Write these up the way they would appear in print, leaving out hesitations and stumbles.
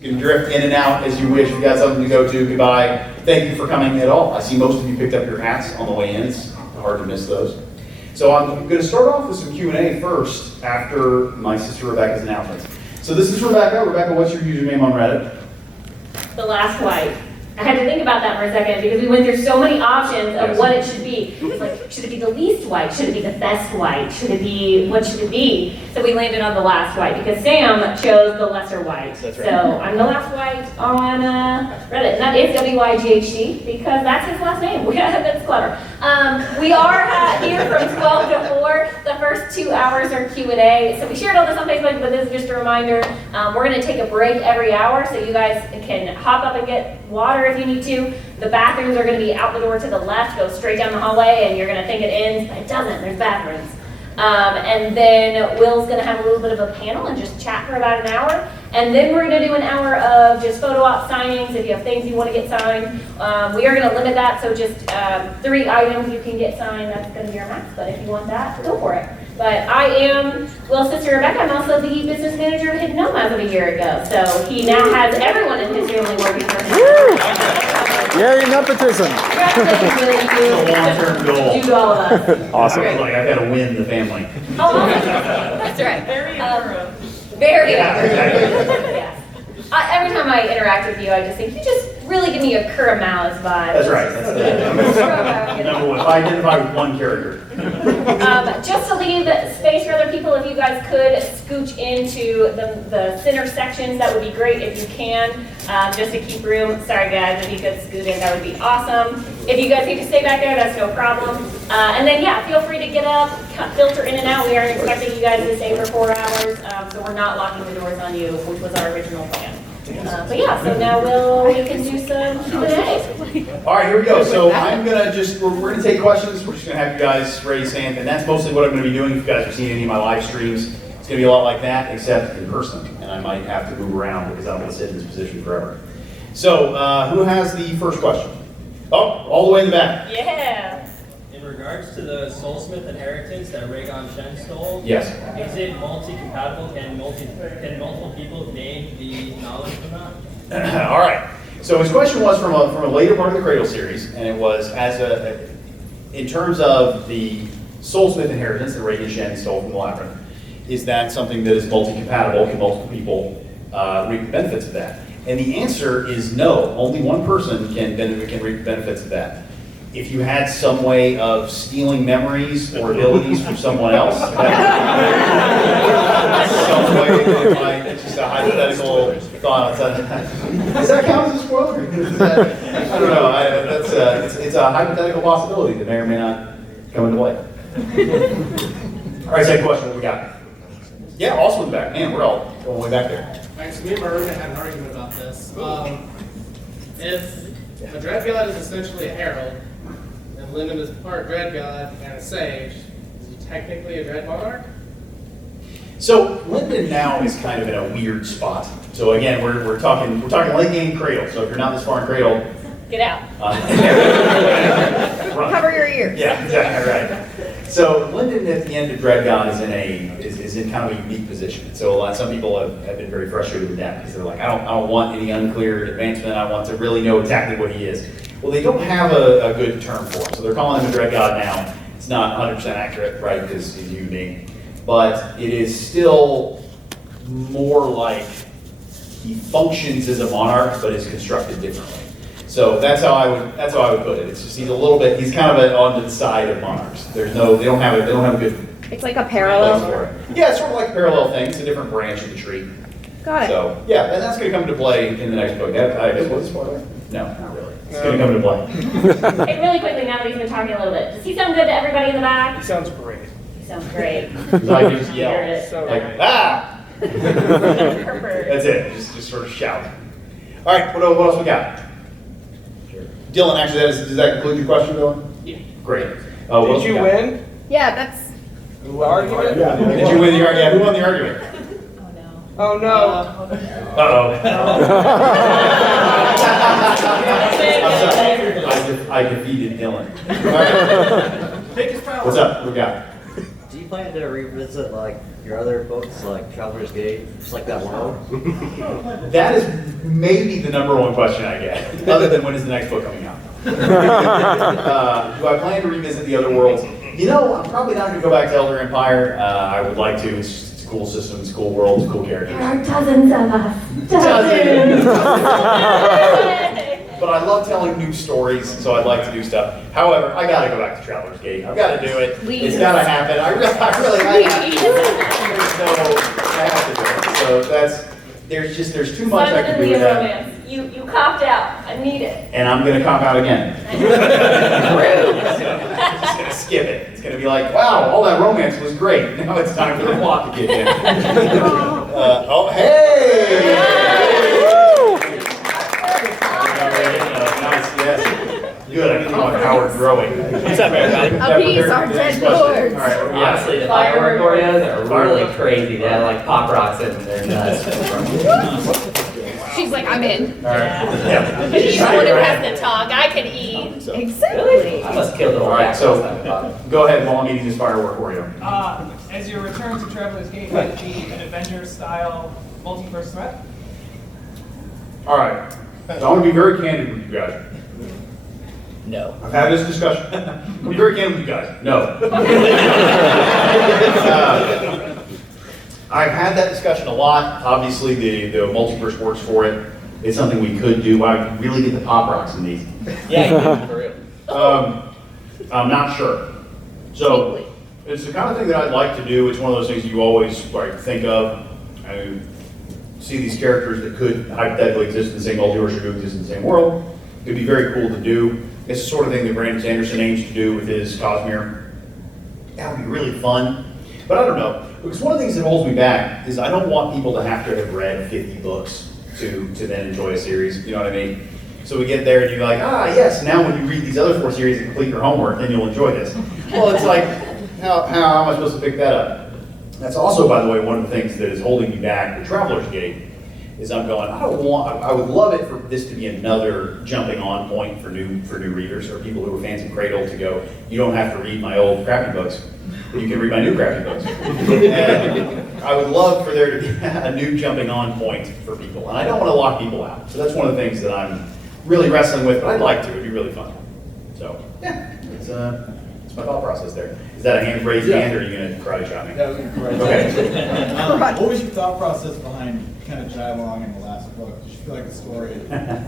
You can drift in and out as you wish. If you got something to go to, goodbye. Thank you for coming at all. I see most of you picked up your hats on the way in. It's hard to miss those. So I'm going to start off with some Q&A first after my sister Rebecca's announcements. So this is Rebecca. Rebecca, what's your username on Reddit? The last Wight. I had to think about that for a second because we went through so many options of what it should be. It's like, should it be the least Wight? Should it be the best Wight? Should it be, what should it be? So we landed on the last Wight because Sam chose the lesser Wight. That's right. So I'm the last Wight on Reddit. And that is WYGHD because that's his last name. That's clever. We are here from 12 to 4. The first 2 hours are Q&A. So we shared all this on Facebook, but this is just a reminder. We're going to take a break every hour so you guys can hop up and get water if you need to. The bathrooms are going to be out the door to the left, go straight down the hallway, and you're going to think it ends, but it doesn't. There's bathrooms. And then Will's going to have a little bit of a panel and just chat for about an hour. And then we're going to do an hour of just photo op signings if you have things you want to get signed. We are going to limit that, so just 3 items you can get signed. That's going to be our max, but if you want that, go for it. But I am Will's sister Rebecca. I'm also the business manager of Hidden Gnome as of a year ago. So he now has everyone in his family working for him. Yay, nepotism. Congratulations, Will. It's a long-term goal. You do all of us. Awesome. I feel like I've got to win the family. Oh, that's right. Very thorough. Very thorough. Yes. Every time I interact with you, I just think you just really give me a Kuramau's vibe. That's right. That's the number one. If I identify with one character. Just to leave space for other people, if you guys could scooch into the center sections, that would be great if you can, just to keep room. Sorry guys, if you could scoot in, that would be awesome. If you guys need to stay back there, that's no problem. And then yeah, feel free to get up, filter in and out. We aren't expecting you guys to stay for 4 hours, so we're not locking the doors on you, which was our original plan. But yeah, so now we can do some Q&A. All right, here we go. So I'm gonna we're gonna take questions. We're just gonna have you guys raise hands, and that's mostly what I'm gonna be doing. If you guys are seeing any of my live streams, it's gonna be a lot like that, except in person, and I might have to move around because I'm gonna sit in this position forever. So who has the first question? Oh, all the way in the back. Yeah. In regards to the Soulsmith inheritance that Raygon Shen stole, Yes. is it multi-compatible? Can multiple people gain the knowledge from that? All right. So his question was from a later part of the Cradle series, and it was in terms of the Soulsmith inheritance that Raygon Shen stole from the Labyrinth. Is that something that is multi-compatible? Can multiple people reap the benefits of that? And the answer is no. Only one person can reap the benefits of that. If you had some way of stealing memories or abilities from someone else, some way that might, it's just a hypothetical thought. Does that count as a spoiler? I don't know. It's a hypothetical possibility that may or may not come into play. All right, second question. What we got? Yeah, also in the back. Man, we're all going way back there. Alright, so me and my roommate had an argument about this. If a dread god is essentially a herald, and Lyndon is part dread god and a sage, is he technically a dread monarch? So Lyndon now is kind of in a weird spot. So again, we're talking late game Cradle. So if you're not this far in Cradle, Get out. run. Cover your ears. Yeah, exactly right. So Lyndon at the end of DragonCon is in kind of a unique position. So some people have been very frustrated with that because they're like, I don't want any uncleared advancement. I want to really know exactly what he is. Well, they don't have a good term for him. So they're calling him a Dread God now. It's not 100% accurate, right, because he's unique. But it is still more like he functions as a monarch, but is constructed differently. So that's how I would put it. It's just he's kind of on the side of monarchs. They don't have a good It's like a place parallel. for it. Yeah, it's sort of like a parallel thing. It's a different branch of the tree. Got it. So yeah, and that's going to come into play in the next book. I guess what's the spoiler? No, not really. It's going to come into play. Hey, really quickly, now that he's been talking a little bit, does he sound good to everybody in the back? He sounds great. He sounds great. I just yell Heard it. So like ah. That's it. Just sort of shout. All right. What else we got? Dylan, actually, does that conclude your question, Dylan? Yeah. Great. What else Did you we got? win Yeah, that's. the argument? Did you win the argument? Yeah, who won the argument? Oh no. Uh-oh. I'm sorry. I defeated Dylan. All right. What's up? What we got? Do you plan to revisit like your other books, like Traveler's Gate, just like that world? That is maybe the #1 question I get, other than when is the next book coming out? Do I plan to revisit the other worlds? You know, I'm probably not going to go back to Elder Empire. I would like to. It's a cool system, it's a cool world, it's cool characters. There are dozens of us. Dozens. But I love telling new stories, so I'd like to do stuff. However, I gotta go back to Traveler's Gate. I've got to do it. Please. It's gotta happen. I really have to. So I have to do it. So there's too much I can do Suddenly with a that. romance. You copped out. I need it. And I'm gonna cop out again. Just gonna skip it. It's gonna be like, wow, all that romance was great. Now it's time for the plot to kick in. Oh, hey! Nice, yes. Good, I can tell Howard growing. What's up, everybody? Appease our dead lords. All right, Honestly, the firework Oreos are really crazy. They have like pop rocks in their nuts. She's like, I'm in. all right. Yeah. He's the one who has the tongue. I can eat. So, Exactly. I must kill the whole all right, pack so last time. go ahead while I'm eating this firework Oreo. As your return to Traveler's Gate, would it be an Avengers-style multiverse threat? All right, so I'm gonna be very candid with you guys. No. I've had this discussion. I'm very candid with you guys. No. I've had that discussion a lot. Obviously, the multiverse works for it. It's something we could do. I could really get the pop rocks in these. Yeah, for real. I'm not sure. So it's the kind of thing that I'd like to do. It's one of those things you always like think of. I see these characters that could hypothetically exist in the same multiverse or do exist in the same world. It'd be very cool to do. It's the sort of thing that Brandon Sanderson aims to do with his Cosmere. That would be really fun. But I don't know. Because one of the things that holds me back is I don't want people to have to have read 50 books to then enjoy a series. You know what I mean? So we get there and you're like, yes, now when you read these other 4 series and complete your homework, then you'll enjoy this. Well, it's like, how am I supposed to pick that up? That's also, by the way, one of the things that is holding me back with Traveler's Gate is I'm going, I would love it for this to be another jumping on point for new readers or people who are fans of Cradle to go, you don't have to read my old crappy books, but you can read my new crappy books. And I would love for there to be a new jumping on point for people. And I don't want to lock people out. So that's one of the things that I'm really wrestling with, but I'd like to. It'd be really fun. So, yeah, it's my thought process there. Is that a raised hand, or are you going to karate chop me? That was incorrect. Okay. What was your thought process behind kind of jai along in the last book? Did you feel like the story? That's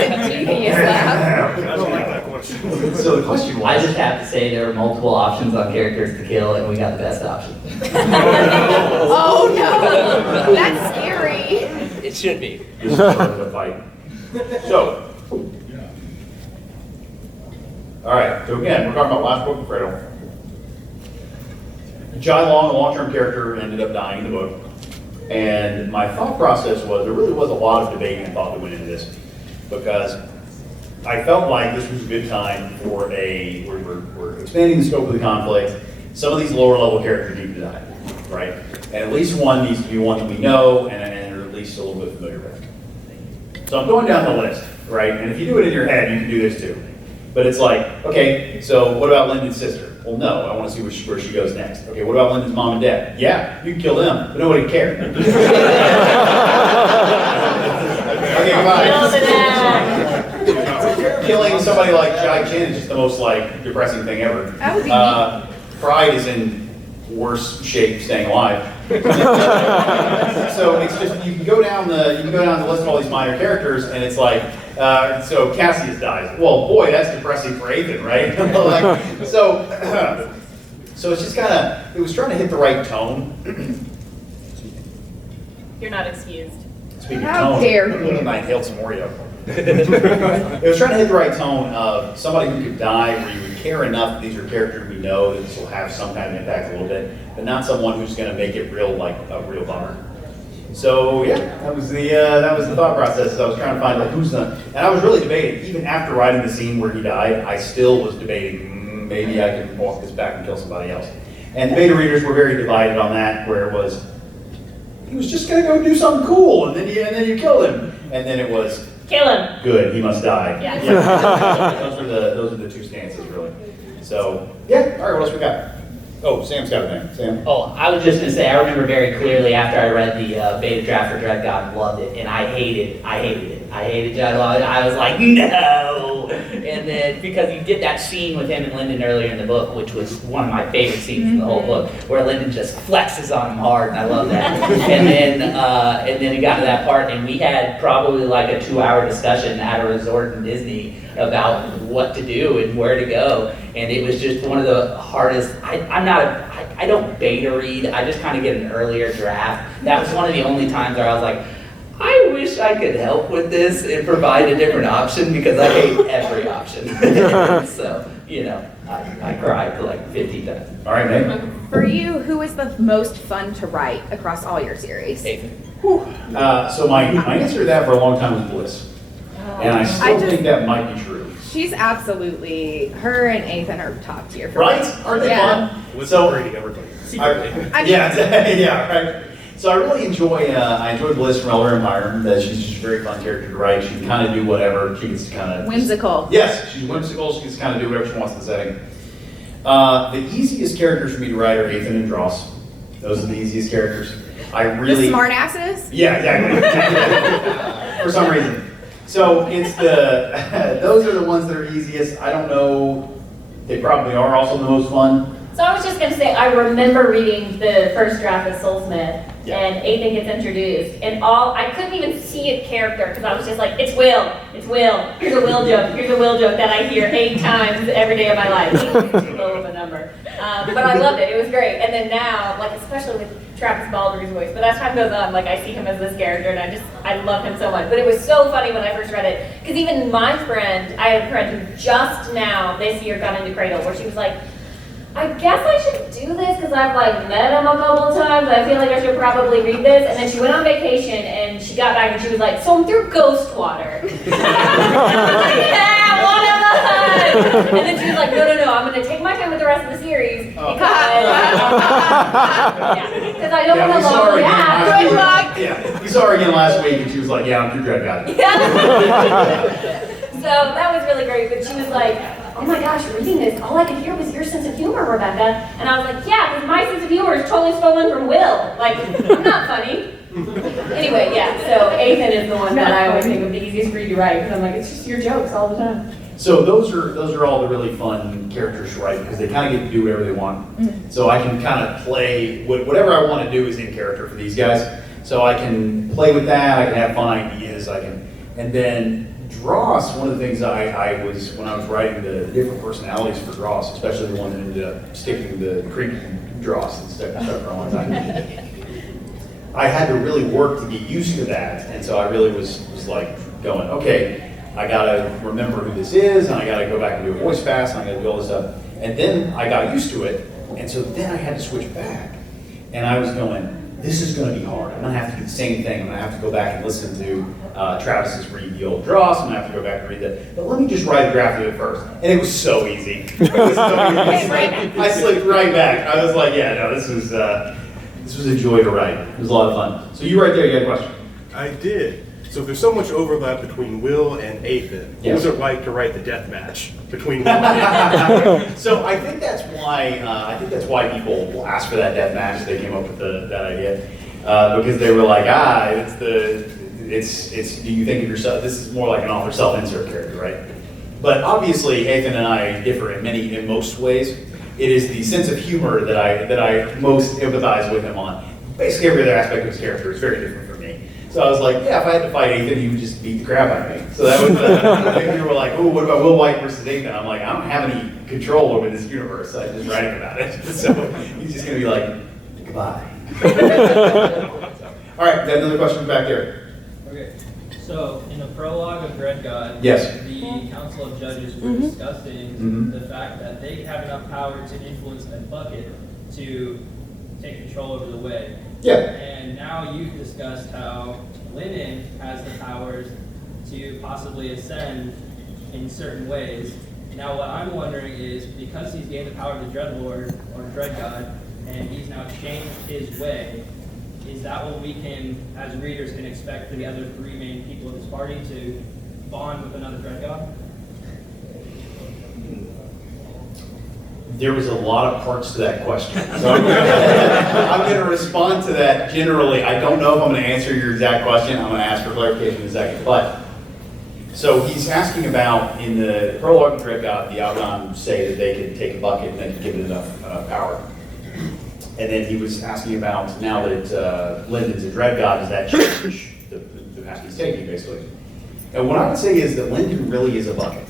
a genius laugh. I don't like that question. So the question was, I just have to say there were multiple options on characters to kill, and we got the best option. Oh no, that's scary. It should be. this is part of the fight. So, all right, so again, we're talking about last book of Cradle. Jai Long, a long-term character, ended up dying in the book. And my thought process was, there really was a lot of debate and thought that went into this. Because I felt like this was a good time for we're expanding the scope of the conflict. Some of these lower level characters need to die, right? And at least one needs to be one that we know and at least a little bit familiar with. So I'm going down the list, right? And if you do it in your head, you can do this too. But it's like, okay, so what about Lyndon's sister? Well, no, I want to see where she goes next. Okay, what about Lyndon's mom and dad? Yeah, you can kill them, but nobody cared. Okay, goodbye. Killing somebody like Jai Chin is just the most like depressing thing ever. That would be Pride is in worse shape staying alive. So it's just you can go down the list of all these minor characters, and it's like so Cassius dies. Well, boy, that's depressing for Ethan, right? so it's just kind of it was trying to hit the right tone. You're not excused. Speaking How of tone, dare you. I inhaled some Oreo. It was trying to hit the right tone of somebody who could die where you would care enough that these are characters we know that this will have some kind of impact a little bit, but not someone who's going to make it real like a real bummer. So yeah, that was the thought process. I was trying to find like who's the, and I was really debating even after writing the scene where he died. I still was debating maybe I can walk this back and kill somebody else. And the beta readers were very divided on that, where it was he was just going to go do something cool, and then you killed him, and then it was. Kill him. Good, he must die. Yeah. Those are the two stances, really. So, yeah, all right, what else we got? Oh, Sam's got a thing. Sam? Oh, I was just gonna say, I remember very clearly after I read the beta draft for Dread God, loved it, and I hated it. I hated Jadwal. I was like, no! And then, because you get that scene with him and Lyndon earlier in the book, which was one of my favorite scenes in the whole book, where Lyndon just flexes on him hard, and I love that. and then it got to that part, and we had probably like a 2-hour discussion at a resort in Disney about what to do and where to go. And it was just one of the hardest. I don't beta read. I just kind of get an earlier draft. That was one of the only times where I was like, I wish I could help with this and provide a different option, because I hate every option. So, I cried like 50 times. All right, Nate. For you, who is the most fun to write across all your series? So my answer to that for a long time was Bliss. And I still think that might be true. She's absolutely, her and Ethan are top tier for Right? me. Aren't they Yeah. fun? So, I right. So I really enjoy Bliss from Elder Empire. That she's just a very fun character to write. She can kind of do whatever. She gets to kind of Whimsical. Yes, she's whimsical. She gets to kind of do whatever she wants in the setting. The easiest characters for me to write are Ethan and Dross. Those are the easiest characters. I really The smart asses? Yeah, exactly. For some reason. So it's those are the ones that are easiest. I don't know. They probably are also the most fun. So I was just gonna say, I remember reading the first draft of Soulsmith, Yeah. and Ethan gets introduced, and I couldn't even see a character, because I was just like, it's Will, here's a Will joke that I hear 8 times every day of my life. Too low of a number. But I loved it was great. And then now, like, especially with Travis Baldry's voice, but as time goes on, like, I see him as this character, and I love him so much. But it was so funny when I first read it, because even my friend, I have a friend who just now, this year, got into Cradle, where she was like, I guess I should do this because I've like met him a couple times. I feel like I should probably read this. And then she went on vacation and she got back and she was like, so I'm through Ghostwater. Yeah, one of us. And then she was like, no, I'm going to take my time with the rest of the series because I don't want to long gap. Good luck. Yeah, we saw her again last week, and she was like, "Yeah, I'm through Dread God." So that was really great. But she was like, oh my gosh, reading this, all I could hear was your sense of humor, Rebecca. And I was like, yeah, because my sense of humor is totally stolen from Will. Like, I'm not funny. Anyway, yeah, so Ethan is the one that I always think of the easiest for you to write, because I'm like, it's just your jokes all the time. So those are all the really fun characters to write, because they kind of get to do whatever they want. Mm-hmm. So I can kind of play, whatever I want to do is in character for these guys. So I can play with that, I can have fun ideas, and then Dross, one of the things I was, when I was writing the different personalities for Dross, especially the one that ended up sticking the creepy Dross and stuck for a long time, I had to really work to get used to that. And so I really was like going, okay, I gotta remember who this is, and I gotta go back and do a voice pass, and I gotta do all this stuff. And then I got used to it, and so then I had to switch back. And I was going, this is gonna be hard. I'm gonna have to do the same thing. I'm gonna have to go back and listen to Travis's read the old Dross. I'm gonna have to go back and read that. But let me just write a draft of it first. And it was so easy. It was so easy. I slipped right back. I was like, yeah, no, this was a joy to write. It was a lot of fun. So you right there, you had a question. I did. So there's so much overlap between Will and Ethan. What was it like to write the death match between Will and Ethan? So I think that's why people will ask for that death match. They came up with that idea because they were like, it's. Do you think of yourself? This is more like an author self-insert character, right? But obviously, Ethan and I differ in most ways. It is the sense of humor that I most empathize with him on. Basically, every other aspect of his character is very different from me. So I was like, yeah, if I had to fight Ethan, he would just beat the crap out of me. So that was I think people were like, oh, what about Will Wight versus Ethan? I'm like, I don't have any control over this universe. I'm just writing about it. So he's just gonna be like, goodbye. All right, got another question back there. Okay, so in the prologue of Dread God, Yes. the Council of Judges were discussing the fact that they have enough power to influence a bucket to take control over the way. Yeah. And now you've discussed how Linen has the powers to possibly ascend in certain ways. Now what I'm wondering is, because he's gained the power of the Dreadlord, or Dread God, and he's now changed his way, is that what we can, as readers, can expect for the other 3 main people of this party to bond with another Dread God? There was a lot of parts to that question. So I'm going to respond to that generally. I don't know if I'm going to answer your exact question. I'm going to ask for clarification in a second. But, so he's asking about, in the prologue of Dread God, the Algon say that they could take a bucket and they could give it enough power. And then he was asking about, now that Lyndon's a Dread God, does that change the path he's taking, basically? And what I would say is that Lyndon really is a bucket.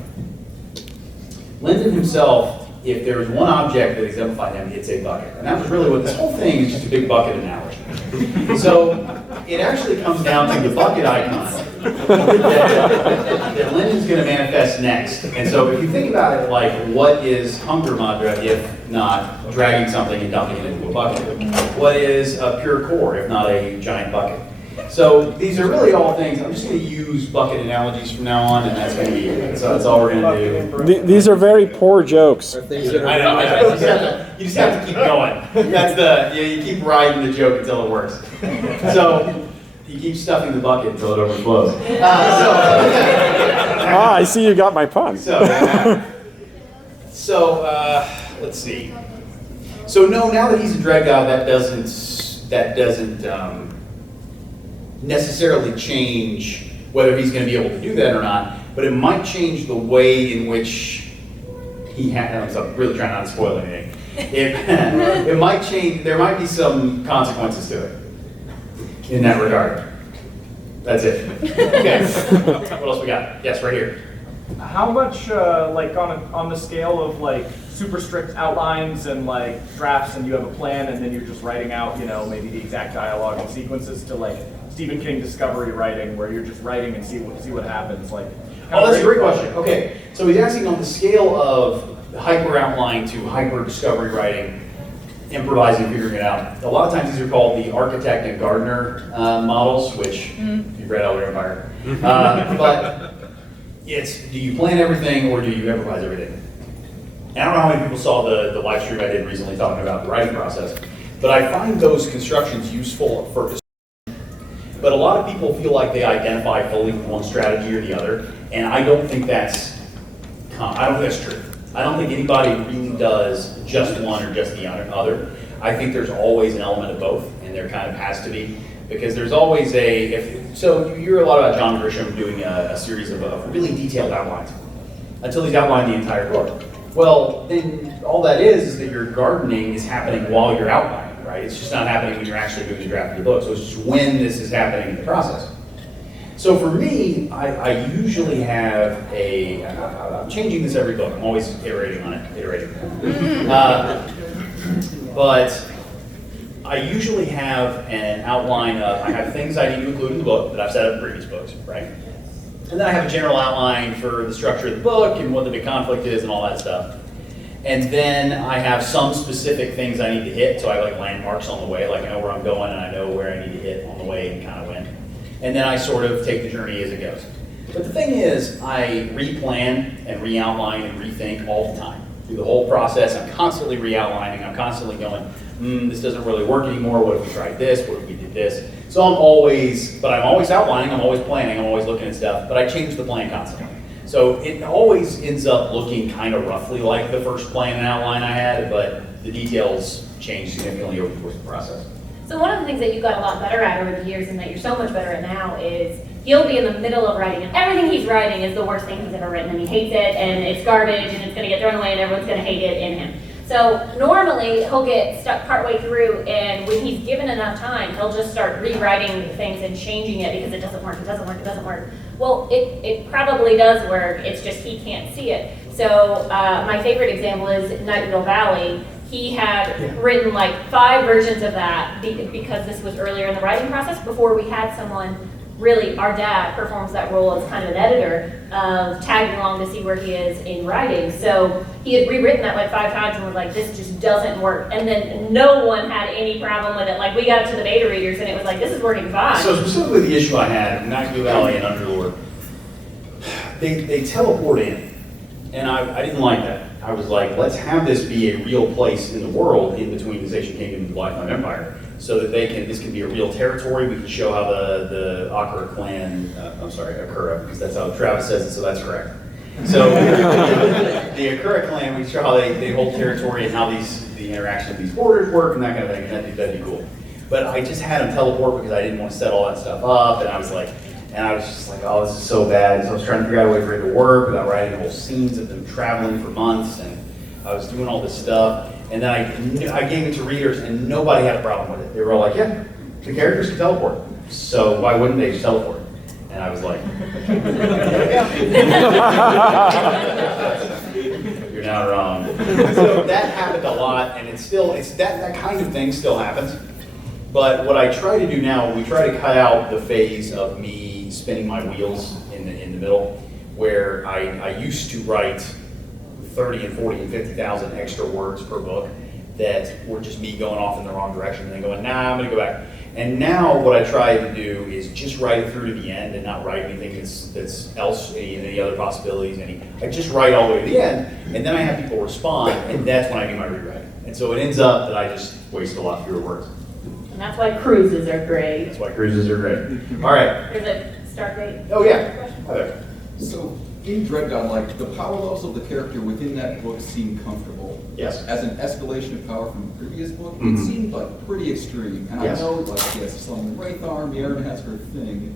Lyndon himself, if there was one object that exemplified him, it's a bucket. And that was really what this whole thing is, just a big bucket analogy. So it actually comes down to the bucket icon that Lyndon's going to manifest next. And so if you think about it, like, what is Hunger Madra if not dragging something and dumping it into a bucket? What is a pure core if not a giant bucket? So these are really all things. I'm just going to use bucket analogies from now on, and that's going to be it. So that's all we're going to do. These are very poor jokes. I know. You just have to keep going. That's you keep riding the joke until it works. So you keep stuffing the bucket until it overflows. I see you got my pun. So let's see. So no, now that he's a Dread God, that doesn't necessarily change whether he's going to be able to do that or not, but it might change the way in which I'm really trying not to spoil anything. It might change, there might be some consequences to it in that regard. That's it. Okay. What else we got? Yes, right here. How much, like on the scale of like super strict outlines and like drafts, and you have a plan, and then you're just writing out, maybe the exact dialogue and sequences, to like Stephen King discovery writing, where you're just writing and see what happens. Like, oh, that's a great question. Okay, so he's asking on the scale of hyper outline to hyper discovery writing, improvising, figuring it out. A lot of times these are called the architect and gardener models, which you've read Elder Empire. But it's, do you plan everything or do you improvise everything? And I don't know how many people saw the live stream I did recently talking about the writing process, but I find those constructions useful for. But a lot of people feel like they identify fully with one strategy or the other, and I don't think that's true. I don't think anybody really does just one or just the other. I think there's always an element of both, and there kind of has to be, because there's always so you hear a lot about John Grisham doing a series of really detailed outlines until he's outlined the entire book. Well, then all that is that your gardening is happening while you're outlining. Right? It's just not happening when you're actually doing the draft of the book. So it's just when this is happening in the process. So for me, I usually have I'm changing this every book. I'm always iterating on it, but I usually have an outline of, I have things I need to include in the book that I've set up in previous books, right? And then I have a general outline for the structure of the book and what the big conflict is and all that stuff. And then I have some specific things I need to hit, so I have like landmarks on the way, like I know where I'm going and I know where I need to hit on the way and kind of when. And then I sort of take the journey as it goes. But the thing is, I re-plan and re-outline and rethink all the time. Through the whole process, I'm constantly re-outlining, I'm constantly going, this doesn't really work anymore, what if we tried this, what if we did this? So I'm always outlining, I'm always planning, I'm always looking at stuff, but I change the plan constantly. So it always ends up looking kind of roughly like the first plan and outline I had, but the details change significantly over the course of the process. So one of the things that you got a lot better at over the years and that you're so much better at now is he'll be in the middle of writing and everything he's writing is the worst thing he's ever written and he hates it and it's garbage and it's going to get thrown away and everyone's going to hate it in him. So normally he'll get stuck partway through, and when he's given enough time, he'll just start rewriting things and changing it because it doesn't work. Well, it probably does work, it's just he can't see it. So my favorite example is Nightingale Valley. He had written like 5 versions of that because this was earlier in the writing process before we had someone, really our dad performs that role as kind of an editor of tagging along to see where he is in writing. So he had rewritten that like 5 times and was like, this just doesn't work. And then no one had any problem with it. Like we got it to the beta readers and it was like, this is working fine. So specifically the issue I had in Nightingale Valley and Underlord, they teleport in. And I didn't like that. I was like, let's have this be a real place in the world in between the Station Kingdom and the Lifetime Empire, so that this can be a real territory. We can show how the Akura clan, Akura, because that's how Travis says it, so that's correct. So the Akura clan, we show how they hold territory and how the interaction of these borders work and that kind of thing, and that'd be cool. But I just had them teleport because I didn't want to set all that stuff up, and I was just like, oh, this is so bad. So I was trying to figure out a way for it to work without writing whole scenes of them traveling for months, and I was doing all this stuff. And then I gave it to readers, and nobody had a problem with it. They were all like, yeah, the characters can teleport, so why wouldn't they just teleport? And I was like, you're not wrong. So that happened a lot, and that kind of thing still happens. But what I try to do now, we try to cut out the phase of me spinning my wheels in the middle, where I used to write 30 and 40 and 50,000 extra words per book that were just me going off in the wrong direction and then going, nah, I'm gonna go back. And now what I try to do is just write it through to the end and not write anything that's else, any other possibilities, I just write all the way to the end, and then I have people respond, and that's when I do my rewriting. And so it ends up that I just waste a lot fewer words. And that's why cruises are great. That's why cruises are great. All right. There's a start date. Oh yeah. Hi there. So in DragonCon, like the power levels of the character within that book seem comfortable. Yes. As an escalation of power from the previous book, Mhm. it seemed like pretty extreme. And Yes. I know, like, yes, some Wraith arm, Yaren has her thing.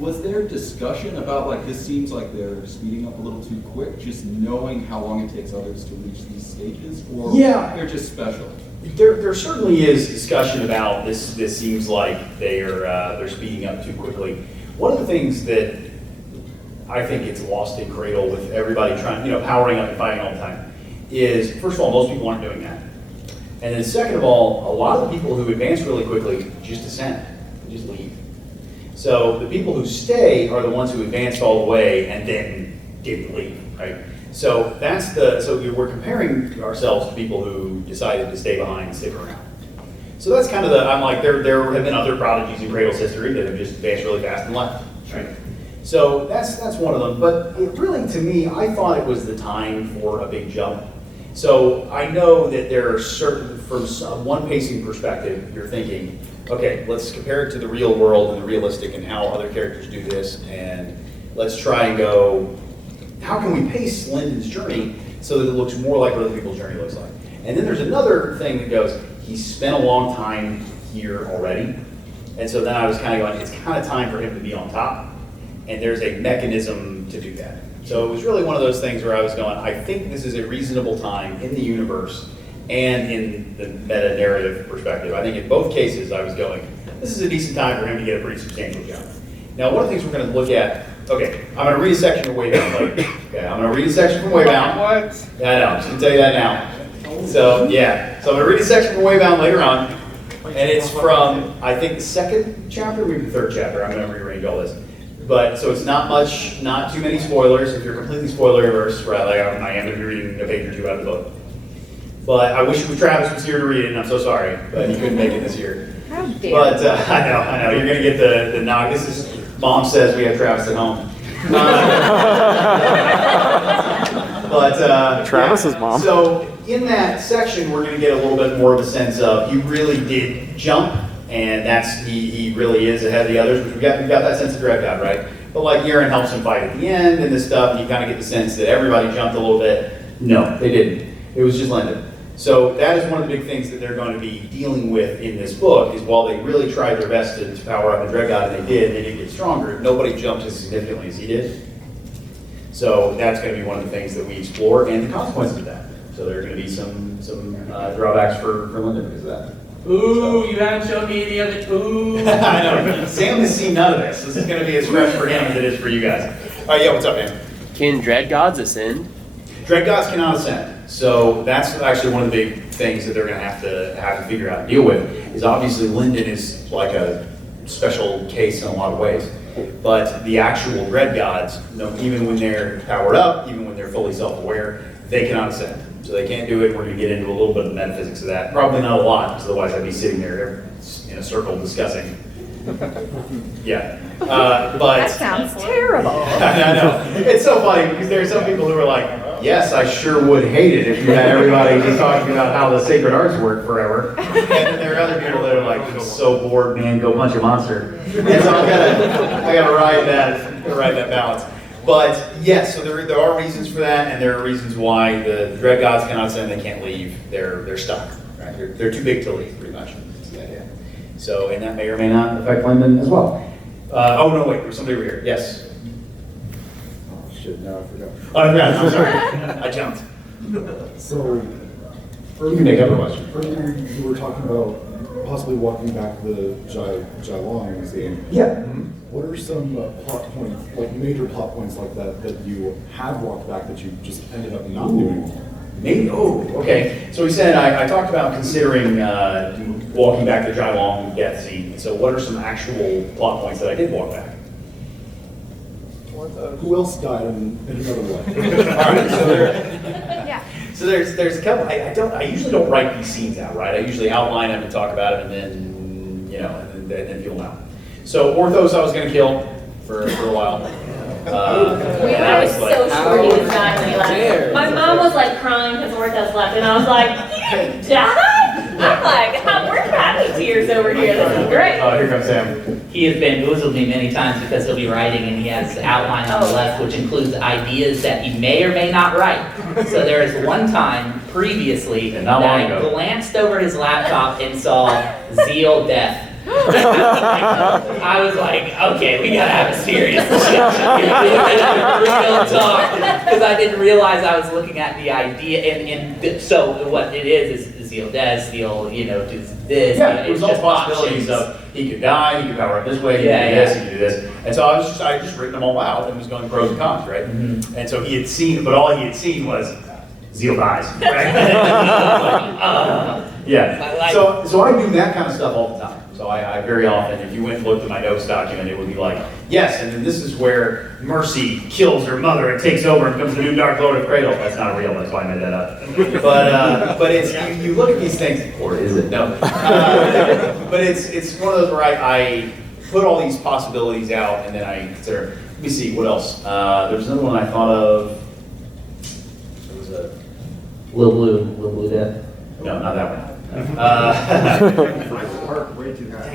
Was there discussion about like this seems like they're speeding up a little too quick, just knowing how long it takes others to reach these stages, or Yeah. they're just special? There certainly is discussion about this. This seems like they're speeding up too quickly. One of the things that I think gets lost in Cradle with everybody trying, powering up and fighting all the time, is first of all, most people aren't doing that, and then second of all, a lot of the people who advance really quickly just descend, they just leave. So the people who stay are the ones who advanced all the way and then didn't leave, right? So so we're comparing ourselves to people who decided to stay behind and stick around. So that's kind of I'm like, there have been other prodigies in Cradle's history that have just advanced really fast and left, right? So that's one of them, but it really, to me, I thought it was the time for a big jump. So I know that there are certain, from one pacing perspective, you're thinking, okay, let's compare it to the real world and the realistic and how other characters do this, and let's try and go, how can we pace Lyndon's journey so that it looks more like what other people's journey looks like? And then there's another thing that goes, he's spent a long time here already, and so then I was kind of going, it's kind of time for him to be on top, and there's a mechanism to do that. So it was really one of those things where I was going, I think this is a reasonable time in the universe and in the meta-narrative perspective. I think in both cases I was going, this is a decent time for him to get a pretty substantial jump. Now, one of the things we're going to look at, okay, I'm going to read a section from Waybound later. Okay, I'm going to read a section from Waybound. What? Yeah, I know, I'm just going to tell you that now. So, yeah, so I'm going to read a section from Waybound later on, and it's from, I think, the second chapter, maybe the third chapter. I'm going to rearrange all this. But, so it's not too many spoilers. If you're completely spoiler averse, right, like I am going to be reading a page or two out of the book. But I wish Travis was here to read it, and I'm so sorry, but he couldn't make it this year. How dare But I know, you're going to get the knock. This is, Mom says we have Travis at home. Travis's mom. So in that section, we're going to get a little bit more of a sense of he really did jump, and he really is ahead of the others, which we've got that sense of dread out, right? But like Yaren helps him fight at the end and this stuff, and you kind of get the sense that everybody jumped a little bit. No, they didn't. It was just Lyndon. So that is one of the big things that they're going to be dealing with in this book, is while they really tried their best to power up the Dread God, and they did get stronger, nobody jumped as significantly as he did. So that's going to be one of the things that we explore, and the consequences of that. So there are going to be some drawbacks for Lyndon because of that. Ooh, you haven't shown me any of it. Ooh. I know. Sam has seen none of this. This is going to be as fresh for him as it is for you guys. All right, yeah, what's up, man? Can Dread Gods ascend? Dread Gods cannot ascend. So that's actually one of the big things that they're going to have to figure out and deal with. Is obviously Lyndon is like a special case in a lot of ways, but the actual Dread Gods, even when they're powered up, even when they're fully self-aware, they cannot ascend. So they can't do it. We're going to get into a little bit of the metaphysics of that. Probably not a lot, because otherwise I'd be sitting there in a circle discussing. Yeah. But That sounds terrible. I know. It's so funny because there are some people who are like, yes, I sure would hate it if you had everybody just talking about how the sacred arts work forever. And then there are other people that are like, I'm so bored, man, go punch a monster. And so I gotta ride that balance. But yes, so there are reasons for that, and there are reasons why the dread gods cannot send, they can't leave, they're stuck, right? They're too big to leave, pretty much. That's the idea. So, and that may or may not affect London as well. Oh, no, wait, there's somebody over here. Yes? Oh, shit, now I forgot. Oh, yeah, I'm sorry. I jumped. So, You can make up a question. earlier you were talking about possibly walking back the Jailong Museum. Yeah. What are some plot points, like major plot points like that, that you have walked back that you just ended up not doing? Maybe, oh, okay. So he said, I talked about considering walking back the Jailong death scene. So what are some actual plot points that I did walk back? Who else died in another way? All right, so Yeah. So there's a couple. I usually don't write these scenes out, right? I usually outline them and talk about them, and then and then feel them out. So Orthos, I was going to kill for a while. I was so sure he was dying when he left. My mom was like crying because Orthos left, and I was like, "You died?" I'm like, "We're happy tears over here. This is great." Oh, here comes Sam. He has bamboozled me many times because he'll be writing and he has outline on the left, which includes ideas that he may or may not write. So there is one time previously that I glanced over his laptop and saw Zeal Death. I was like, okay, we gotta have a serious real talk, because I didn't realize I was looking at the idea, and so what it is Zeal Death, Zeal, does this. Yeah, it's there's all just possibilities options. of he could die, he could power up this way, he could do this, he could do this. And so I just written them all out and was going pros and cons, right? Mm-hmm. And so he had seen, but all he had seen was Zeal dies, right? Yeah. So I do that kind of stuff all the time. So I very often, if you went and looked at my notes document, it would be like, yes, and then this is where Mercy kills her mother and takes over and becomes the new Dark Lord of Cradle. That's not real, that's why I made that up. But it's, you look at these things, or is it? No. But it's one of those where I put all these possibilities out and then I consider, let me see, what else? There's another one I thought of. It was a... Lil Blue Death. No, not that one. Dang,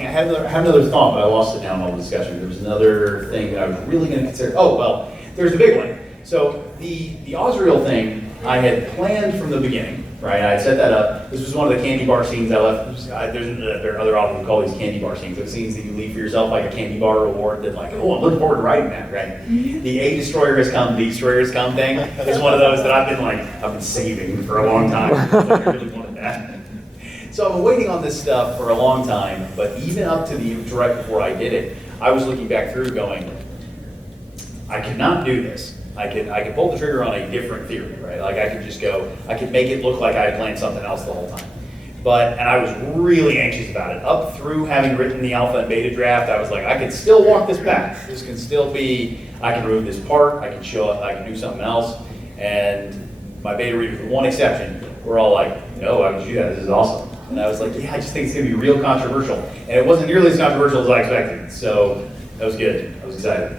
I had another thought, but I lost it now in all the discussion. There was another thing that I was really going to consider. Oh, well, there's the big one. So the Osriel thing, I had planned from the beginning, right? I had set that up. This was one of the candy bar scenes I left. There are other authors who call these candy bar scenes. Those scenes that you leave for yourself, like a candy bar reward that like, oh, I'm looking forward to writing that, right? The A Destroyer Has Come, B Destroyer Has Come thing is one of those that I've been saving for a long time. Like, I really wanted that. So I've been waiting on this stuff for a long time, but even up to the direct before I did it, I was looking back through going, I could not do this. I could pull the trigger on a different theory, right? Like I could just go, I could make it look like I had planned something else the whole time. And I was really anxious about it. Up through having written the alpha and beta draft, I was like, I can still walk this back. This can still be, I can remove this part, I can show up, I can do something else. And my beta readers, with one exception, were all like, no, I would do that, this is awesome. And I was like, yeah, I just think it's gonna be real controversial. And it wasn't nearly as controversial as I expected. So that was good, I was excited.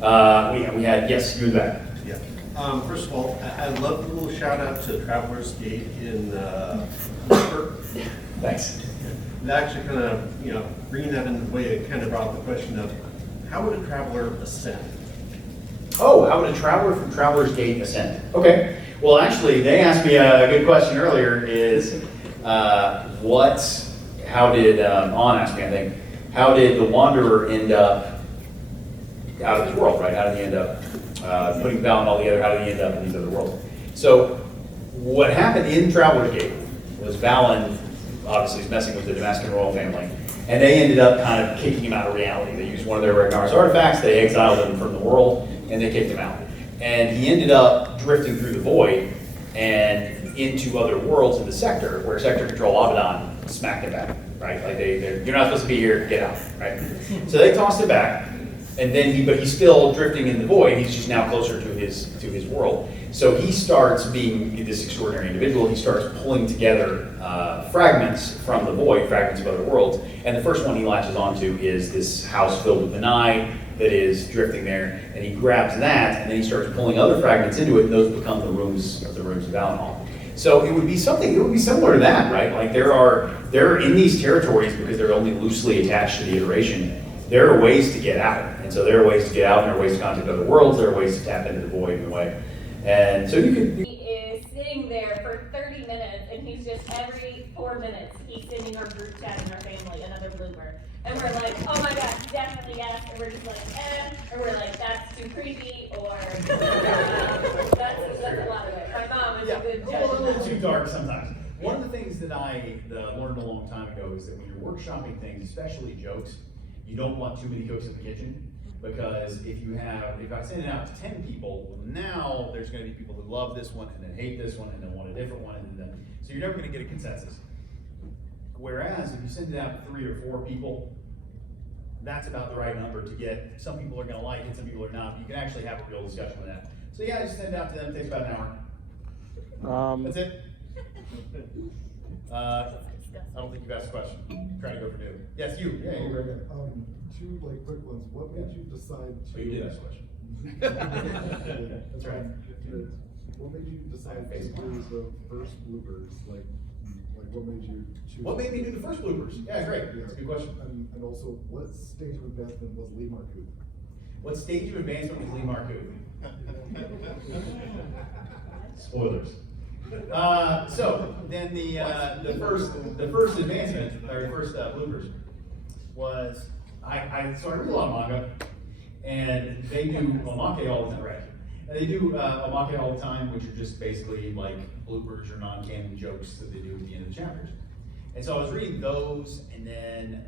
We had, yes, you in the back. Yeah. First of all, I love the little shout out to Traveler's Gate in Pittsburgh. Thanks. That actually kind of, bringing that into the way, it kind of brought up the question of how would a traveler ascend? Oh, how would a traveler from Traveler's Gate ascend? Okay. Well, actually, they asked me a good question earlier is, how did, On asked me, I think, how did the Wanderer end up out of this world, right? How did he end up putting Valen all together? How did he end up in these other worlds? So what happened in Traveler's Gate was Valen obviously is messing with the Damascus royal family, and they ended up kind of kicking him out of reality. They used one of their Ragnar's artifacts, they exiled him from the world, and they kicked him out. And he ended up drifting through the void and into other worlds in the sector, where Sector Control Abaddon smacked him back, right? Like you're not supposed to be here, get out, right? So they tossed him back, and then but he's still drifting in the void. He's just now closer to his world. So he starts being this extraordinary individual. He starts pulling together fragments from the void, fragments of other worlds. And the first one he latches onto is this house filled with the night that is drifting there. And he grabs that, and then he starts pulling other fragments into it, and those become the rooms of Valenhall. So it would be similar to that, right? Like they're in these territories because they're only loosely attached to the iteration. there are ways to get out. And so there are ways to get out, and there are ways to contact other worlds, there are ways to tap into the void in a way. And so you could... He is sitting there for 30 minutes, and he's just every 4 minutes, he's sending our group chat and our family another blooper. And we're like, oh my God, definitely yes. And we're just like, or we're like, that's too creepy, or that's a lot of it. My mom is a good judge. A little too dark sometimes. One of the things that I learned a long time ago is that when you're workshopping things, especially jokes, you don't want too many cooks in the kitchen. Because if I send it out to 10 people, well, now there's going to be people who love this one and then hate this one and then want a different one, and then so you're never going to get a consensus. Whereas if you send it out to 3 or 4 people, that's about the right number to get. Some people are going to like it, some people are not. You can actually have a real discussion with that. So yeah, just send it out to them. It takes about an hour. That's it. I don't think you've asked a question. I'm trying to go for new. Yes, you. Yeah, you're right there. 2 quick ones. What made you decide to? Oh, you did ask a question. That's right. What made you decide to do the first bloopers? Like what made you choose? What made me do the first bloopers? Yeah, great. That's a good question. And also, what stage of advancement was Lee Marcoux? What stage of advancement was Lee Marcoux? Spoilers. So then the first advancement or first bloopers was I read a lot of manga, and they do omake all the time, right? And they do omake all the time, which are just basically like bloopers or non-canon jokes that they do at the end of the chapters. And so I was reading those, and then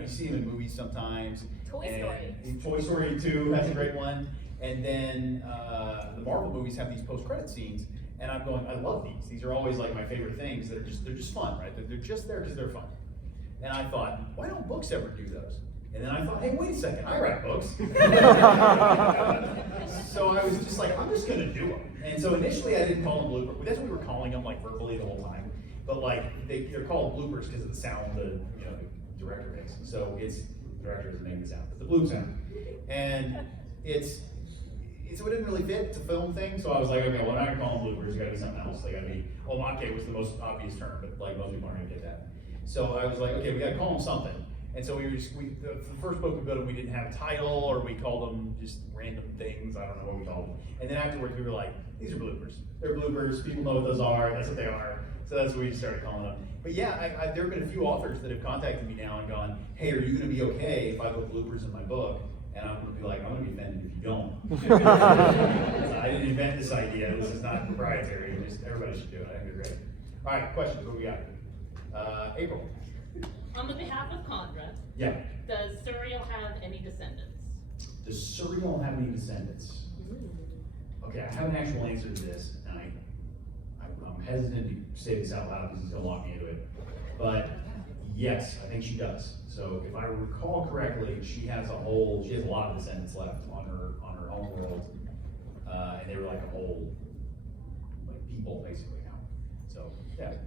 you see them in movies sometimes. Toy Story 2, that's a great one. And then the Marvel movies have these post-credit scenes, and I'm going, I love these. These are always like my favorite things. They're just fun, right? They're just there because they're fun. And I thought, why don't books ever do those? And then I thought, hey, wait a second, I write books. So I was just like, I'm just gonna do them. And so initially I didn't call them bloopers. That's what we were calling them, like verbally the whole time. But like they're called bloopers because of the sound the director makes. So the director doesn't make the sound, but the bloop sound. And so it didn't really fit. It's a film thing, so I was like, okay, well, I'm not gonna call them bloopers. It's gotta be something else. They gotta be. Omake was the most obvious term, but like most people aren't gonna get that. So I was like, okay, we gotta call them something. And so the first book we built, we didn't have a title, or we called them just random things. I don't know what we called them. And then afterwards, we were like, these are bloopers. They're bloopers. People know what those are. That's what they are. So that's what we started calling them. But yeah, there have been a few authors that have contacted me now and gone, hey, are you gonna be okay if I put bloopers in my book? And I'm gonna be like, I'm gonna be offended if you don't. I didn't invent this idea. This is not proprietary. Everybody should do it. I think they're great. All right, questions. What we got? April. On the behalf of Conrad, Yeah. does Suriel have any descendants? Does Suriel have any descendants? Okay, I have an actual answer to this, and I'm hesitant to say this out loud because it's gonna lock me into it. But yes, I think she does. So if I recall correctly, she has a lot of descendants left on her home world, and they were like a whole people basically now. So yeah.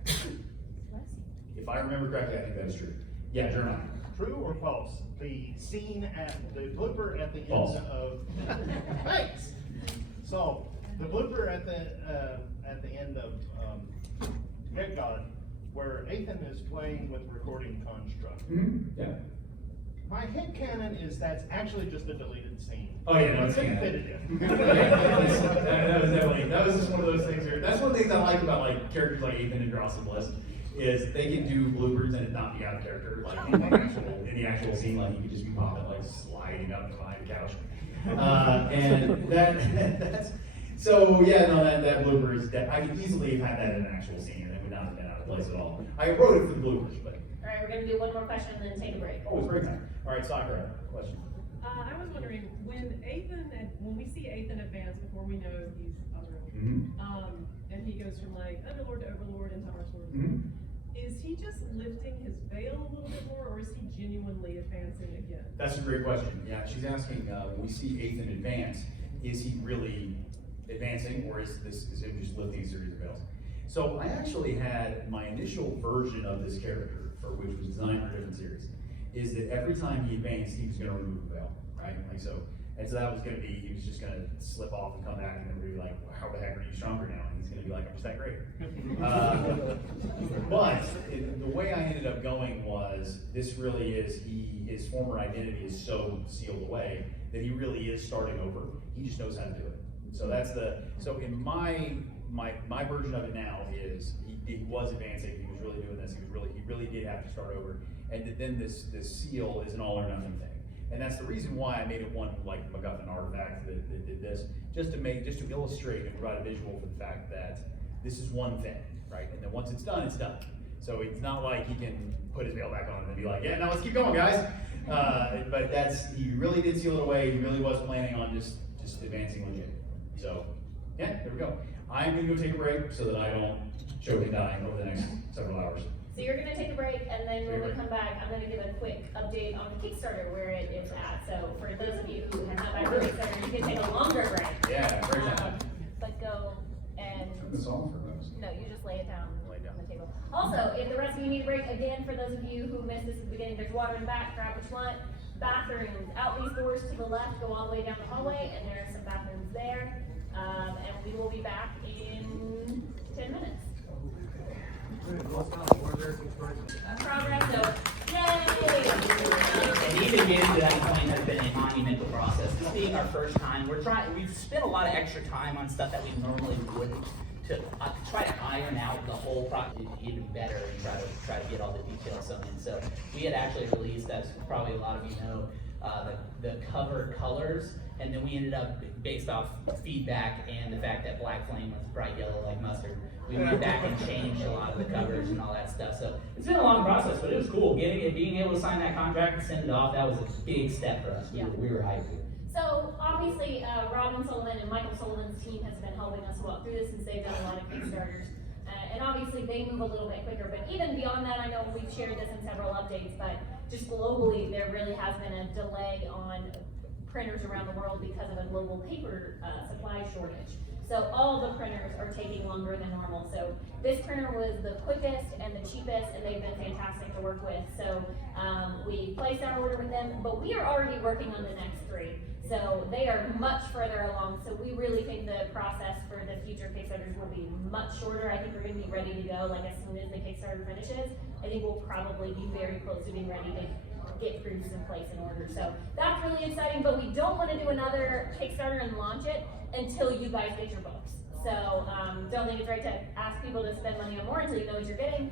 If I remember correctly, I think that is true. Yeah, Jeremiah. True or false? The scene at the blooper at the False. end of thanks. So the blooper at the end of Head God, where Ethan is playing with recording construct. Mm-hmm. Yeah. My headcanon is that's actually just a deleted scene. Oh yeah, no, it's Couldn't fit it in. that was just one of those things. That's one of the things I like about like characters like Ethan and Dross and Bliss. Is they can do bloopers and it not be out of character, like in the actual scene, like you could just be popping, like sliding up behind the couch. And that's so yeah, no, that blooper is I could easily have had that in an actual scene and it would not have been out of place at all. I wrote it for the bloopers, but. All right, we're gonna do one more question and then take a break. Oh, it's break time. All right, Sakura, question. I was wondering, when we see Ethan advance before we know he's otherworldly, and he goes from like Underlord to Overlord into our sword. Is he just lifting his veil a little bit more, or is he genuinely advancing again? That's a great question. Yeah, she's asking, when we see Ethan advance, is he really advancing, or is him just lifting a series of veils? So I actually had my initial version of this character, which was designed for a different series, is that every time he advanced, he was going to remove a veil, right? Like so, And so that was gonna be, he was just gonna slip off and come back and then be like, well, how the heck are you stronger now? And he's gonna be like, I'm just that great. The way I ended up going was, this really is, his former identity is so sealed away that he really is starting over. He just knows how to do it. So that's so in my version of it now is, he was advancing, he was really doing this, he really did have to start over. And then this seal is an all or nothing thing. And that's the reason why I made it one like MacGuffin artifact that did this, just to illustrate and provide a visual for the fact that this is one thing, right? And then once it's done, it's done. So it's not like he can put his veil back on and be like, yeah, now let's keep going, guys. But he really did seal it away. He really was planning on just advancing legit. So yeah, there we go. I'm gonna go take a break so that I don't choke and die over the next several hours. So you're gonna take a break, and then when we come back, I'm gonna give a quick update on the Kickstarter where it is at. So for those of you who have not back to Kickstarter, you can take a longer break. Yeah, very time. But go and Turn this on for us. no, you just lay it down on the table. Also, if the rest of you need a break, again, for those of you who missed this at the beginning, there's water in the back, grab what you want. Bathrooms, out these doors to the left, go all the way down the hallway, and there are some bathrooms there. And we will be back in 10 minutes. Progress, so yay! And even getting to that point has been a monumental process. This being our first time, we've spent a lot of extra time on stuff that we normally wouldn't to try to iron out the whole process even better and try to get all the details sewn in. So we had actually released, as probably a lot of you know, the cover colors, and then we ended up, based off feedback and the fact that Black Flame was bright yellow like mustard, we went back and changed a lot of the covers and all that stuff. So it's been a long process, but it was cool. Being able to sign that contract and send it off, that was a big step for us. We were hyped. So obviously, Robin Sullivan and Michael Sullivan's team has been helping us walk through this since they've done a lot of Kickstarters. And obviously they move a little bit quicker, but even beyond that, I know we've shared this in several updates, but just globally, there really has been a delay on printers around the world because of a global paper supply shortage. So all the printers are taking longer than normal. So this printer was the quickest and the cheapest, and they've been fantastic to work with. So we placed our order with them, but we are already working on the next 3. So they are much further along. So we really think the process for the future Kickstarters will be much shorter. I think we're going to be ready to go like as soon as the Kickstarter finishes. I think we'll probably be very close to being ready to get proofs in place in order. So that's really exciting, but we don't want to do another Kickstarter and launch it until you guys get your books. So don't think it's right to ask people to spend money on more until you know what you're getting.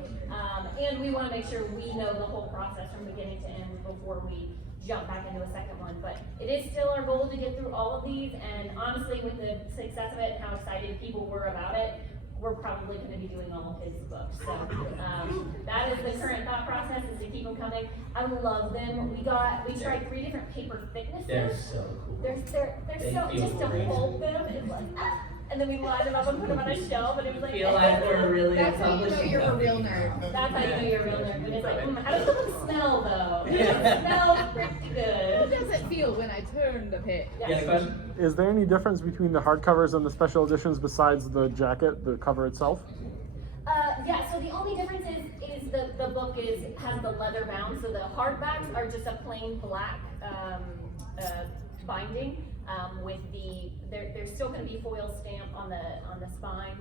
And we want to make sure we know the whole process from beginning to end before we jump back into a second one. But it is still our goal to get through all of these, and honestly, with the success of it and how excited people were about it, we're probably going to be doing all of his books. So that is the current thought process, is to keep them coming. I love them. We tried 3 different paper thicknesses. They're so cool. They're so, just to hold them, it's like, and then we line them up and put them on a shelf, and it was like, Feel like we're really That's how you know you're a real nerd. That's how you know you're a real nerd. But it's like, how does it smell though? It smells pretty good. How does it feel when I turn the page? Yeah, question? Is there any difference between the hardcovers and the special editions besides the jacket, the cover itself? Yeah, so the only difference is the book has the leather bound, so the hardbacks are just a plain black binding with there's still going to be foil stamp on the spine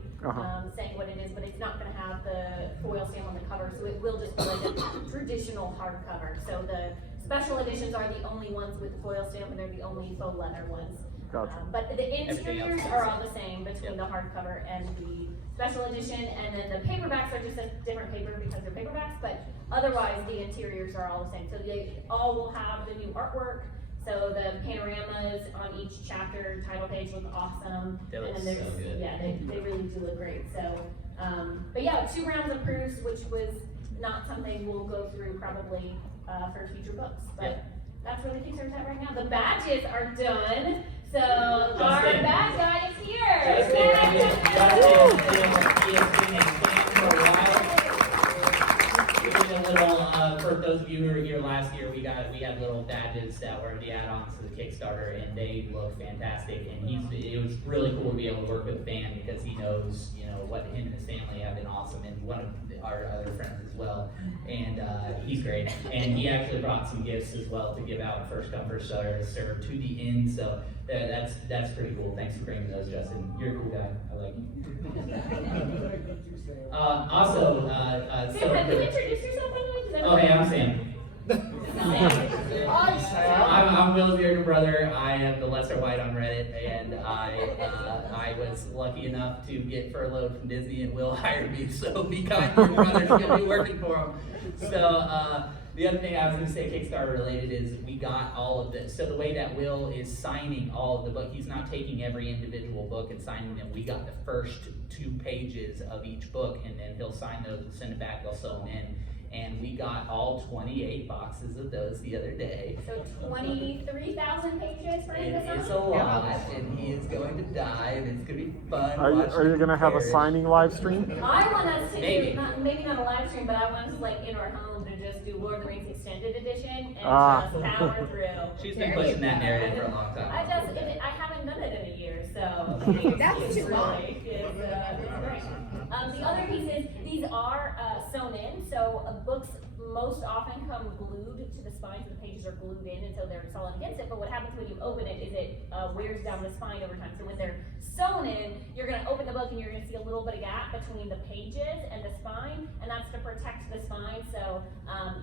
saying what it is, but it's not going to have the foil stamp on the cover, so it will just be like a traditional hardcover. So the special editions are the only ones with the foil stamp, and they're the only faux leather ones. Gotcha. But the interiors are all the same between the hardcover and the special edition, and then the paperbacks are just a different paper because they're paperbacks, but otherwise the interiors are all the same. So they all will have the new artwork. So the panoramas on each chapter, title page look awesome. They look and then so good. Yeah, they really do look great. So, but yeah, 2 rounds of proofs, which was not something we'll go through probably for future books. But that's where the Kickstarter's at right now. The badges are done. So our bad guy is here. For those of you you were here last year, we had little badges that were the add-ons to the Kickstarter, and they look fantastic. And it was really cool to be able to work with a fan because he knows, you know, what him and his family have been awesome, and one of our other friends as well. And he's great. And he actually brought some gifts as well to give out first come first serve to the end. So that's pretty cool. Thanks for bringing those, Justin. You're a cool guy. I like you. Also, Sam, have you introduced yourself, by the way? Does that oh, hey, I'm Sam. Hi, Sam. I'm Will's younger brother. I am the lesser Wight on Reddit, and I was lucky enough to get furloughed from Disney, and Will hired me. So be kind to your brother's gonna be working for him. So the other thing I was going to say Kickstarter related is we got all of this. So the way that Will is signing all of the book, he's not taking every individual book and signing them. We got the first 2 pages of each book, and then he'll sign those and send it back. They'll sew them in. And we got all 28 boxes of those the other day. So 23,000 pages for him to sign? It's a lot, and he is going to die, and it's going to be fun. Are you going to have a signing live stream? I want us to do, maybe not a live stream, but I want us to, like, in our home to just do Lord of the Rings Extended Edition and just power through. She's been pushing that narrative for a long time. I haven't done it in a year, so That's too long. It's great. The other piece is these are sewn in, so books most often come glued to the spine, so the pages are glued in until they're solid against it. But what happens when you open it is it wears down the spine over time. So when they're sewn in, you're going to open the book and you're going to see a little bit of gap between the pages and the spine, and that's to protect the spine. So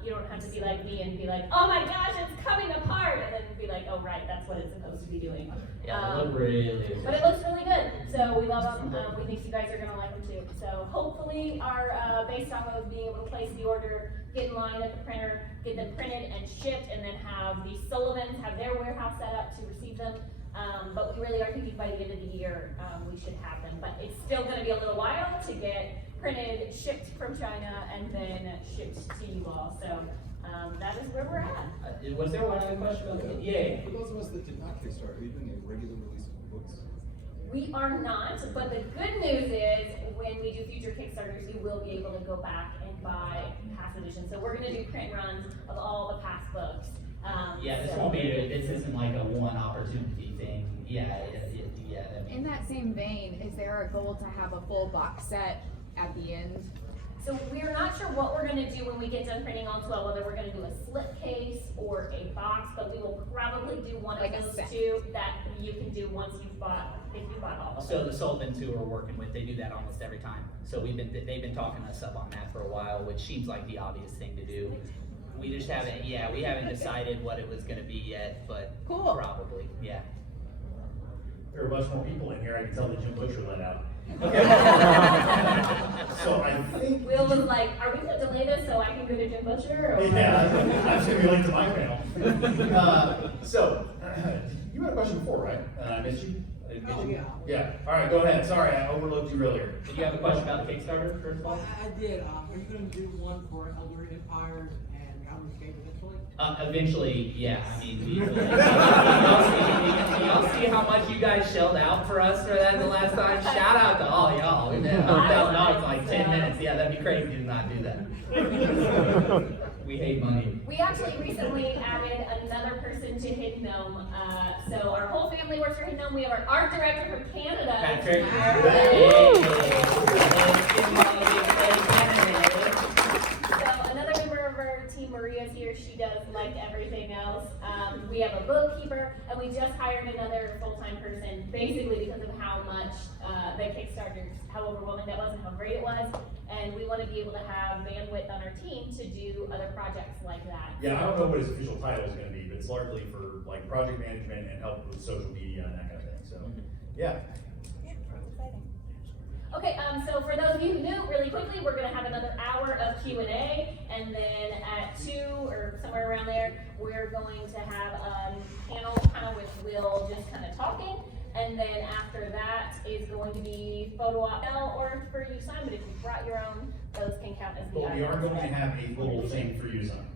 you don't have to be like me and be like, oh my gosh, it's coming apart, and then be like, oh right, that's what it's supposed to be doing. Yeah, they look really good. But it looks really good, so we love them. We think you guys are going to like them too. So hopefully based off of being able to place the order, get in line at the printer, get them printed and shipped, and then have the Sullivans have their warehouse set up to receive them. But we really are thinking by the end of the year, we should have them. But it's still going to be a little while to get printed, shipped from China, and then shipped to you all. So that is where we're at. Was there one other question? Yeah. For those of us that did not Kickstarter, are you doing a regular release of books? We are not, but the good news is when we do future Kickstarters, you will be able to go back and buy past editions. So we're going to do print runs of all the past books. Yeah, this won't be. This isn't like a one opportunity thing. Yeah. In that same vein, is there a goal to have a full box set at the end? So we're not sure what we're going to do when we get done printing all 12, whether we're going to do a slipcase or a box, but we will probably do one of those two that you can do once you've bought, if you bought all of them. So the Sullivans who we're working with, they do that almost every time. So they've been talking us up on that for a while, which seems like the obvious thing to do. We just haven't, we haven't decided what it was going to be yet, but probably, yeah. There are much more people in here. I can tell that Jim Butcher let out. Okay. So I think Will was like, are we going to delay this so I can go to Jim Butcher? Or yeah, I'm just going to be late to my panel. So you had a question before, right? I missed you. Yeah. Yeah. All right, go ahead. Sorry, I overlooked you earlier. Did you have a question about the Kickstarter, first of all? I did. Are you going to do one for Elder Empires and Goblin Escape eventually? Eventually, yeah. I mean, y'all see how much you guys shelled out for us for that the last time? Shout out to all y'all. $1,000 like 10 minutes. Yeah, that'd be crazy to not do that. We hate money. We actually recently added another person to Hidden Gnome. So our whole family works for Hidden Gnome. We have our art director from Canada. Patrick. So another member of our team, Maria's here. She does like everything else. We have a bookkeeper, and we just hired another full-time person, basically because of how much the Kickstarters, how overwhelming that was and how great it was. And we want to be able to have bandwidth on our team to do other projects like that. Yeah, I don't know what his official title is going to be, but it's largely for like project management and help with social media and that kind of thing. So, yeah. Okay, so for those of you who knew, really quickly, we're going to have another hour of Q&A, and then at 2 or somewhere around there, we're going to have a panel kind of with Will just kind of talking, and then after that is going to be photo op or for you sign, but if you brought your own, those can count as the But we are items. going to have a little thing for you to sign.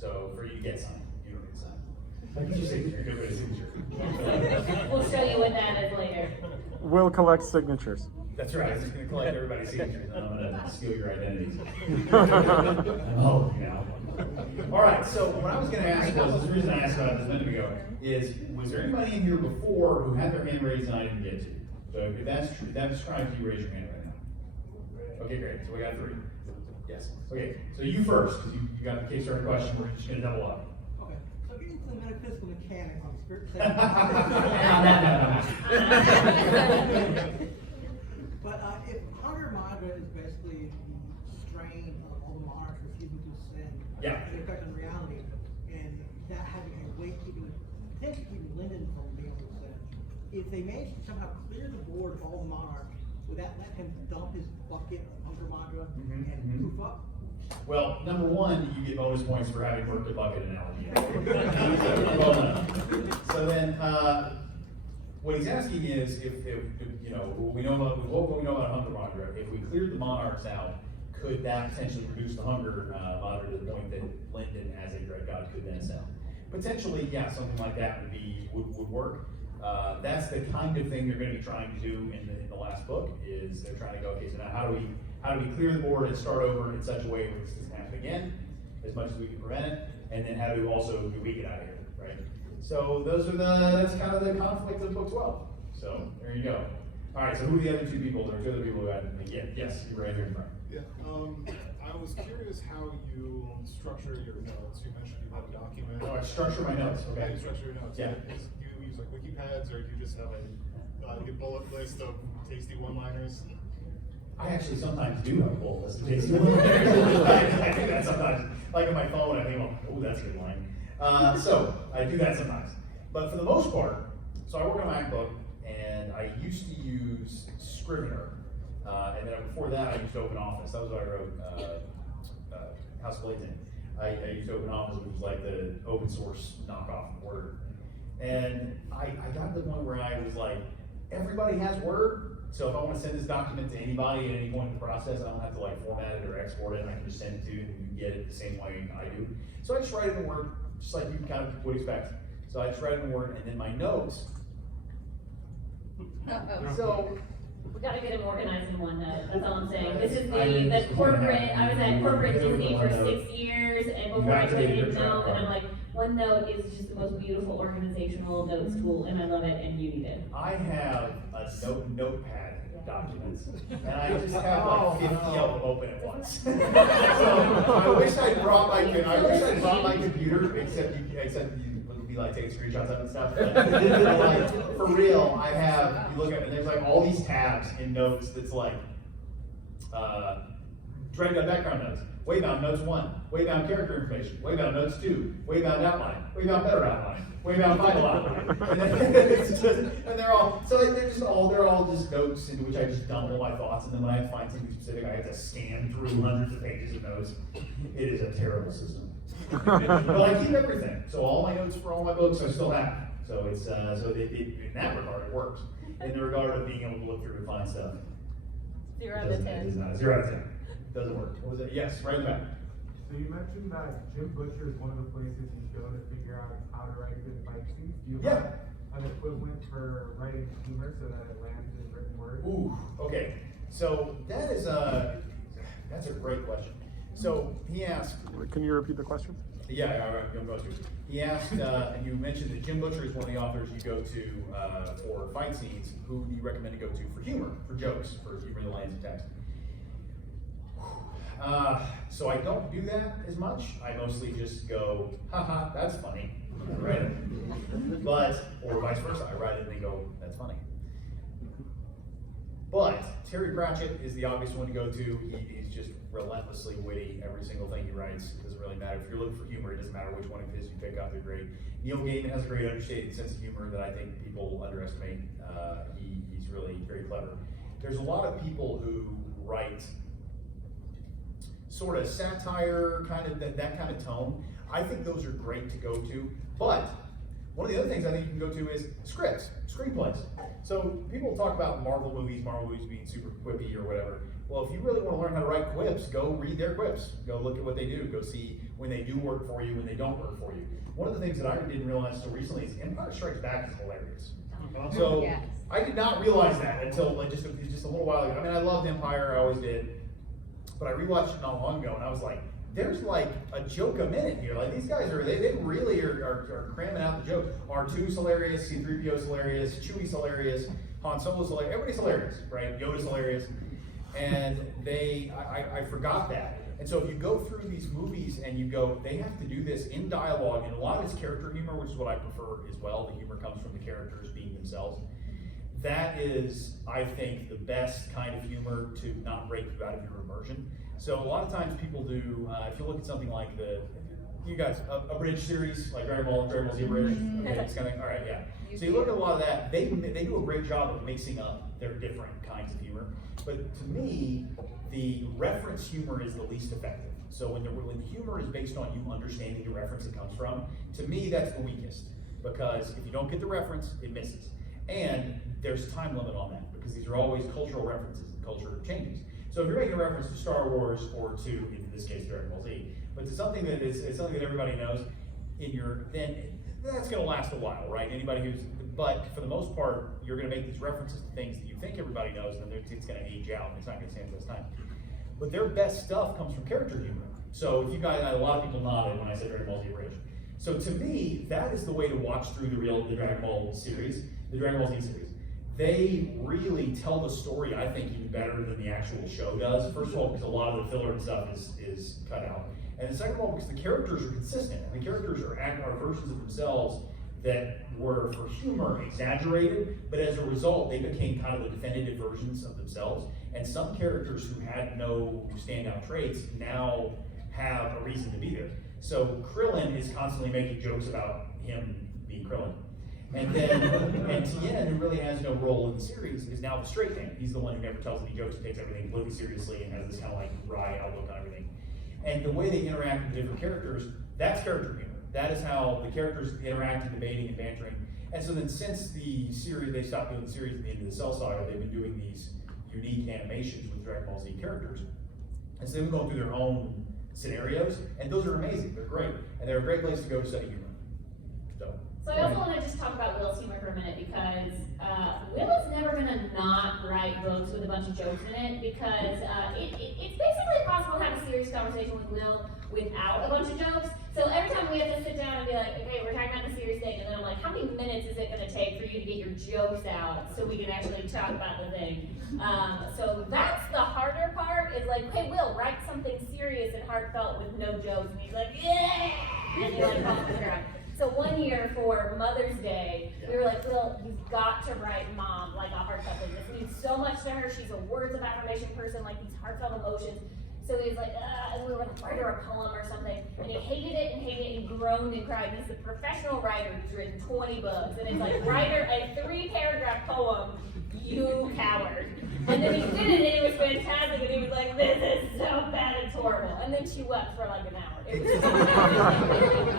So for you to get signed, you don't need to sign. Like your signature, good signature. We'll show you what that is later. Will collect signatures. That's right, I'm just gonna collect everybody's signatures, and I'm gonna steal your identities. Oh, yeah. All right, so what I was gonna ask was, the reason I asked about this a minute ago, is, was there anybody in here before who had their hand raised and I didn't get to? So if that's true, if that describes you, raise your hand right now. Okay, great, so we got 3. Yes, okay, so you first, because you got the Kickstarter question, we're just gonna double up. Okay, so getting to the metaphysical mechanics on spirit But if Hunger Maga is basically the strain of all the monarchs refusing to ascend, Yeah. and the effect on reality, and that having a way keeping, potentially keeping Linden from being able to ascend, if they manage to somehow clear the board of all the monarchs, would that let him dump his bucket of Hunger Maga and poof up? Well, number 1, you get bonus points for having worked the bucket analogy. Well done. So then, what he's asking is, if you know, what we know about Hunger Maga, if we cleared the monarchs out, could that potentially reduce the hunger Maga to the point that Linden, as a dread god, could then ascend? Potentially, yeah, something like that would work. That's the kind of thing they're going to be trying to do in the last book. Is they're trying to go, okay, so now how do we clear the board and start over in such a way where this doesn't happen again, as much as we can prevent it, and then how do we get out of here, right? So that's kind of the conflict of book 12. So there you go. All right, so who are the other 2 people? There are 2 other people who had yes, you're right here in front. Yeah, I was curious how you structure your notes. You mentioned you have a document. Oh, I structure my notes, okay. How you structure your notes. Yeah. Do you use like wiki pads, or do you just have a bullet list of tasty one-liners? I actually sometimes do have a bullet list of tasty one-liners. I do that sometimes. Like on my phone, I think, oh, that's a good line. So I do that sometimes. But for the most part, so I work on a MacBook, and I used to use Scrivener. And then before that, I used OpenOffice. That was what I wrote House of Blades in. I used OpenOffice, which was like the open source knockoff of Word. And I got to the point where I was like, everybody has Word. So if I want to send this document to anybody at any point in the process, I don't have to like format it or export it. I can just send it to you, and you can get it the same way I do. So I just write it in Word, just like you kind of would expect. So I just write it in Word, and then my notes. So we gotta get him organized in OneNote, that's all I'm saying. This is the corporate, I was at corporate Disney for 6 years, and before I did Note, and I'm like, OneNote is just the most beautiful organizational notes tool, and I love it, and you need it. I have a notepad documents, and I just have like 50 of them open at once. So I wish I'd brought my computer, except you would be like taking screenshots of it and stuff. But like, for real, I have, you look at it, and there's like all these tabs in notes that's like, Dreadgun background notes, Waybound notes 1, Waybound character information, Waybound notes 2, Waybound outline, Waybound better outline, Waybound final outline. And then it's just, and they're all just notes into which I just dump all my thoughts, and then when I have to find something specific, I have to scan through hundreds of pages of notes. It is a terrible system. But I keep everything, so all my notes for all my books I still have. So it's in that regard it works. In the regard of being able to look through and find stuff. 0 out of 10. It is not 0 out of 10. Doesn't work. What was it? Yes, right in the back. So you mentioned that Jim Butcher is one of the places you go to figure out how to write good fight scenes. Do you have an equivalent for writing humor so that it lands in written word? Ooh, okay. So that's a great question. So he asked. Can you repeat the question? Yeah, I'm going to. He asked, and you mentioned that Jim Butcher is one of the authors you go to for fight scenes. Who do you recommend to go to for humor, for jokes, for humor that lands in text? So I don't do that as much. I mostly just go, haha, that's funny, right? Or vice versa, I write it and they go, that's funny. But Terry Pratchett is the obvious one to go to. He's just relentlessly witty. Every single thing he writes, it doesn't really matter. If you're looking for humor, it doesn't matter which one of his you pick up, they're great. Neil Gaiman has a great understated sense of humor that I think people underestimate. He's really very clever. There's a lot of people who write sort of satire, kind of that kind of tone. I think those are great to go to, but one of the other things I think you can go to is scripts, screenplays. So people talk about Marvel movies being super quippy or whatever. Well, if you really want to learn how to write quips, go read their quips. Go look at what they do. Go see when they do work for you, when they don't work for you. One of the things that I didn't realize until recently is Empire Strikes Back is hilarious. So Yes. I did not realize that until like just a little while ago. I mean, I loved Empire, I always did, but I rewatched it not long ago, and I was like, there's like a joke a minute here. Like these guys they really are cramming out the jokes. R2's hilarious, C3PO's hilarious, Chewie's hilarious, Han Solo's hilarious. Everybody's hilarious, right? Yoda's hilarious, and I forgot that. And so if you go through these movies and you go, they have to do this in dialogue, and a lot of it's character humor, which is what I prefer as well. The humor comes from the characters being themselves. That is, I think, the best kind of humor to not break you out of your immersion. So a lot of times people do, if you look at something like you guys, a bridge series, like Dragon Ball Z Bridge, okay, it's kind of, all right, yeah. So you look at a lot of that, they do a great job of mixing up their different kinds of humor. But to me, the reference humor is the least effective. So when the humor is based on you understanding the reference it comes from, to me, that's the weakest. Because if you don't get the reference, it misses. And there's a time limit on that, because these are always cultural references, and culture changes. So if you're making a reference to Star Wars or to, in this case, Dragon Ball Z, but to something that is something that everybody knows, then that's going to last a while, right? But for the most part, you're going to make these references to things that you think everybody knows, and then it's going to age out, and it's not going to stand the test of time. But their best stuff comes from character humor. So if you guys, a lot of people nodded when I said Dragon Ball Z Bridge. So to me, that is the way to watch through the Dragon Ball series, the Dragon Ball Z series. They really tell the story, I think, even better than the actual show does. First of all, because a lot of the filler and stuff is cut out. And second of all, because the characters are consistent. And the characters are versions of themselves that were, for humor, exaggerated, but as a result, they became kind of the definitive versions of themselves. And some characters who had no standout traits now have a reason to be there. So Krillin is constantly making jokes about him being Krillin. And then, and Tien, who really has no role in the series, is now the straight man. He's the one who never tells any jokes, and takes everything completely seriously, and has this kind of like wry outlook on everything. And the way they interact with different characters, that's character humor. That is how the characters interact and debating and bantering. And so then since the series, they stopped doing the series at the end of the Cell Saga, they've been doing these unique animations with Dragon Ball Z characters. And so they've been going through their own scenarios, and those are amazing, they're great. And they're a great place to go to study humor. So I also want to just talk about Will's humor for a minute, because Will is never going to not write books with a bunch of jokes in it, because it's basically impossible to have a serious conversation with Will without a bunch of jokes. So every time we have to sit down and be like, okay, we're talking about the serious thing, and then I'm like, how many minutes is it going to take for you to get your jokes out so we can actually talk about the thing? So that's the harder part, is like, hey, Will, write something serious and heartfelt with no jokes. And he's like, yeah! And he like falls to the ground. So one year for Mother's Day, we were like, Will, you've got to write Mom like a heartfelt thing. This means so much to her. She's a words of affirmation person, like these heartfelt emotions. So he was like, and we were like, write her a poem or something. And he hated it and hated it, and he groaned and cried. He's a professional writer who's written 20 books. And it's like, write her a 3-paragraph poem, you coward. And then he did it, and it was fantastic. And he was like, this is so bad, it's horrible. And then she wept for like an hour. It was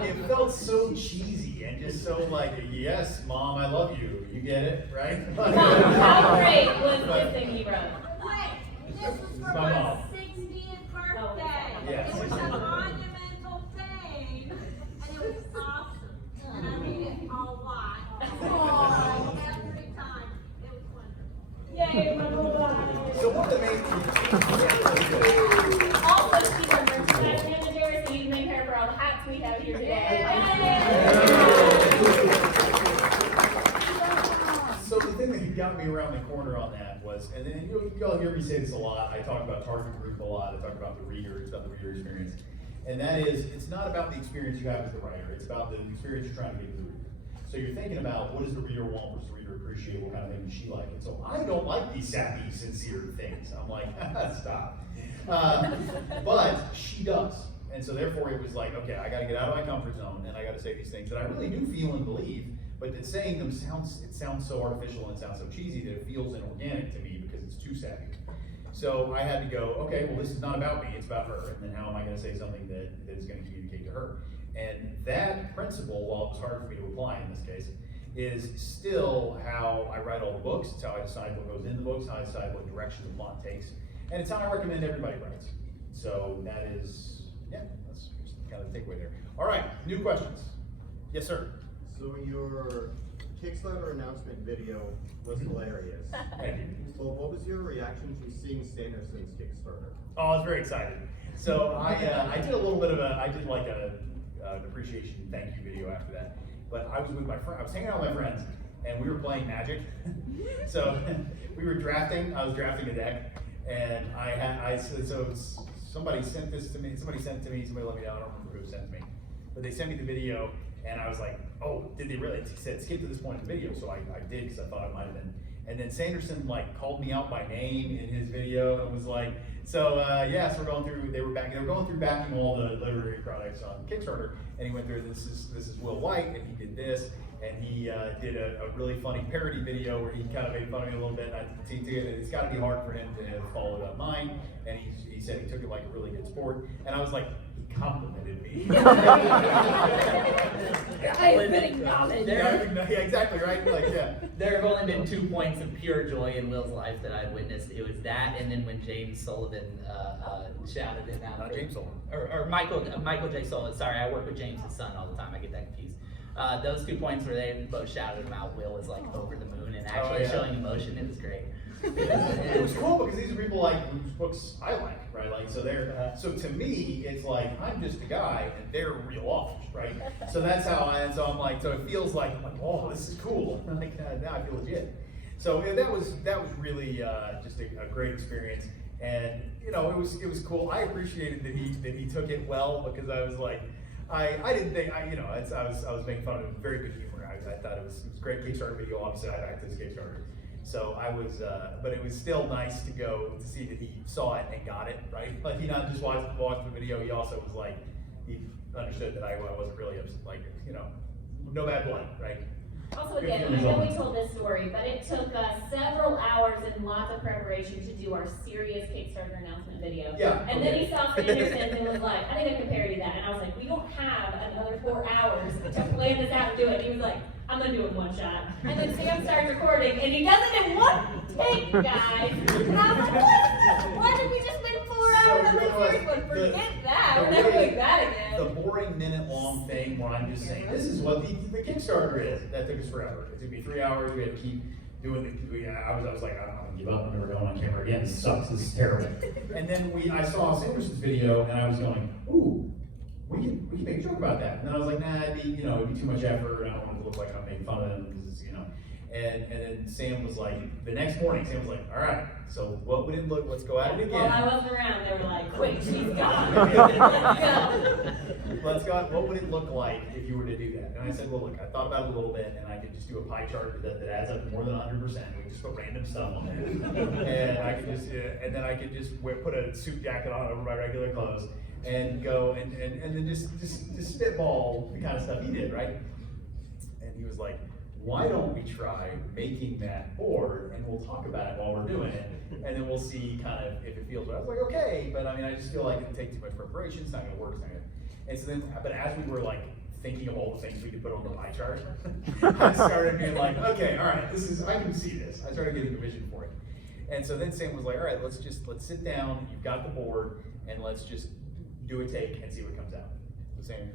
It felt so cheesy and just so like, yes, Mom, I love you. You get it, right? How great was this thing he wrote? Wait, this was for My my mom. 60th birthday. Yes. It was a monumental thing, and it was awesome. And I mean it a lot. Every time. It was wonderful. Yay, my little guy. So one of the main Also, she's our merchandise manager, so you can thank her for all the hats we have here today. So the thing that got me around the corner on that was, and then you all hear me say this a lot, I talk about target group a lot, I talk about the reader, it's about the reader experience. And that is, it's not about the experience you have as the writer, it's about the experience you're trying to get to the reader. So you're thinking about, what does the reader want, what does the reader appreciate, what kind of thing does she like? And so I don't like these sappy, sincere things. I'm like, stop. But she does. And so therefore it was like, okay, I gotta get out of my comfort zone, and I gotta say these things that I really do feel and believe, but that saying them sounds so artificial and sounds so cheesy that it feels inorganic to me because it's too sappy. So I had to go, okay, well, this is not about me, it's about her, and then how am I gonna say something that is gonna communicate to her? And that principle, while it was hard for me to apply in this case, is still how I write all the books. It's how I decide what goes in the books, how I decide what direction the plot takes, and it's how I recommend everybody writes. So that is, yeah, that's kind of the takeaway there. All right, new questions. Yes, sir. So your Kickstarter announcement video was hilarious. Well, what was your reaction to seeing Sanderson's Kickstarter? Oh, I was very excited. So I did a little bit of I did like an appreciation thank you video after that. But I was with my friend, I was hanging out with my friends, and we were playing Magic. So we were drafting, I was drafting a deck, and somebody sent this to me, somebody let me know, I don't remember who sent it to me. But they sent me the video, and I was like, oh, did they really? He said skip to this point in the video, so I did because I thought it might have been. And then Sanderson like called me out by name in his video and was like, so yeah, so we're going through. They were going through backing all the literary products on Kickstarter, and he went through this is Will Wight, and he did this, and he did a really funny parody video where he kind of made fun of me a little bit. And I think it's got to be hard for him to have followed up mine, and he said he took it like a really good sport, and I was like, he complimented me. I have been acknowledged. Yeah, exactly right. Like yeah. There have only been 2 points of pure joy in Will's life that I've witnessed. It was that, and then when James Sullivan shouted it out. Not James Sullivan. Or Michael J. Sullivan. Sorry, I work with James' son all the time. I get that confused. Those 2 points where they both shouted him out. Will was like over the moon and actually showing emotion. It was great. It was cool because these are people like whose books I like, right? Like so they're so to me it's like I'm just a guy and they're real authors, right? So that's how I'm like so it feels like I'm like oh this is cool. Like now I feel legit. So yeah, that was really just a great experience, and you know it was cool. I appreciated that he took it well because I was like I didn't think I was making fun of him. Very good humor. I thought it was a great Kickstarter video. Obviously I backed this Kickstarter. So I was, but it was still nice to go to see that he saw it and got it, right? Like he not just watched the video, he also was like, he understood that I wasn't really upset, like, you know, no bad blood, right? Also again, I know we told this story, but it took us several hours and lots of preparation to do our serious Kickstarter announcement video. Yeah. And then he saw Sanderson and was like, I think I can parody that. And I was like, we don't have another 4 hours to plan this out and do it. And he was like, I'm gonna do it in one shot. And then Sam starts recording and he does it in one take, guys. And I was like, what is this? Why did we just spend 4 hours on this serious one? Forget that. We're never doing that again. The boring minute-long thing where I'm just saying, this is what the Kickstarter is. That took us forever. It took me 3 hours. We had to keep doing I was like, I'm gonna give up. I'm never going on camera again. This sucks. This is terrible. And then I saw Sanderson's video and I was going, ooh, we can make a joke about that. And then I was like, nah, it'd be too much effort. I don't want it to look like I'm making fun of him because And then Sam was like, the next morning, Sam was like, all right, so what would it look, let's go at it again. While I wasn't around, they were like, quick, she's gone. Let's go, what would it look like if you were to do that? And I said, well, look, I thought about it a little bit, and I could just do a pie chart that adds up to more than 100%. We could just put random stuff on there. And I could just, and then I could just put a suit jacket on over my regular clothes and go and then just spitball the kind of stuff he did, right? And he was like, why don't we try making that board and we'll talk about it while we're doing it, and then we'll see kind of if it feels right. I was like, okay, but I mean, I just feel like it'd take too much preparation, it's not gonna work, it's not gonna. And so then, but as we were like thinking of all the things we could put on the pie chart, I started being like, okay, all right, I can see this. I started getting a vision for it. And so then Sam was like, all right, let's sit down, you've got the board, and let's just do a take and see what comes out. So Sam,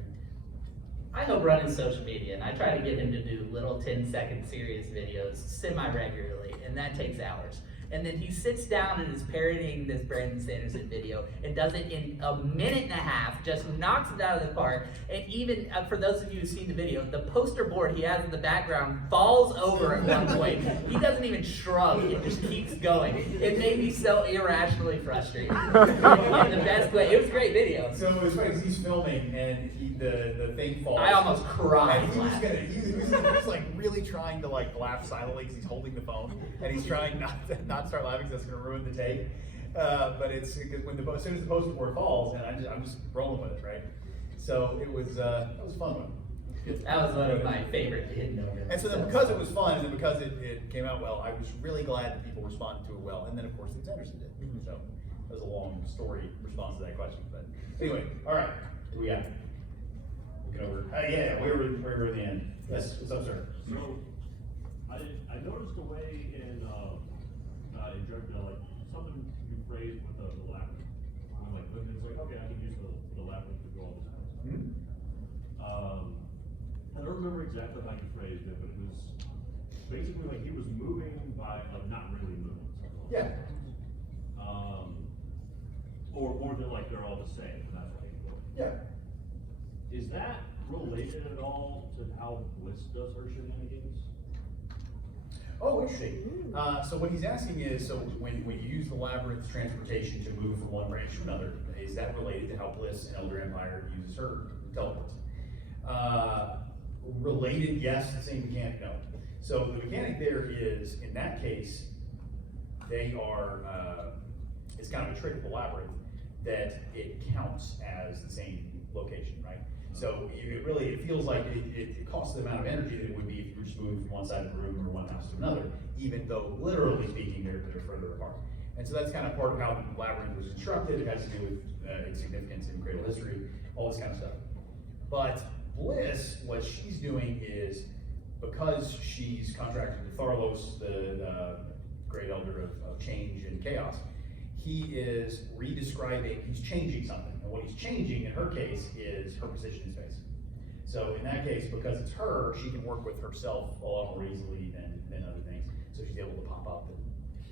I help running social media, and I try to get him to do little 10-second serious videos semi-regularly, and that takes hours. And then he sits down and is parodying this Brandon Sanderson video and does it in a minute and a half, just knocks it out of the park. And even, for those of you who've seen the video, the poster board he has in the background falls over at one point. He doesn't even shrug, it just keeps going. It made me so irrationally frustrated in the best way. It was a great video. So it was funny because he's filming and the thing falls. I almost cried. And he was like really trying to like laugh silently because he's holding the phone and he's trying not start laughing because that's going to ruin the take. But it's because as soon as the poster board falls, and I'm just rolling with it, right? So it was that was a fun one. That was one of my favorite hidden over. And so then because it was fun and then because it came out well, I was really glad that people responded to it well. And then of course that Sanderson did. So that was a long story response to that question. But anyway, all right, who we got? Looking over. Yeah, we were at the end. Yes, what's up, sir? So I noticed the way in DragonCon, like something you phrase with the Latin. I'm like, it's like, okay, I can use the Latin to go all this stuff. I don't remember exactly how you phrased it, but it was basically like he was moving by, like not really moving. Yeah. Or they're like, they're all the same, and that's why he goes. Yeah. Is that related at all to how Bliss does her shenanigans? Oh, interesting. So what he's asking is, so when you use the labyrinth transportation to move from one branch to another, is that related to how Bliss in Elder Empire uses her teleports? Related, yes. The same mechanic, no. So the mechanic there is, in that case, they are, it's kind of a trick of the labyrinth that it counts as the same location, right? So it feels like it costs the amount of energy that it would be if you were just moving from one side of the room or one house to another, even though literally speaking, they're further apart. And so that's kind of part of how the labyrinth was constructed. It has to do with its significance in cradle history, all this kind of stuff. But Bliss, what she's doing is, because she's contracted to Tharlos, the great elder of change and chaos, he is he's changing something. And what he's changing in her case is her position in space. So in that case, because it's her, she can work with herself a lot more easily than other things. So she's able to pop up. And,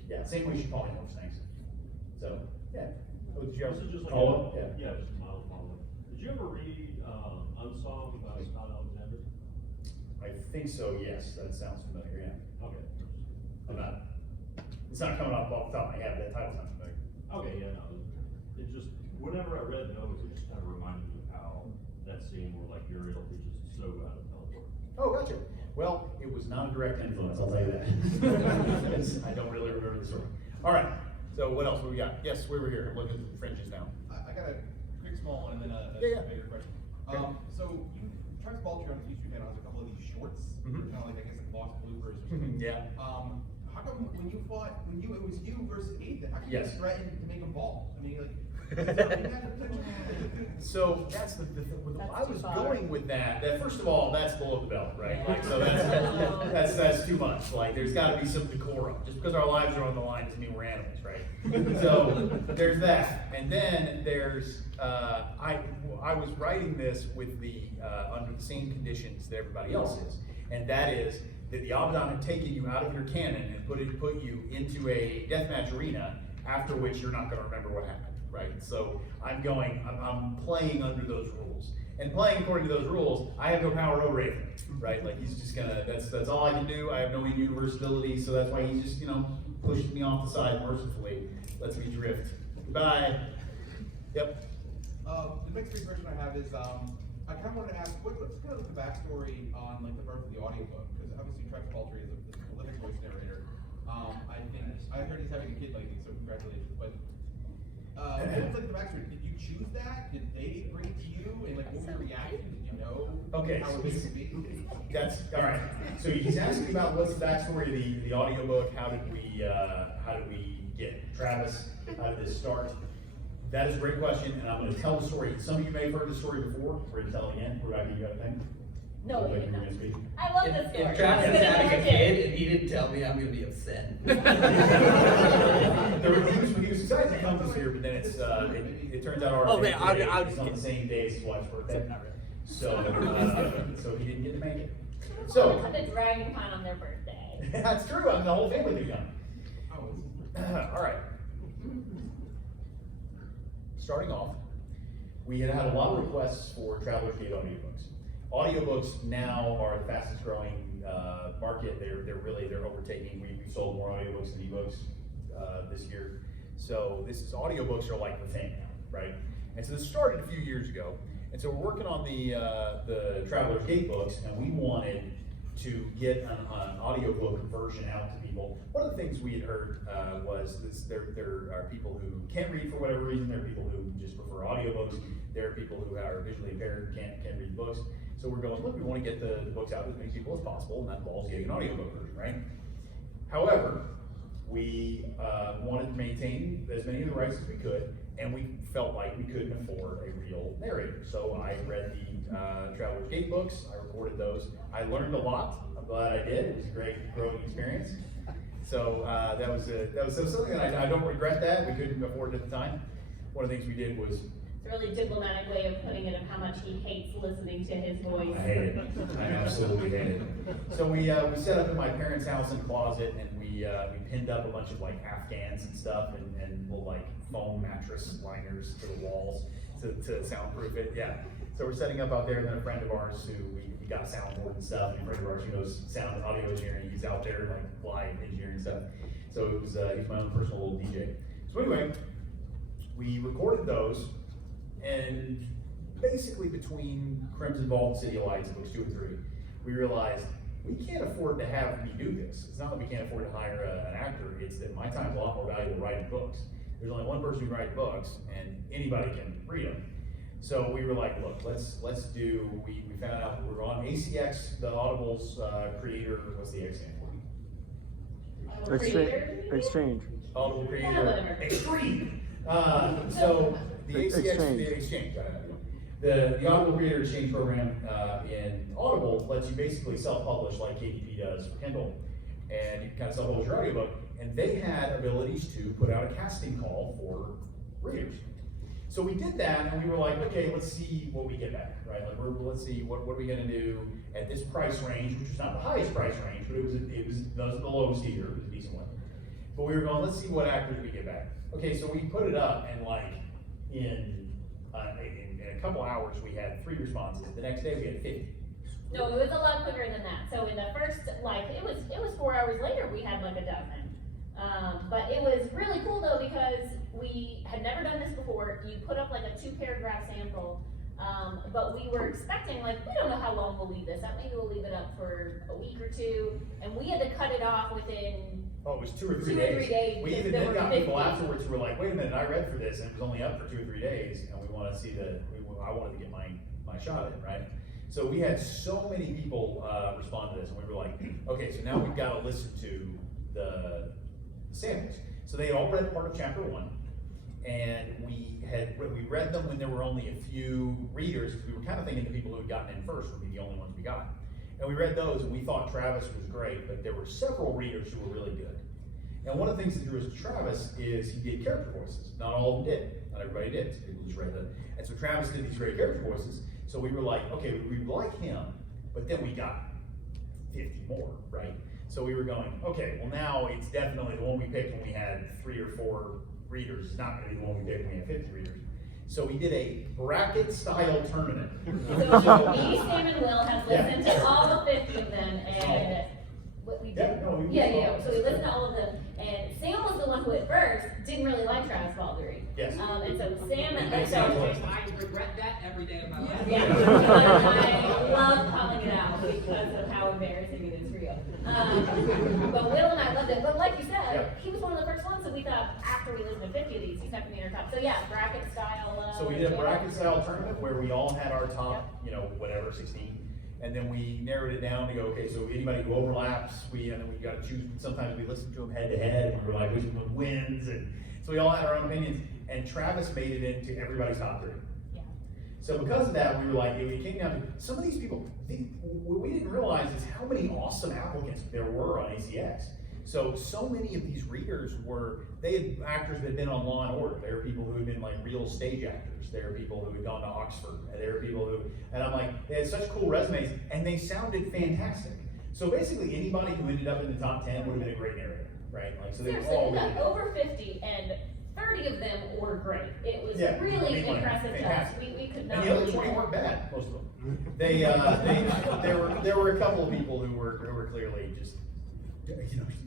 yeah, same way she polymorphs things. So, yeah. Oh, did you ever This is just like follow up? yeah, just a mild follow-up. Did you ever read Unsung by Scott Alexander? I think so, yes. That sounds familiar, yeah. Okay. It's not coming off the top of my head, that title sounds familiar. Okay, yeah, no, it just, whenever I read those, it just kind of reminded me of how that scene where like Uriel teaches so how to teleport. Oh, gotcha. Well, it was not a direct influence, I'll tell you that. I don't really remember the story. All right, so what else? What we got? Yes, we were here. Look at the fringes now. I got a quick small one and then a bigger question. So you Travis Balcher on his YouTube channel has a couple of these shorts, kind of like I guess like lost bloopers or something. Yeah. How come when you fought, it was you versus Ethan, how come Yes. you threatened to make him fall? I mean, like, so that's I was going with that. First of all, that's below the belt, right? Like, so that's too much. Like, there's got to be some decorum. Just because our lives are on the line doesn't mean we're animals, right? So there's that, and then there's I was writing this with the under the same conditions that everybody else is, and that is that the Abaddon had taken you out of your canon and put you into a deathmatch arena, after which you're not going to remember what happened. Right, so I'm playing under those rules, and playing according to those rules, I have no power over Ethan, right? Like he's just gonna, that's all I can do. I have no in-universe ability, so that's why he's just, pushes me off the side mercifully, lets me drift. Goodbye. Yep. The next big question I have is, I kind of wanted to ask, what's kind of the backstory on like the birth of the audiobook? Because obviously Travis Balcher is a prolific voice narrator. I heard he's having a kid lately, so congratulations. But what's like the backstory? Did you choose that? Did they bring it to you? And like, what was your reaction? Did you know Okay, how it was going to be? That's all right. So he's asking about what's the backstory of the audiobook. How did we get Travis? How did this start? That is a great question, and I'm going to tell the story. Some of you may have heard the story before. We're going to tell it again. We're going to give you a thing. No, Like we you did were not. gonna speak. I love this story. If Travis It's is gonna be having a our kid. kid and he didn't tell me, I'm gonna be upset. He was excited to come this year, but then it turns out our Oh, man, I'll is just on the kidding. same day as his wife's birthday. Not really. So he didn't get to make it. So Put the DragonCon on their birthday. that's true. I mean, the whole family did come. All right. Starting off, we had a lot of requests for Traveler's Gate audiobooks. Audiobooks now are the fastest growing market. They're overtaking. We've sold more audiobooks than ebooks this year. So audiobooks are like the thing now, right? And so this started a few years ago. And so we're working on the Traveler's Gate books, and we wanted to get an audiobook version out to people. One of the things we had heard was there are people who can't read for whatever reason. There are people who just prefer audiobooks. There are people who are visually impaired, can't read books. So we're going, look, we want to get the books out to as many people as possible, and that involves getting an audiobook version, right? However, we wanted to maintain as many of the rights as we could, and we felt like we couldn't afford a real narrator. So I read the Traveler's Gate books, I recorded those. I learned a lot. I'm glad I did. It was a great growing experience. So that was something that I don't regret that. We couldn't afford it at the time. One of the things we did was It's a really diplomatic way of putting it of how much he hates listening to his voice. I hate it. I absolutely hate it. So we set up in my parents' house in a closet, and we pinned up a bunch of like Afghans and stuff, and little like foam mattress liners to the walls to soundproof it. Yeah. So we're setting up out there, and then a friend of ours who we got a soundboard and stuff, and a friend of ours who knows sound and audio engineering, he's out there like live engineering stuff. So it was he's my own personal little DJ. So anyway, we recorded those, and basically between Crimson Vault and City of Lights, books 2 and 3, we realized we can't afford to have me do this. It's not that we can't afford to hire an actor, it's that my time's a lot more valuable writing books. There's only one person who can write books, and anybody can read them. So we were like, look, let's do, we found out that we were on ACX, the Audible's creator, what's the X stand for? Exchange. Audible creator, Extreme. So the ACX, the exchange, the Audible Creator Exchange program in Audible lets you basically self-publish like KDP does for Kindle, and you can kind of self-publish your audiobook. And they had abilities to put out a casting call for readers. So we did that, and we were like, okay, let's see what we get back, right? Like, let's see what are we going to do at this price range, which was not the highest price range, but it was the lowest either. It was a decent one. But we were going, let's see what actors we get back. Okay, so we put it up, and like in a couple hours we had 3 responses. The next day we had 50. No, it was a lot quicker than that. So in the first, like, it was 4 hours later we had like a dozen. But it was really cool though, because we had never done this before. You put up like a 2-paragraph sample, but we were expecting, like, we don't know how long we'll leave this up. Maybe we'll leave it up for a week or 2, and we had to cut it off within. Oh, it was 2 or 3 days. We even then got people afterwards who were like, wait a minute, I read for this, and it was only up for 2 or 3 days, and we want to see I wanted to get my shot in, right? So we had so many people respond to this, and we were like, okay, so now we've got to listen to the samples. So they had all read part of chapter 1, and we read them when there were only a few readers, because we were kind of thinking the people who had gotten in first would be the only ones we got. And we read those, and we thought Travis was great, but there were several readers who were really good. And one of the things that drew us to Travis is he did character voices. Not all of them did. Not everybody did. So people just read them. And so Travis did these great character voices. So we were like, okay, we like him, but then we got 50 more, right? So we were going, okay, well now it's definitely the one we picked when we had 3 or 4 readers. It's not going to be the one we picked when we had 50 readers. So we did a bracket style tournament. So me, Sam, and Will have listened to all 50 of them, and what we did. So we listened to all of them, and Sam was the one who at first didn't really like Travis Baldry. Yes. And so Sam and I regret that every day of my life. Yeah, I love calling it out because of how embarrassing it is for you. But Will and I loved it. But like you said, he was one of the first ones that we thought after we listened to 50 of these, he's not going to be in our top. So yeah, bracket style. So we did a bracket style tournament where we all had our top, whatever, 16. And then we narrowed it down to go, okay, so anybody who overlaps, and then we got to choose. Sometimes we listened to them head to head, and we were like, which one wins? And so we all had our own opinions. And Travis made it into everybody's top 3. Yeah. So because of that, we were like, it came down to some of these people. What we didn't realize is how many awesome applicants there were on ACX. So many of these readers actors that had been on Law and Order. There were people who had been like real stage actors. There were people who had gone to Oxford. There were people and I'm like, they had such cool resumes, and they sounded fantastic. So basically, anybody who ended up in the top 10 would have been a great narrator, right? Like, so they were all really good. Over 50, and 30 of them were great. It was really impressive to us. We could not. And the other 20 weren't bad, most of them. There were a couple of people who were clearly just, you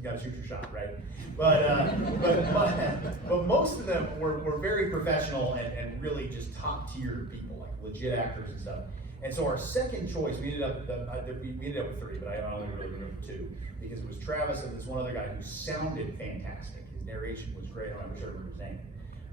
gotta shoot your shot, right? But most of them were very professional and really just top tier people, like legit actors and stuff. And so our second choice, we ended up with 3, but I only really remember 2, because it was Travis and this one other guy who sounded fantastic. His narration was great. I don't remember his name,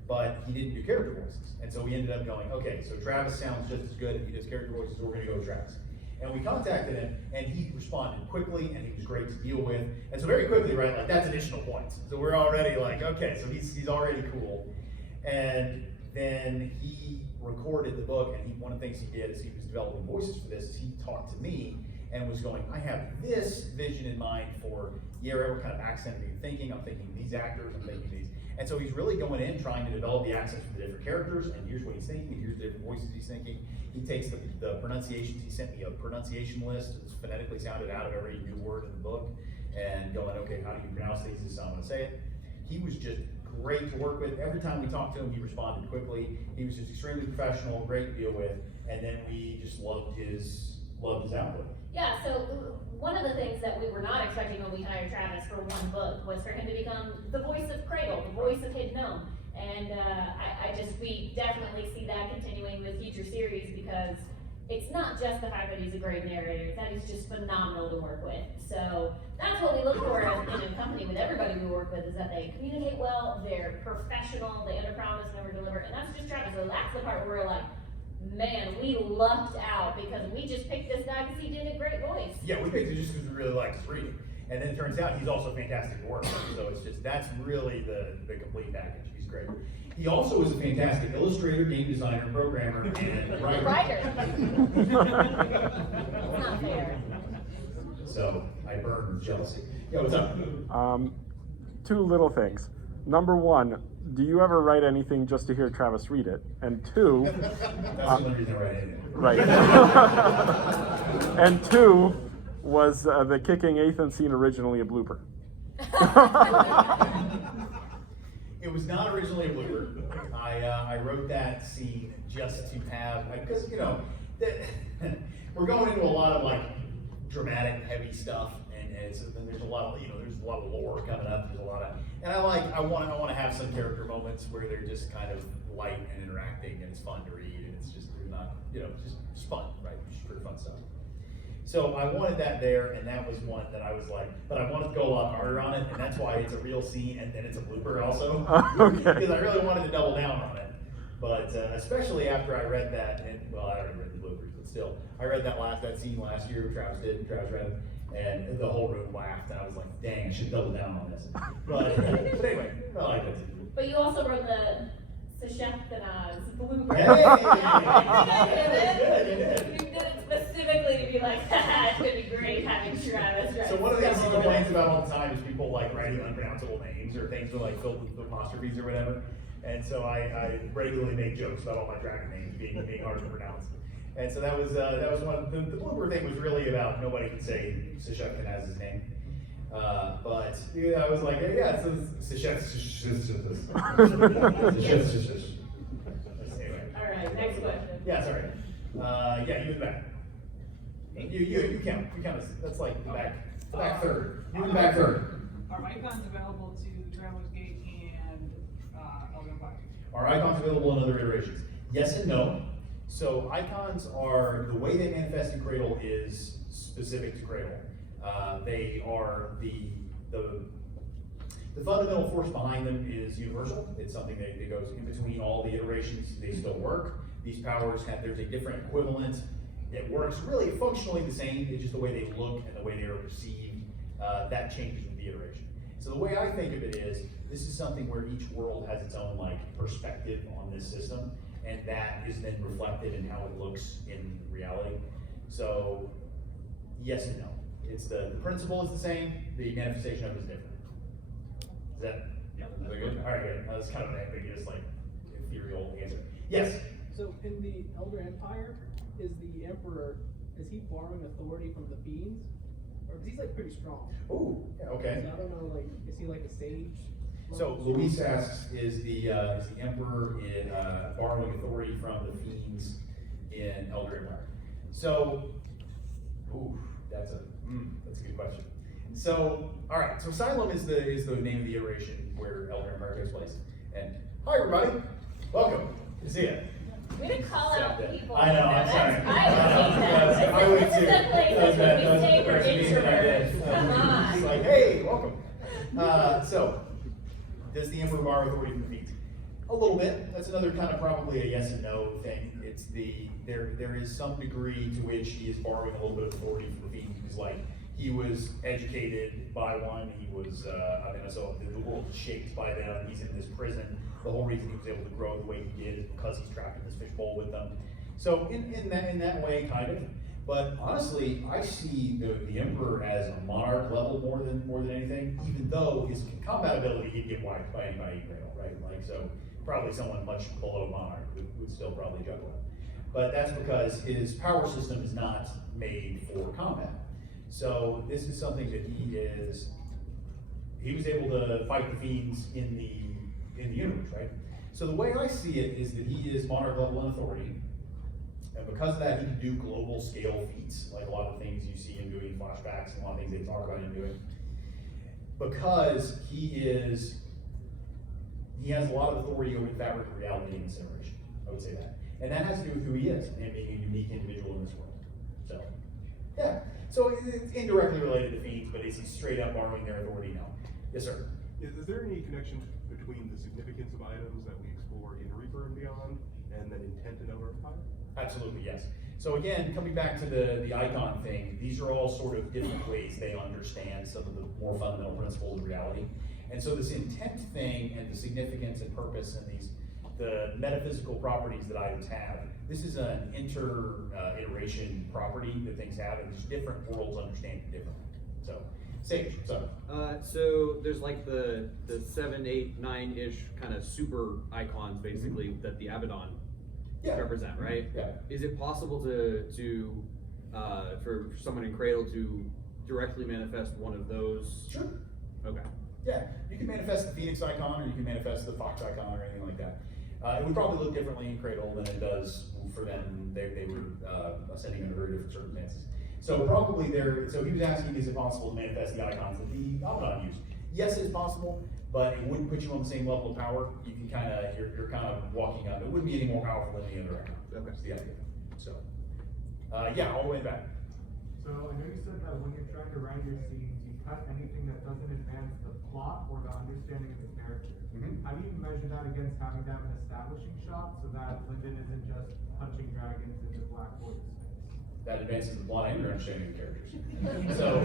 but he didn't do character voices. And so we ended up going, okay, so Travis sounds just as good if he does character voices, so we're gonna go with Travis. And we contacted him, and he responded quickly, and he was great to deal with. And so very quickly, right, like that's additional points. So we're already like, okay, so he's already cool. And then he recorded the book, and one of the things he did is he was developing voices for this. Is he talked to me, and was going, I have this vision in mind for Yara. What kind of accent are you thinking? I'm thinking these actors, I'm thinking these. And so he's really going in, trying to develop the accents for the different characters, and here's what he's thinking, and here's the different voices he's thinking. He takes the pronunciations, he sent me a pronunciation list, it's phonetically sounded out of every new word in the book, and going, okay, how do you pronounce these? This is how I'm gonna say it. He was just great to work with. Every time we talked to him, he responded quickly. He was just extremely professional, great to deal with, and then we just loved his output. Yeah, so one of the things that we were not expecting when we hired Travis for one book was for him to become the voice of Cradle, the voice of Hidden Gnome. And we definitely see that continuing with future series, because it's not just the fact that he's a great narrator, it's that he's just phenomenal to work with. So that's what we look for in a company with everybody we work with, is that they communicate well, they're professional, they underpromise and overdeliver, and that's just Travis. So that's the part where we're like, man, we lucked out because we just picked this guy because he did a great voice. Yeah, we picked it just because we really liked his reading. And then it turns out he's also fantastic to work with. So it's just, that's really the complete package. He's great. He also is a fantastic illustrator, game designer, programmer, and writer. It's not fair. So I burn with jealousy. Yeah, what's up? Two little things. Number one, do you ever write anything just to hear Travis read it? And two, that's the only reason I write anything. Right. And two, was the kicking Ethan scene originally a blooper? It was not originally a blooper. I wrote that scene just to have, because we're going into a lot of like dramatic, heavy stuff, and then there's a lot of there's a lot of lore coming up. There's a lot of, and I want to have some character moments where they're just kind of light and interacting, and it's fun to read, and it's just they're not just fun, right? Just pretty fun stuff. So I wanted that there, and that was one that I was like, but I wanted to go a lot harder on it, and that's why it's a real scene, and then it's a blooper also. Okay. Because I really wanted to double down on it. But especially after I read that, and well, I already read the bloopers, but still, I read that scene last year, Travis read it, and the whole room laughed, and I was like, dang, I should double down on this. But anyway, I like it. But you also wrote the Sesheftanaz blooper. Hey! You did it specifically to be like, haha, it's gonna be great having Travis write. So one of the things he complains about all the time is people like writing unpronounceable names or things that like filled with apostrophes or whatever. And so I regularly make jokes about all my dragon names being hard to pronounce. And so that was one. The blooper thing was really about nobody could say Sesheftanaz's name. But I was like, yeah, it's anyway. All right, next question. Yeah, sorry. Yeah, you in the back. You count. That's like the back third. You in the back third. Are icons available to Traveler's Gate and Elder Empire? Are icons available in other iterations? Yes and no. So icons are, the way they manifest in Cradle is specific to Cradle. They are the fundamental force behind them is universal. It's something that goes in between all the iterations. They still work. These powers there's a different equivalent. It works really functionally the same. It's just the way they look and the way they are perceived. That changes with the iteration. So the way I think of it is, this is something where each world has its own perspective on this system, and that is then reflected in how it looks in reality. So yes and no. It's the principle is the same, the manifestation of it is different. Is that good? All right, good. That was kind of an ambiguous, ethereal answer. Yes? So in the Elder Empire, is the Emperor, is he borrowing authority from the Fiends? Or because he's pretty strong. Ooh, yeah, okay. So I don't know, is he a sage? So Luis asks, is the Emperor in borrowing authority from the Fiends in Elder Empire? So, that's a good question. So, all right. So Asylum is the name of the iteration where Elder Empire takes place. And hi everybody, welcome. Good to see you. We didn't call out people. I know. I'm sorry. I hate that. This is the place where we say we're introverts. Come on. It's like, hey, welcome. So, does the Emperor borrow authority from the Fiends? A little bit. That's another kind of probably a yes and no thing. It's there is some degree to which he is borrowing a little bit of authority from the Fiends. He's he was educated by one. He was so the world is shaped by them. He's in this prison. The whole reason he was able to grow the way he did is because he's trapped in this fishbowl with them. So in that way, kind of. But honestly, I see the Emperor as a monarch level more than anything, even though his combat ability he'd get wiped by anybody in Cradle, right? Like, so probably someone much below monarch would still probably juggle it. But that's because his power system is not made for combat. So this is something that he was able to fight the fiends in the universe, right? So the way I see it is that he is monarch level in authority. And because of that, he can do global scale feats, like a lot of things you see him doing in flashbacks and a lot of things they talk about him doing. Because he has a lot of authority over the fabric of reality and incineration. I would say that. And that has to do with who he is and being a unique individual in this world. So, yeah. So it's indirectly related to fiends, but is he straight up borrowing their authority? No. Yes, sir. Is there any connection between the significance of items that we explore in Reaper and beyond, and then intent in Elder Empire? Absolutely, yes. So again, coming back to the icon thing, these are all sort of different ways they understand some of the more fundamental principles of reality. And so this intent thing and the significance and purpose and the metaphysical properties that items have, this is an iteration property that things have, and there's different worlds understand it differently. So, Sage, so. So there's like the 7, 8, 9-ish kind of super icons basically that the Abaddon represent, right? Yeah. Is it possible to for someone in Cradle to directly manifest one of those? Sure. Okay. Yeah, you can manifest the Phoenix icon, or you can manifest the Fox icon, or anything like that. It would probably look differently in Cradle than it does for them. They were ascending under very different circumstances. So probably so he was asking, is it possible to manifest the icons that the Abaddon used? Yes, it's possible, but it wouldn't put you on the same level of power. You can you're kind of walking up. It wouldn't be any more powerful than the other icon. That's the idea. So, yeah, all the way back. So I know you said that when you're trying to write your scenes, you cut anything that doesn't advance the plot or the understanding of the character. How do you measure that against having to have an establishing shot so that Lyndon isn't just punching dragons into black voids? That advances the plot and your understanding of the characters. So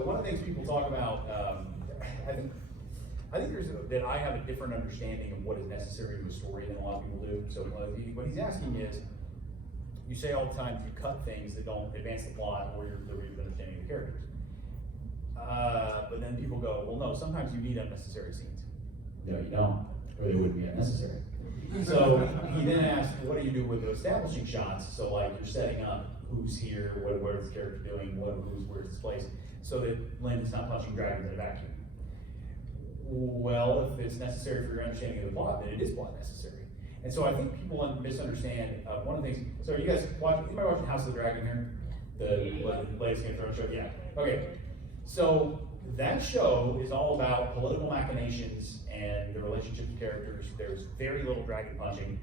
one of the things people talk about, I think that I have a different understanding of what is necessary to a story than a lot of people do. So what he's asking is, you say all the time you cut things that don't advance the plot or your understanding of the characters. But then people go, well, no, sometimes you need unnecessary scenes. No, you don't, or they wouldn't be unnecessary. So he then asked, what do you do with the establishing shots? So like you're setting up who's here, what is the character doing, where's this place, so that Lyndon's not punching dragons in a vacuum. Well, if it's necessary for your understanding of the plot, then it is plot necessary. And so I think people misunderstand one of the things. So you guys anybody watching House of the Dragon here? The latest Game of Thrones show? Yeah. Okay. So that show is all about political machinations and the relationship to characters. There's very little dragon punching.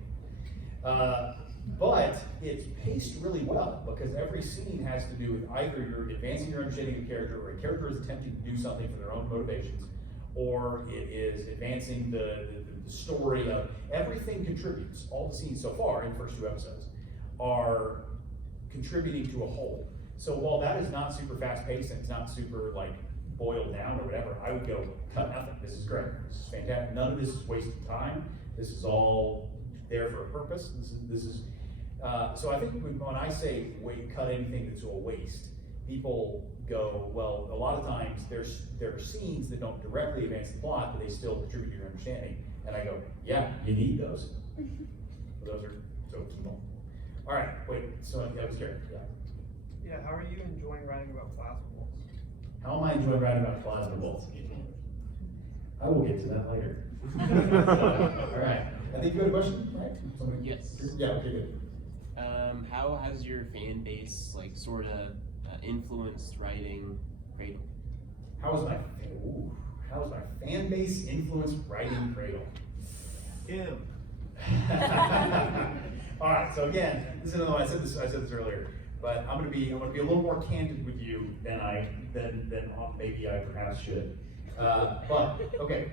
But it's paced really well because every scene has to do with either you're advancing your understanding of the character, or a character is attempting to do something for their own motivations, or it is advancing the story of everything contributes. All the scenes so far in the first 2 episodes are contributing to a whole. So while that is not super fast paced and it's not super like boiled down or whatever, I would go, cut nothing. This is great. This is fantastic. None of this is wasted time. This is all there for a purpose. So I think when I say cut anything that's a waste, people go, well, a lot of times there are scenes that don't directly advance the plot, but they still contribute to your understanding. And I go, yeah, you need those. Those are so key. All right, wait, so that was Karen. Yeah. Yeah, how are you enjoying writing about plasma bolts? How am I enjoying writing about plasma bolts? I will get to that later. All right, I think you had a question, right? Somebody? Yes. Yeah, okay, good. How has your fan base sort of influenced writing Cradle? How is my fan base influenced writing Cradle? Him. All right. So again, this is another one. I said this earlier, but I'm gonna be a little more candid with you than maybe I perhaps should. But okay.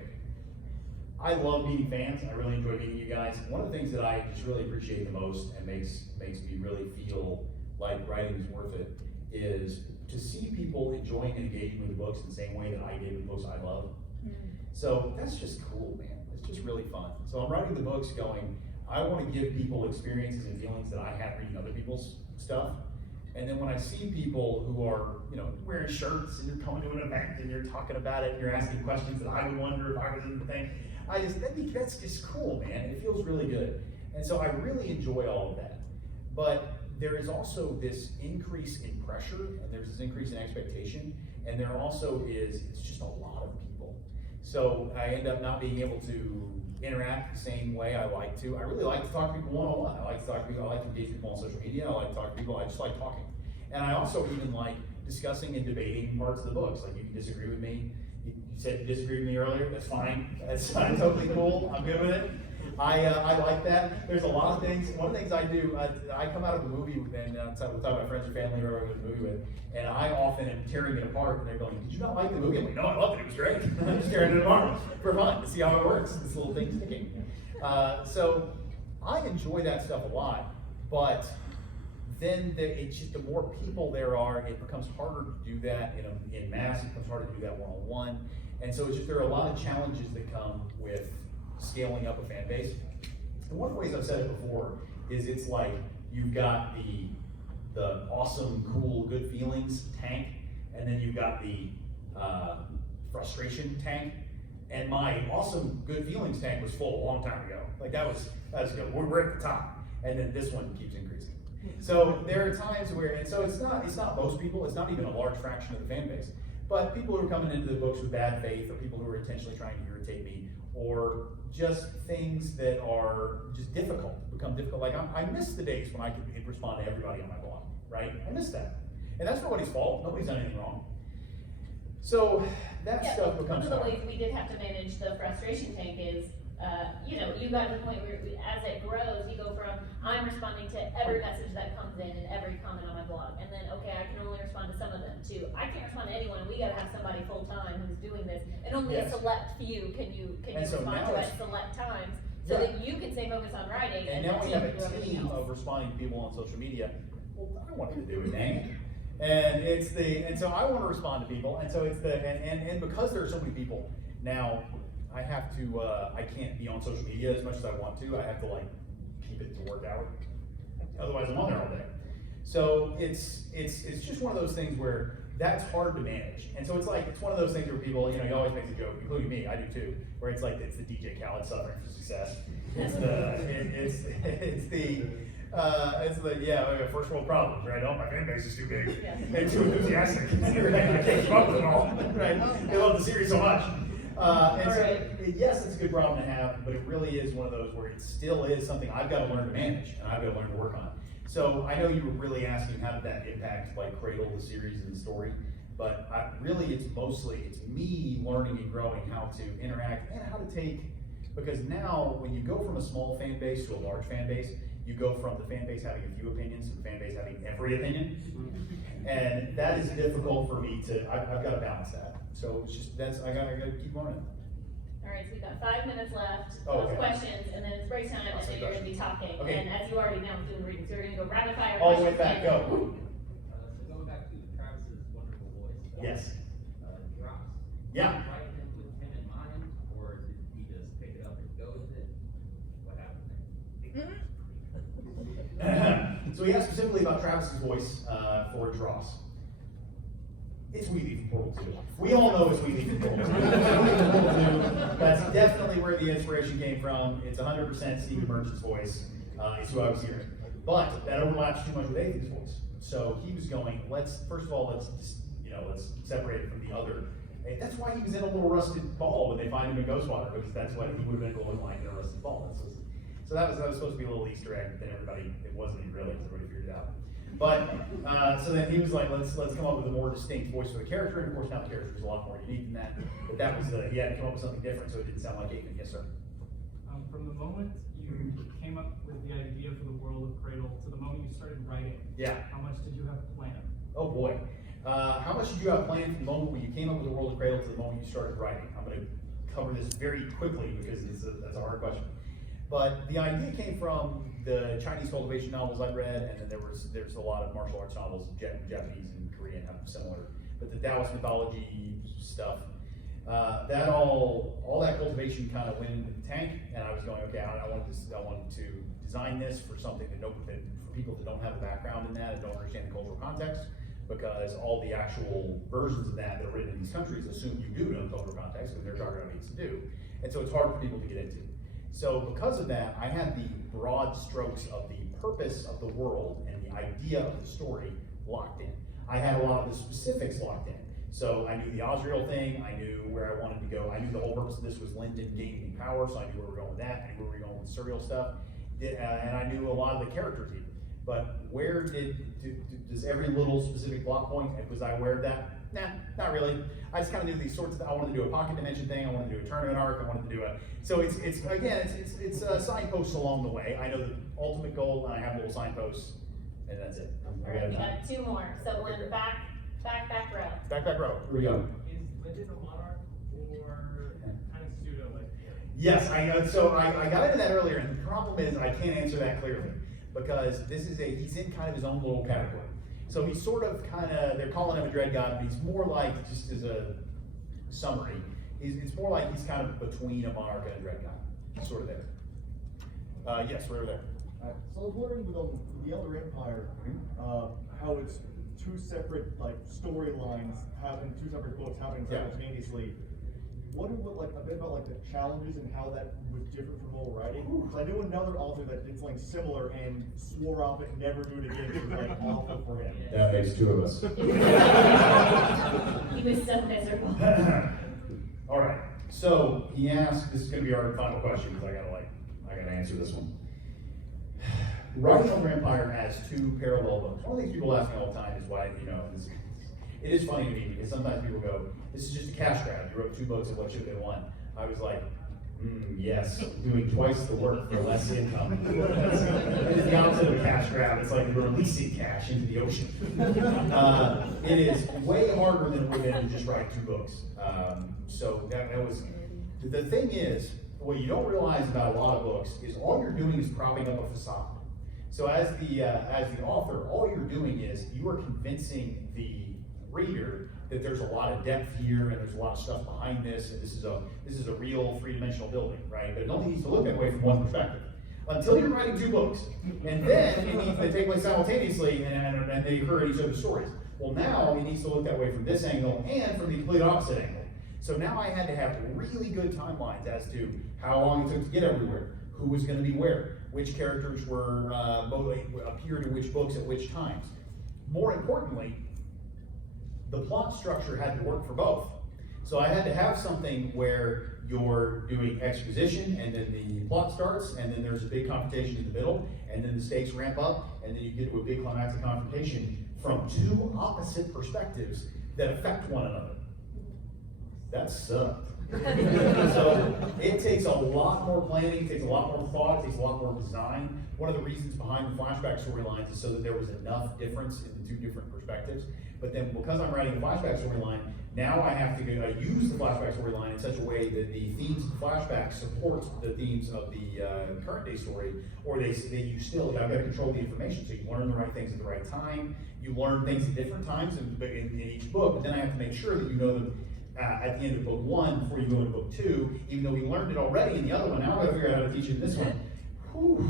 I love meeting fans. I really enjoy meeting you guys. One of the things that I just really appreciate the most and makes me really feel like writing is worth it is to see people enjoying and engaging with the books in the same way that I did with books I love. So that's just cool, man. It's just really fun. So I'm writing the books going, I want to give people experiences and feelings that I have reading other people's stuff. And then when I see people who are, you know, wearing shirts and you're coming to an event and you're talking about it and you're asking questions that I would wonder if I was in the thing, that's just cool, man. It feels really good. And so I really enjoy all of that. But there is also this increase in pressure and there's this increase in expectation. And there also is, it's just a lot of people. So I end up not being able to interact the same way I like to. I really like to talk to people one-on-one. I like to talk to people, I like to engage people on social media. I like to talk to people, I just like talking. And I also even like discussing and debating parts of the books. Like you can disagree with me. You said you disagreed with me earlier, that's fine. That's totally cool, I'm good with it. I like that. There's a lot of things. One of the things I do, I come out of a movie and with my friends or family or whoever I go to the movie with, and I often am tearing it apart and they're going, did you not like the movie? I'm like, no, I loved it, it was great. I'm just tearing it apart for fun, to see how it works, this little thing sticking. So I enjoy that stuff a lot, but then it's just the more people there are, it becomes harder to do that in mass, it becomes harder to do that one-on-one. And so it's just, there are a lot of challenges that come with scaling up a fan base. And one of the ways I've said it before is it's like you've got the awesome, cool, good feelings tank, and then you've got the frustration tank. And my awesome, good feelings tank was full a long time ago. Like that was good. We're at the top, and then this one keeps increasing. So there are times where, and so it's not most people. It's not even a large fraction of the fan base. But people who are coming into the books with bad faith, or people who are intentionally trying to irritate me, or just things that are just difficult, become difficult. Like I miss the days when I could respond to everybody on my blog, right? I miss that. And that's nobody's fault. Nobody's done anything wrong. So that stuff becomes one of the hard. ways we did have to manage the frustration tank is, you got to the point where as it grows, you go from, I'm responding to every message that comes in and every comment on my blog. And then, okay, I can only respond to some of them, to I can't respond to anyone. We got to have somebody full time who's doing this. And only a select few can you so respond now to it's- at select times so that you can stay focused on writing. And now we have a team of responding to people on social media. Well, I want to do it, dang it. And so I want to respond to people, and so it's and because there are so many people now, I have to I can't be on social media as much as I want to. I have to like keep it to work hour, otherwise I'm on there all day. So it's just one of those things where that's hard to manage, and so it's one of those things where people, you always make the joke, including me, I do too, where it's like it's the DJ Khaled Suffering for Success. It's the first world problems, right? Oh, my fan base is too big and too enthusiastic. Right? I can't keep up with them all, right? They love the series so much. Yes, it's a good problem to have, but it really is one of those where it still is something I've got to learn to manage and I've got to learn to work on. So I know you were really asking how did that impact like Cradle, the series and the story, but it's me learning and growing how to interact and how to take, because now when you go from a small fan base to a large fan base, you go from the fan base having a few opinions to the fan base having every opinion. And that is difficult for me I've got to balance that. So it's just, I gotta keep learning. All right, so we've got 5 minutes left Okay. of questions, and then it's break time, and then you're gonna be talking. Okay. And as you already know, I'm doing reading, so we're gonna go rapid fire. All the way questions. back, go. So going back to Travis's wonderful voice. Yes. Drops. Yeah. Did you write him with him in mind, or did he just pick it up and go with it? What happened there? So he asked specifically about Travis's voice for Dross. It's Wheatley from Portal 2. We all know it's Wheatley from Portal 2. That's definitely where the inspiration came from. It's 100% Stephen Merchant's voice. It's who I was hearing. But that overlaps too much with Ethan's voice. So he was going, let's separate it from the other. And that's why he was in a little rusted ball when they find him in Ghostwater, because that's what he would have been going like in a rusted ball. So that was supposed to be a little Easter egg, but then it wasn't even really, because everybody figured it out. But, so then he was like, let's come up with a more distinct voice for the character, and of course now the character is a lot more unique than that. But that was, he had to come up with something different, so it didn't sound like Ethan. Yes, sir. From the moment you came up with the idea for the world of Cradle to the moment you started writing, how much did you have planned? Oh boy. How much did you have planned from the moment when you came up with the world of Cradle to the moment you started writing? I'm going to cover this very quickly because that's a hard question. But the idea came from the Chinese cultivation novels I read, and then there's a lot of martial arts novels, Japanese and Korean have similar, but the Taoist mythology stuff. That all that cultivation kind of went into the tank, and I was going, okay, I want to design this for something for people that don't have a background in that and don't understand the cultural context, because all the actual versions of that are written in these countries assume you do know the cultural context because they're talking about needs to do, and so it's hard for people to get into. So because of that, I had the broad strokes of the purpose of the world and the idea of the story locked in. I had a lot of the specifics locked in. So I knew the Osriel thing, I knew where I wanted to go, I knew the whole purpose of this was Lyndon gaining power, so I knew where we were going with that, I knew where we were going with the surreal stuff, and I knew a lot of the characters even. But where does every little specific plot point, was I aware of that? Nah, not really. I just kind of knew these sorts of, I wanted to do a pocket dimension thing, I wanted to do a tournament arc, I wanted to do so it's signposts along the way. I know the ultimate goal, and I have little signposts, and that's it. All right, we got 2 more. So we're in the back row. Back row, here we go. Is Lyndon a monarch or kind of pseudo like? Yes, I know. So I got into that earlier, and the problem is I can't answer that clearly because he's in kind of his own little category. So he's sort of they're calling him a dread god, but he's more like, just as a summary, it's more like he's kind of between a monarch and a dread god. He's sort of there. Yes, we're over there. So I was wondering with the Elder Empire, how it's 2 separate storylines having 2 separate books happening simultaneously. Wondering a bit about the challenges and how that was different from old writing. Because I knew another author that did something similar and swore off it, never do it again. It was awful for him. That makes 2 of us. He was so miserable. All right. So he asked. This is going to be our final question because I gotta answer this one. Writing Elder Empire has 2 parallel books. One of the things people ask me all the time is why, it is funny to me because sometimes people go, this is just a cash grab. You wrote 2 books and what should have been 1? I was like, yes, doing twice the work for less income. It's the opposite of a cash grab. It's like you're releasing cash into the ocean. It is way harder than it would have been to just write 2 books. So that was, the thing is, what you don't realize about a lot of books is all you're doing is propping up a facade. So as the author, all you're doing is you are convincing the reader that there's a lot of depth here and there's a lot of stuff behind this, and this is a real 3-dimensional building, right? But it only needs to look that way from one perspective. Until you're writing 2 books. And then they take place simultaneously and they occur in each other's stories. Well, now it needs to look that way from this angle and from the complete opposite angle. So now I had to have really good timelines as to how long it took to get everywhere, who was going to be where, which characters were appeared in which books at which times. More importantly, the plot structure had to work for both. So I had to have something where you're doing exposition and then the plot starts and then there's a big confrontation in the middle and then the stakes ramp up and then you get to a big climactic confrontation from 2 opposite perspectives that affect one another. That sucked. So it takes a lot more planning, it takes a lot more thought, it takes a lot more design. One of the reasons behind the flashback storylines is so that there was enough difference in the 2 different perspectives. But then because I'm writing a flashback storyline, now I have to use the flashback storyline in such a way that the themes of the flashback support the themes of the current day story, or you still have got to control the information. So you learn the right things at the right time, you learn things at different times in each book, but then I have to make sure that you know them at the end of book 1 before you go into book 2, even though we learned it already in the other one. Now I've got to figure out how to teach it in this one. Whew,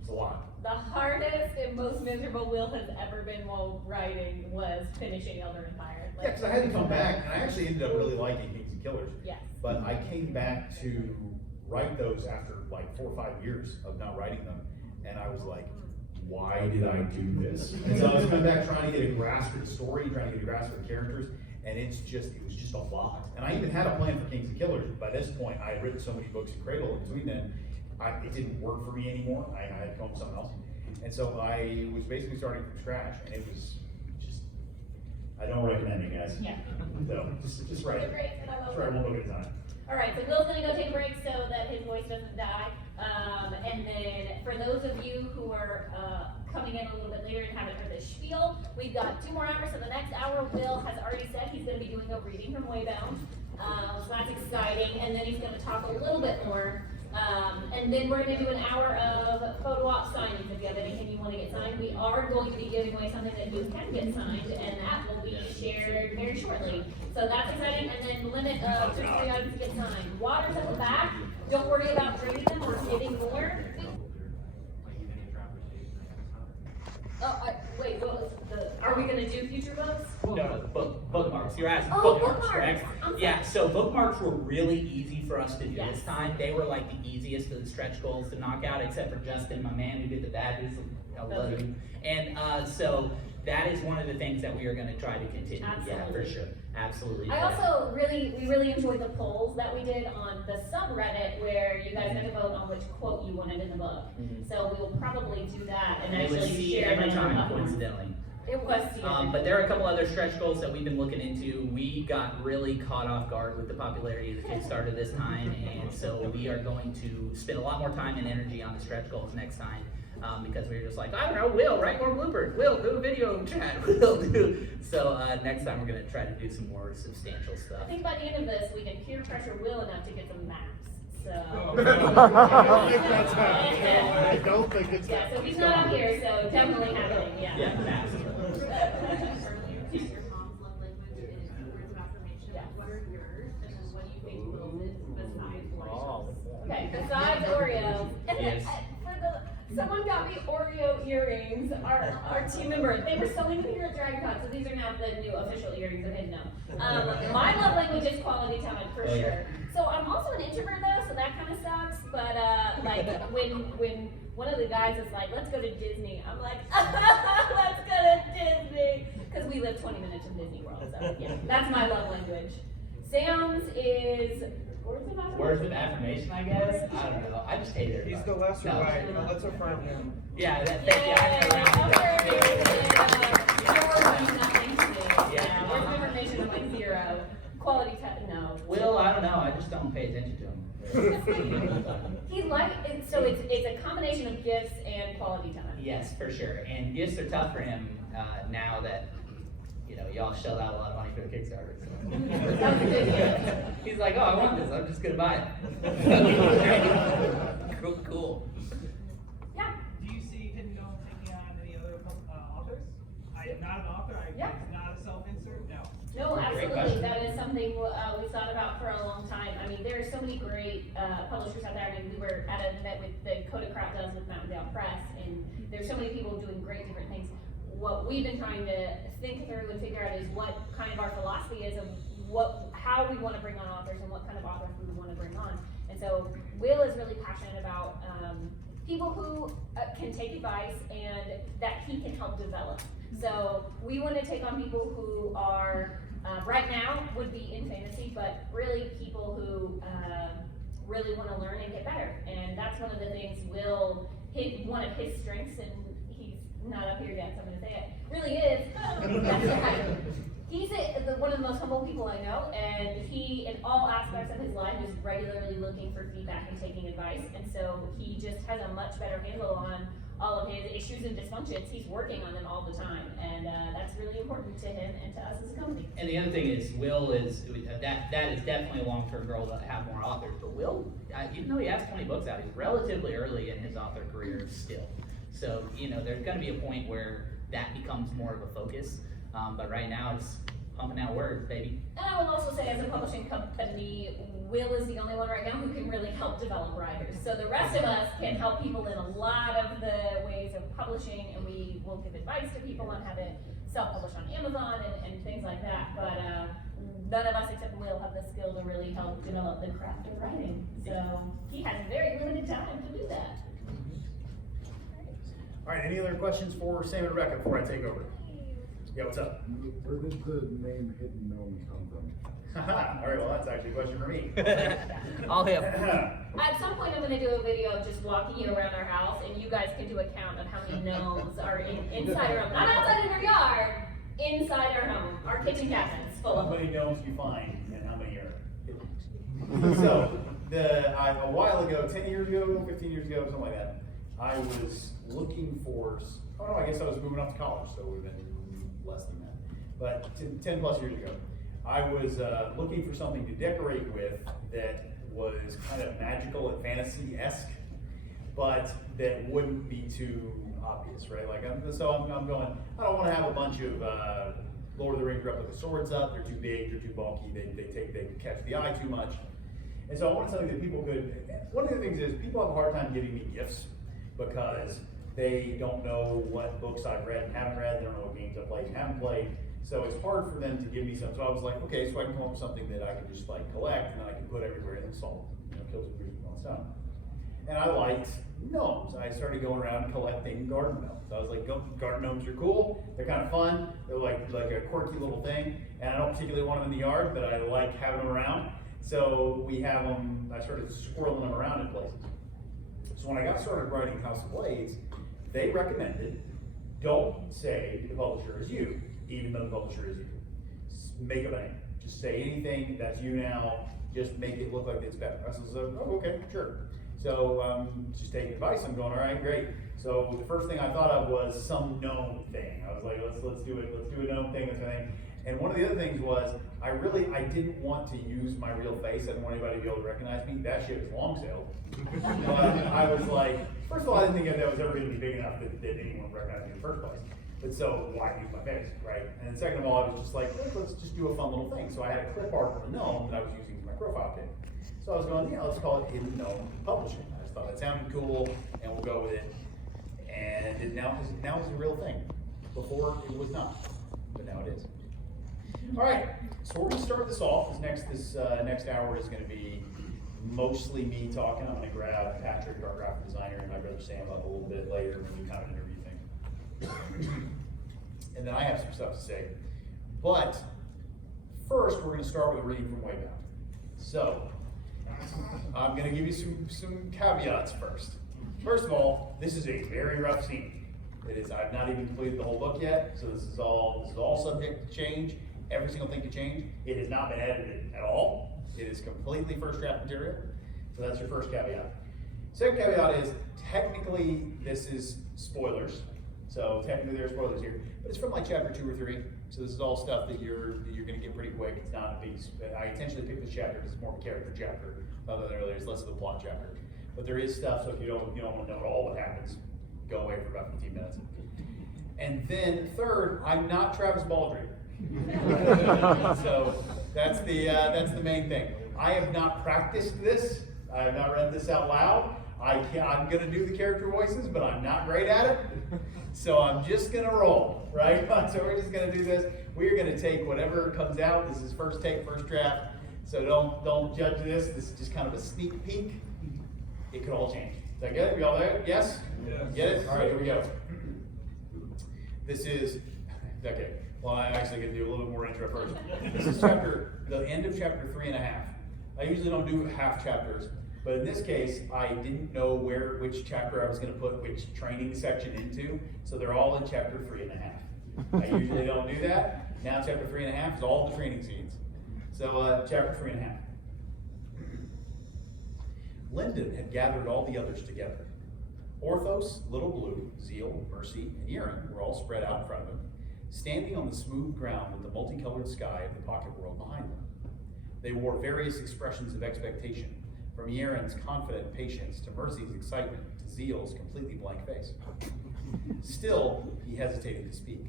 it's a lot. The hardest and most miserable Will has ever been while writing was finishing Elder Empire. Yeah, because I had to come back, and I actually ended up really liking Kings and Killers. Yes. But I came back to write those after 4 or 5 years of not writing them, and I was like, why did I do this? And so I was coming back trying to get a grasp of the story, trying to get a grasp of the characters, and it was just a lot. And I even had a plan for Kings and Killers. By this point, I had written so many books in Cradle in between then, it didn't work for me anymore. I had to come up with something else. And so I was basically starting from scratch, and it was just, I don't recommend it, guys. Yeah. So just write it. Just write 1 book at a time. All right, so Will's gonna go take a break so that his voice doesn't die. And then for those of you who are coming in a little bit later and haven't heard the spiel, we've got 2 more hours. So the next hour, Will has already said he's gonna be doing a reading from Waybound. So that's exciting. And then he's gonna talk a little bit more. And then we're gonna do an hour of photo op signings. If you have anything you wanna get signed, we are going to be giving away something that you can get signed, and that will be shared very shortly. So that's exciting. And then limit just for the items to get signed. Water's at the back. Don't worry about draining them or getting more. Wait, what was are we gonna do future books? No, bookmarks. You're asking Oh, bookmarks, bookmarks. correct? I'm Yeah, so bookmarks were really easy for us to do Yes. this time. They were like the easiest of the stretch goals to knock out, except for Justin, my man who did the badges. I love you. And so that is one of the things that we are gonna try to continue. Yeah, for Absolutely. sure. Absolutely. I also we really enjoyed the polls that we did on the subreddit where you guys had to vote on which quote you wanted in the book. Mhm. So we will probably do that and And it was actually C share every it on the time, platform. coincidentally. It was C. But there are a couple other stretch goals that we've been looking into. We got really caught off guard with the popularity of the Kickstarter this time, and so we are going to spend a lot more time and energy on the stretch goals next time. Because we were just like, I don't know, Will, write more bloopers, Will, do a video chat, Will, do. So next time we're gonna try to do some more substantial stuff. I think by the end of this, we can peer pressure Will enough to get some maps. So. I don't think that's happening. I don't think it's Yeah, so he's not up here, so definitely happening, yeah. Yeah, maps. Your mom's love language is words of affirmation. Yeah. What are yours? And then what do you think Will's is besides Oreos? Okay, besides Oreo. Yes. Someone got me Oreo earrings, our team member. They were selling them here at DragonCon, so these are now the new official earrings of Hidden Gnome. My love language is quality time, for sure. So I'm also an introvert though, so that kind of sucks. But like when one of the guys is like, let's go to Disney, I'm like, let's go to Disney. Because we live 20 minutes from Disney World, so yeah, that's my love language. Sam's is words of affirmation. Words of affirmation, I guess. I don't know. I just hate it. He's the lesser right, but let's affirm him. Yeah, that. Yeah, words of affirmation, I'm like 0. Quality time, no. Will, I don't know. I just don't pay attention to him. He so it's a combination of gifts and quality time. Yes, for sure. And gifts are tough for him now that y'all shelled out a lot of money for the Kickstarter. So. He's like, oh, I want this. I'm just gonna buy it. Cool. Yeah. Do you see Hidden Gnome taking on any other authors? I am not an author. I'm not a self-insert. No. No, absolutely. That is something we've thought about for a long time. I mean, there are so many great publishers out there. I mean, we were at an event with the Kodacrat does with Mountain Down Press, and there's so many people doing great different things. What we've been trying to think through and figure out is what kind of our philosophy is of how we want to bring on authors and what kind of authors we want to bring on. And so Will is really passionate about people who can take advice and that he can help develop. So we want to take on people who are, right now would be in fantasy, but really people who really want to learn and get better. And that's one of the things Will, one of his strengths, and he's not up here yet, so I'm going to say it, really is. He's one of the most humble people I know, and he, in all aspects of his life, is regularly looking for feedback and taking advice, and so he just has a much better handle on all of his issues and dysfunctions. He's working on them all the time, and that's really important to him and to us as a company. And the other thing is, Will is, that is definitely a long-term goal to have more authors, but Will, even though he has 20 books out, he's relatively early in his author career still. So, there's gonna be a point where that becomes more of a focus, but right now it's pumping out words, baby. And I will also say, as a publishing company, Will is the only one right now who can really help develop writers. So the rest of us can help people in a lot of the ways of publishing, and we will give advice to people on how to self-publish on Amazon and things like that. But none of us except Will have the skill to really help develop the craft of writing. So he has very limited time to do that. All right, any other questions for Sam and Rebecca before I take over? Yeah, what's up? Where did the name Hidden Gnome come from? All right, well, that's actually a question for me. I'll have. At some point, I'm going to do a video of just walking you around our house, and you guys can do a count of how many gnomes are inside our home. Not outside of our yard, inside our home. Our kitchen cabinets full of How them. many gnomes you find and how many are hidden? So, a while ago, 10 years ago, 15 years ago, something like that, I was looking for, I guess I was moving up to college, so it would have been less than that. But 10 plus years ago, I was looking for something to decorate with that was kind of magical and fantasy-esque, but that wouldn't be too obvious, right? Like, I'm going, I don't want to have a bunch of Lord of the Rings replica swords up. They're too big, they're too bulky, they catch the eye too much. And so I wanted something that people could, one of the things is people have a hard time giving me gifts because they don't know what books I've read and haven't read, they don't know what games I've played and haven't played. So it's hard for them to give me something. So I was like, okay, so I can come up with something that I can just like collect and then I can put everywhere and solve, kill two birds with one stone. And I liked gnomes. I started going around collecting garden gnomes. I was like, garden gnomes are cool. They're kind of fun. They're like a quirky little thing. And I don't particularly want them in the yard, but I like having them around. So we have them, I started squirreling them around in places. So when I got started writing House of Blades, they recommended, don't say the publisher is you, even though the publisher is you. Make up a name. Just say anything that's you now, just make it look like it's better. I was like, oh, okay, sure. So just taking advice, I'm going, all right, great. So the first thing I thought of was some gnome thing. I was like, let's do it. Let's do a gnome thing, And one of the other things was, I didn't want to use my real face. I didn't want anybody to be able to recognize me. That shit was long sailed. I was like, first of all, I didn't think that was ever going to be big enough that anyone would recognize me in the first place. But so, why use my face, right? And then second of all, I was just like, let's just do a fun little thing. So I had a clip art of a gnome that I was using for my profile pic. So I was going, yeah, let's call it Hidden Gnome Publishing. I just thought it sounded cool, and we'll go with it. And it now is a real thing. Before it was not, but now it is. All right, so we're going to start this off. This next hour is going to be mostly me talking. I'm going to grab Patrick, our graphic designer, and my brother Sam up a little bit later when we kind of interview things. And then I have some stuff to say. But first, we're going to start with a reading from Wight. So I'm going to give you some caveats first. First of all, this is a very rough scene. It is. I've not even completed the whole book yet, so this is all subject to change. Every single thing can change. It has not been edited at all. It is completely first draft material. So that's your first caveat. Second caveat is technically this is spoilers. So technically there are spoilers here, but it's from like chapter 2 or 3. So this is all stuff that you're going to get pretty quick. It's not a big. I intentionally picked this chapter because it's more of a character chapter. Other than earlier, it's less of a plot chapter. But there is stuff. So if you don't want to know at all what happens, go away for about 15 minutes. And then third, I'm not Travis Baldry. So that's the main thing. I have not practiced this. I have not read this out loud. I'm going to do the character voices, but I'm not great at it. So I'm just going to roll, right? So we're just going to do this. We're going to take whatever comes out. This is first take, first draft. So don't judge this. This is just kind of a sneak peek. It could all change. Is that good? You all there? Yes? Yes. Get it? All right, here we go. This is, okay. Well, I'm actually going to do a little bit more intro first. This is the end of chapter 3.5. I usually don't do half chapters, but in this case, I didn't know which chapter I was going to put which training section into, so they're all in chapter 3.5. I usually don't do that. Now chapter 3.5 is all the training scenes. So chapter 3.5. Lyndon had gathered all the others together. Orthos, Little Blue, Zeal, Mercy, and Yeren were all spread out in front of him, standing on the smooth ground with the multicolored sky of the pocket world behind them. They wore various expressions of expectation, from Yeren's confident patience to Mercy's excitement to Zeal's completely blank face. Still, he hesitated to speak.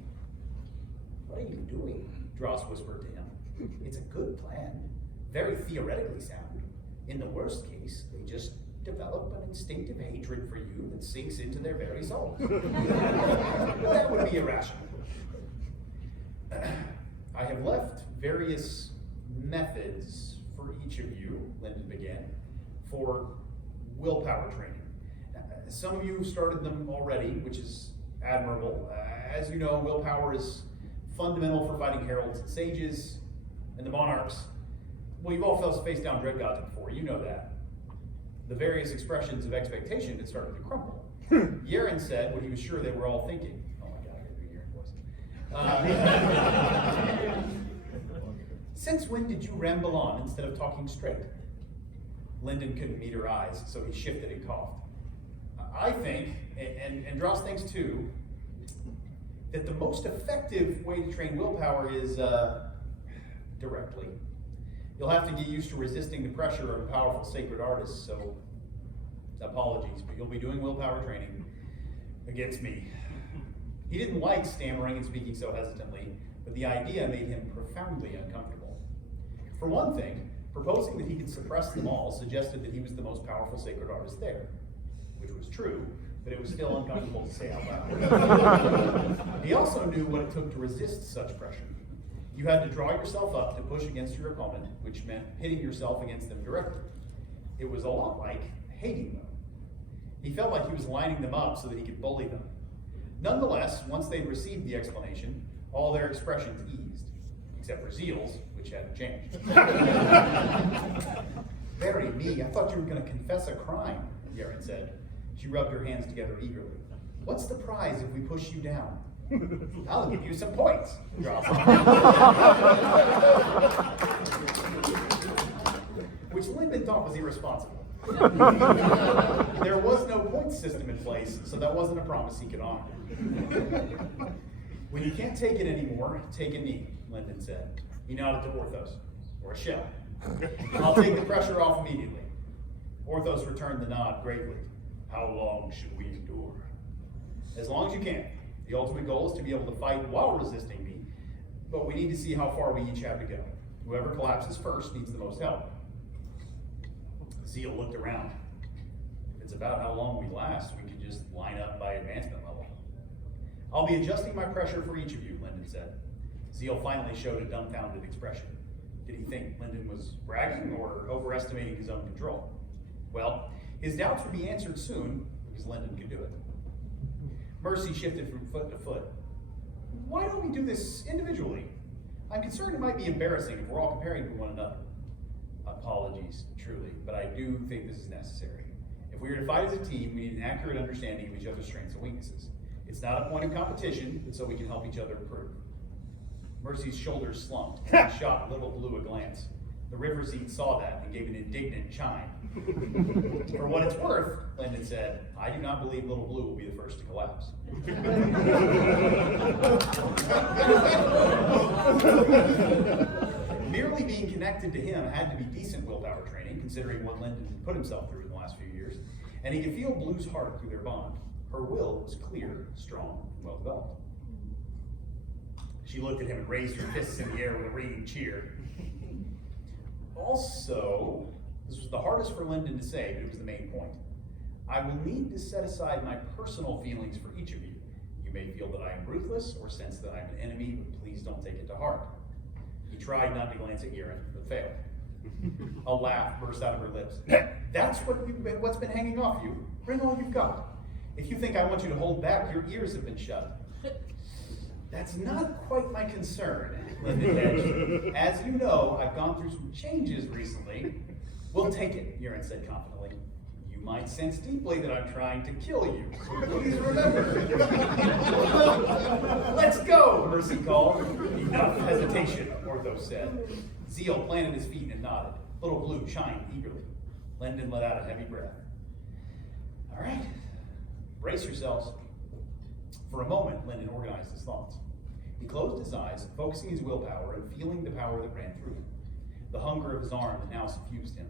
"What are you doing?" Dross whispered to him. "It's a good plan, very theoretically sound. In the worst case, they just develop an instinctive hatred for you that sinks into their very souls. But that would be irrational. I have left various methods for each of you," Lyndon began, "for willpower training. Some of you have started them already, which is admirable. As you know, willpower is fundamental for fighting heralds and sages and the monarchs. Well, you've all faced down dread gods before, you know that. The various expressions of expectation had started to crumble. Yeren said what he was sure they were all thinking. Oh my God, I gotta do Yeren voice. Since when did you ramble on instead of talking straight?" Lyndon couldn't meet her eyes, so he shifted and coughed. "I think, and Dross thinks too, that the most effective way to train willpower is directly. You'll have to get used to resisting the pressure of a powerful sacred artist, so apologies, but you'll be doing willpower training against me." He didn't like stammering and speaking so hesitantly, but the idea made him profoundly uncomfortable. For one thing, proposing that he could suppress them all suggested that he was the most powerful sacred artist there, which was true, but it was still uncomfortable to say out loud. He also knew what it took to resist such pressure. You had to draw yourself up to push against your opponent, which meant pitting yourself against them directly. It was a lot like hating them. He felt like he was lining them up so that he could bully them. Nonetheless, once they'd received the explanation, all their expressions eased, except for Zeal's, which hadn't changed. Bury me, I thought you were going to confess a crime, Yaren said. She rubbed her hands together eagerly. What's the prize if we push you down? I'll give you some points. Which Lyndon thought was irresponsible. There was no points system in place, so that wasn't a promise he could honor. When you can't take it anymore, take a knee, Lyndon said. He nodded to Orthos, or a shell. I'll take the pressure off immediately. Orthos returned the nod gravely. How long should we endure? As long as you can. The ultimate goal is to be able to fight while resisting me, but we need to see how far we each have to go. Whoever collapses first needs the most help. Zeal looked around. If it's about how long we last, we could just line up by advancement level. I'll be adjusting my pressure for each of you, Lyndon said. Zeal finally showed a dumbfounded expression. Did he think Lyndon was bragging or overestimating his own control? Well, his doubts would be answered soon, because Lyndon could do it. Mercy shifted from foot to foot. Why don't we do this individually? I'm concerned it might be embarrassing if we're all comparing to one another. Apologies, truly, but I do think this is necessary. If we are to fight as a team, we need an accurate understanding of each other's strengths and weaknesses. It's not a point of competition, but so we can help each other improve. Mercy's shoulders slumped, and shot Little Blue a glance. The river seed saw that and gave an indignant chime. For what it's worth, Lyndon said, I do not believe Little Blue will be the first to collapse. Merely being connected to him had to be decent willpower training, considering what Lyndon had put himself through in the last few years, and he could feel Blue's heart through their bond. Her will was clear, strong, and well developed. She looked at him and raised her fists in the air with a ringing cheer. Also, this was the hardest for Lyndon to say, but it was the main point. I will need to set aside my personal feelings for each of you. You may feel that I am ruthless or sense that I am an enemy, but please don't take it to heart. He tried not to glance at Yaren, but failed. A laugh burst out of her lips. That's what's been hanging off you. Bring all you've got. If you think I want you to hold back, your ears have been shut. That's not quite my concern, Lyndon edged. As you know, I've gone through some changes recently. We'll take it, Yaren said confidently. You might sense deeply that I'm trying to kill you, so please remember. Let's go, Mercy called. Enough hesitation, Orthos said. Zeal planted his feet and nodded. Little Blue chimed eagerly. Lyndon let out a heavy breath. All right, brace yourselves. For a moment, Lyndon organized his thoughts. He closed his eyes, focusing his willpower and feeling the power that ran through him. The hunger of his arm that now suffused him.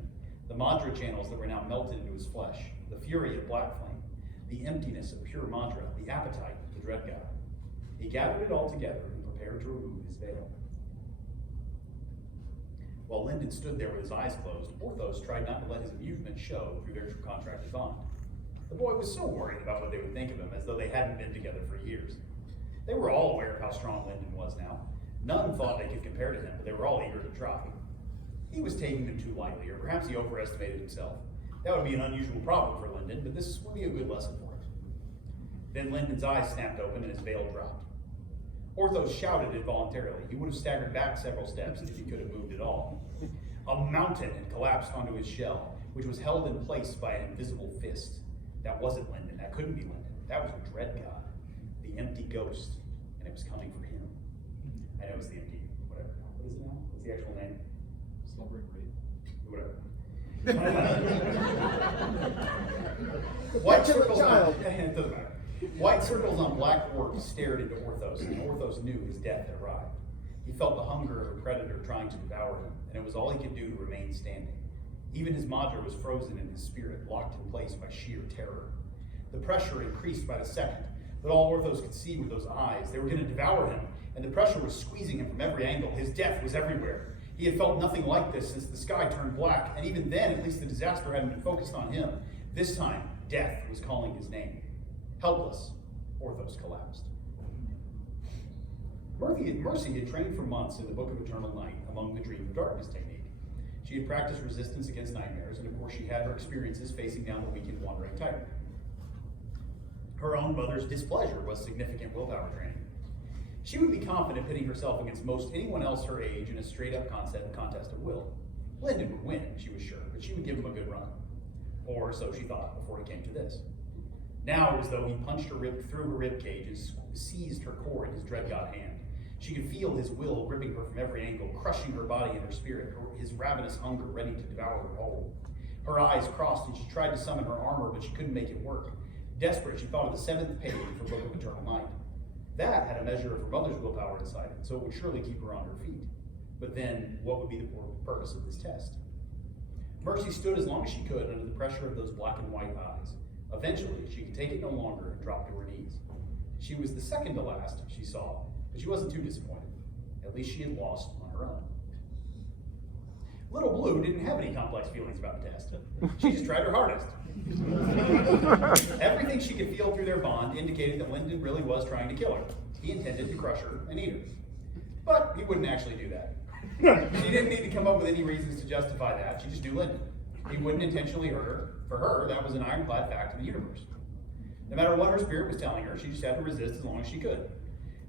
The mantra channels that were now melted into his flesh. The fury of Black Flame. The emptiness of pure mantra. The appetite of the Dread God. He gathered it all together and prepared to remove his veil. While Lyndon stood there with his eyes closed, Orthos tried not to let his amusement show through their contracted bond. The boy was so worried about what they would think of him, as though they hadn't been together for years. They were all aware of how strong Lyndon was now. None thought they could compare to him, but they were all eager to try. He was taking them too lightly, or perhaps he overestimated himself. That would be an unusual problem for Lyndon, but this would be a good lesson for him. Then Lyndon's eyes snapped open and his veil dropped. Orthos shouted involuntarily. He would have staggered back several steps if he could have moved at all. A mountain had collapsed onto his shell, which was held in place by an invisible fist. That wasn't Lyndon. That couldn't be Lyndon. That was the Dread God, the empty ghost, and it was coming for him. I know it's the empty, whatever. What is it now? What's the actual name? Slumbering Great. Whatever. White circles on, it doesn't matter. White circles on black orbs stared into Orthos, and Orthos knew his death had arrived. He felt the hunger of a predator trying to devour him, and it was all he could do to remain standing. Even his madra was frozen in his spirit, locked in place by sheer terror. The pressure increased by the second, but all Orthos could see were those eyes. They were going to devour him, and the pressure was squeezing him from every angle. His death was everywhere. He had felt nothing like this since the sky turned black, and even then, at least the disaster hadn't been focused on him. This time, death was calling his name. Helpless, Orthos collapsed. Mercy had trained for months in the Book of Eternal Night among the Dream of Darkness technique. She had practiced resistance against nightmares, and of course she had her experiences facing down the weak and wandering Titan. Her own mother's displeasure was significant willpower training. She would be confident pitting herself against most anyone else her age in a straight-up contest of will. Lyndon would win, she was sure, but she would give him a good run. Or so she thought before it came to this. Now it was as though he punched her through her rib cage and seized her core in his dread god hand. She could feel his will gripping her from every angle, crushing her body and her spirit, his ravenous hunger ready to devour her whole. Her eyes crossed and she tried to summon her armor, but she couldn't make it work. Desperate, she thought of the 7th page for Book of Eternal Night. That had a measure of her mother's willpower inside it, so it would surely keep her on her feet. But then, what would be the purpose of this test? Mercy stood as long as she could under the pressure of those black and white eyes. Eventually, she could take it no longer and dropped to her knees. She was the second to last, she saw, but she wasn't too disappointed. At least she had lost on her own. Little Blue didn't have any complex feelings about the test. She just tried her hardest. Everything she could feel through their bond indicated that Lyndon really was trying to kill her. He intended to crush her and eat her. But he wouldn't actually do that. She didn't need to come up with any reasons to justify that. She just knew Lyndon. He wouldn't intentionally hurt her. For her, that was an ironclad fact of the universe. No matter what her spirit was telling her, she just had to resist as long as she could.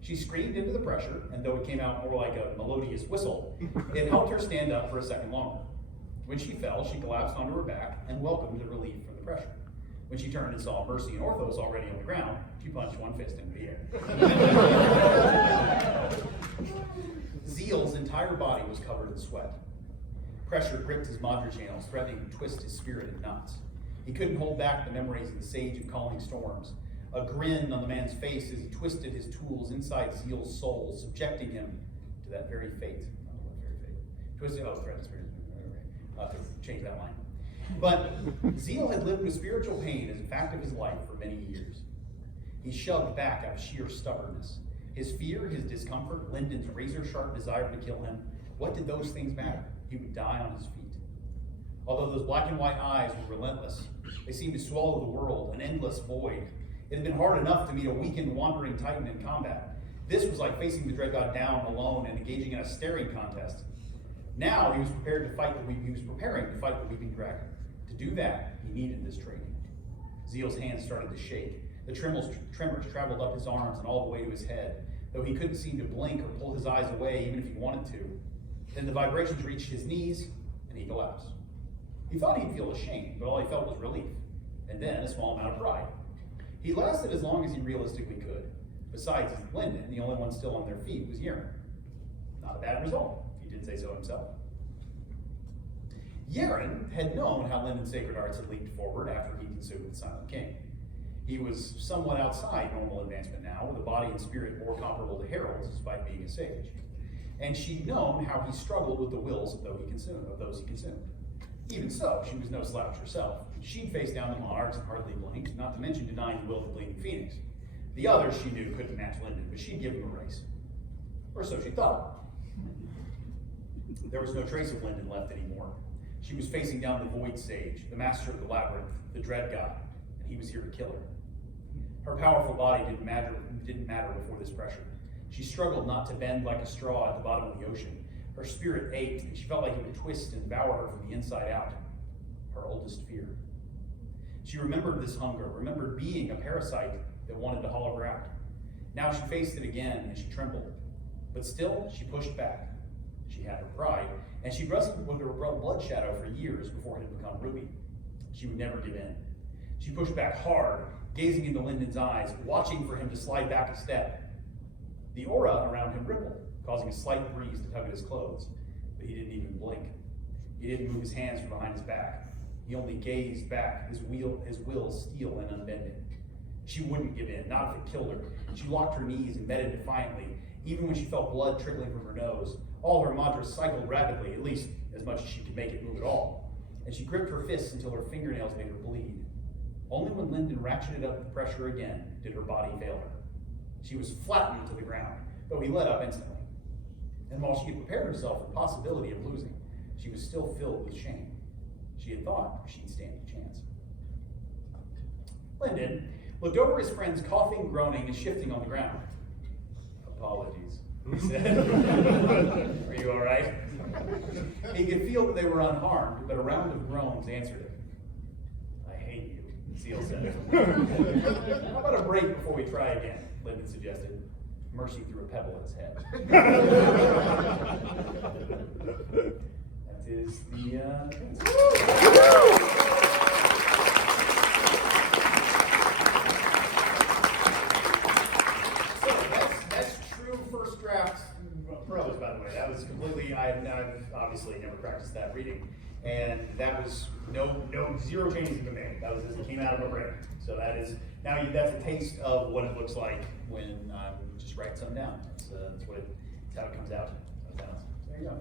She screamed into the pressure, and though it came out more like a melodious whistle, it helped her stand up for a second longer. When she fell, she collapsed onto her back and welcomed the relief from the pressure. When she turned and saw Mercy and Orthos already on the ground, she punched one fist into the air. Zeal's entire body was covered in sweat. Pressure gripped his madra channels, threatening to twist his spirit in knots. He couldn't hold back the memories of the sage of calling storms. A grin on the man's face as he twisted his tools inside Zeal's soul, subjecting him to that very fate. Threatened spirit. I'll have to change that line. But Zeal had lived with spiritual pain as a fact of his life for many years. He shoved back out of sheer stubbornness. His fear, his discomfort, Lyndon's razor-sharp desire to kill him, what did those things matter? He would die on his feet. Although those black and white eyes were relentless, they seemed to swallow the world, an endless void. It had been hard enough to meet a weakened, wandering Titan in combat. This was like facing the Dread God down alone and engaging in a staring contest. Now he was preparing to fight the weeping dragon. To do that, he needed this training. Zeal's hands started to shake. The tremors traveled up his arms and all the way to his head, though he couldn't seem to blink or pull his eyes away even if he wanted to. Then the vibrations reached his knees, and he collapsed. He thought he'd feel ashamed, but all he felt was relief, and then a small amount of pride. He lasted as long as he realistically could. Besides Lyndon, the only one still on their feet was Yeren. Not a bad result. He did say so himself. Yeren had known how Lyndon's sacred arts had leaped forward after he consumed the Silent King. He was somewhat outside normal advancement now, with a body and spirit more comparable to Harold's despite being a sage. And she'd known how he struggled with the wills of those he consumed. Even so, she was no slouch herself. She'd faced down the monarchs and hardly blinked, not to mention denying the will of the Gleaming Phoenix. The others she knew couldn't match Lyndon, but she'd give him a race. Or so she thought. There was no trace of Lyndon left anymore. She was facing down the Void Sage, the master of the labyrinth, the Dread God, and he was here to kill her. Her powerful body didn't matter before this pressure. She struggled not to bend like a straw at the bottom of the ocean. Her spirit ached, and she felt like it would twist and devour her from the inside out. Her oldest fear. She remembered this hunger, remembered being a parasite that wanted to hollow her out. Now she faced it again, and she trembled. But still, she pushed back. She had her pride, and she wrestled with her blood shadow for years before it had become Ruby. She would never give in. She pushed back hard, gazing into Lyndon's eyes, watching for him to slide back a step. The aura around him rippled, causing a slight breeze to tug at his clothes, but he didn't even blink. He didn't move his hands from behind his back. He only gazed back, his will steel and unbending. She wouldn't give in, not if it killed her. She locked her knees and meted defiantly, even when she felt blood trickling from her nose. All her mantras cycled rapidly, at least as much as she could make it move at all. And she gripped her fists until her fingernails made her bleed. Only when Lyndon ratcheted up the pressure again did her body fail her. She was flattened to the ground, though he let up instantly. And while she had prepared herself for the possibility of losing, she was still filled with shame. She had thought she'd stand a chance. Lyndon looked over his friends coughing, groaning, and shifting on the ground. Apologies, he said. Are you all right? He could feel that they were unharmed, but a round of groans answered him. I hate you, Seal said. How about a break before we try again? Lyndon suggested. Mercy threw a pebble at his head. That is the So that's true first draft prose, by the way. That was completely, I've obviously never practiced that reading. And that was zero changes have been made. That was as it came out of my brain. So that is, that's a taste of what it looks like when I'm just writing something down. That's how it comes out. There you go.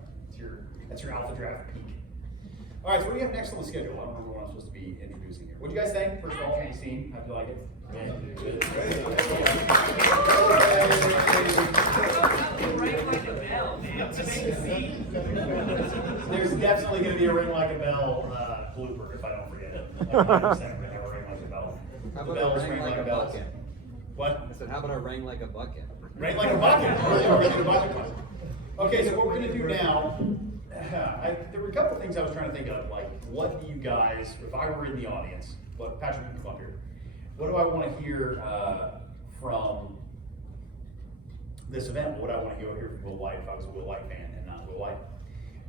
That's your alpha draft peak. All right, so what do you have next on the schedule? I don't remember what I'm supposed to be introducing here. What do you guys think? First of all, from the scene, how do you like it? Good. There's definitely going to be a ring like a bell blooper if I don't forget it. I'm 100% going to have a ring like a bell. How The about bells a ring like a bells. bucket? What? I said, how about a ring like a bucket? Ring like a bucket. Okay, so what we're going to do now, there were a couple things I was trying to think of, like what do you guys, if I were in the audience, Patrick, you can come up here. What do I want to hear from this event? What do I want to hear from Will Wight if I was a Will Wight fan and not Will Wight?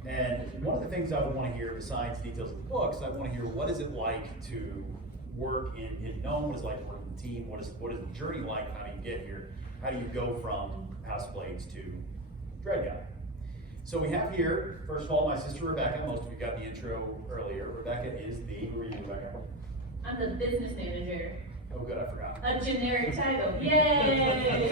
And one of the things I would want to hear, besides details of the books, I want to hear what is it like to work in Hidden Gnome, what is it like to work in the team, what is the journey like, how do you get here, how do you go from House of Blades to DragonCon? So we have here, first of all, my sister Rebecca. Most of you got the intro earlier. Rebecca is who are you, Rebecca? I'm the business manager. Oh good, I forgot. A generic title, yay!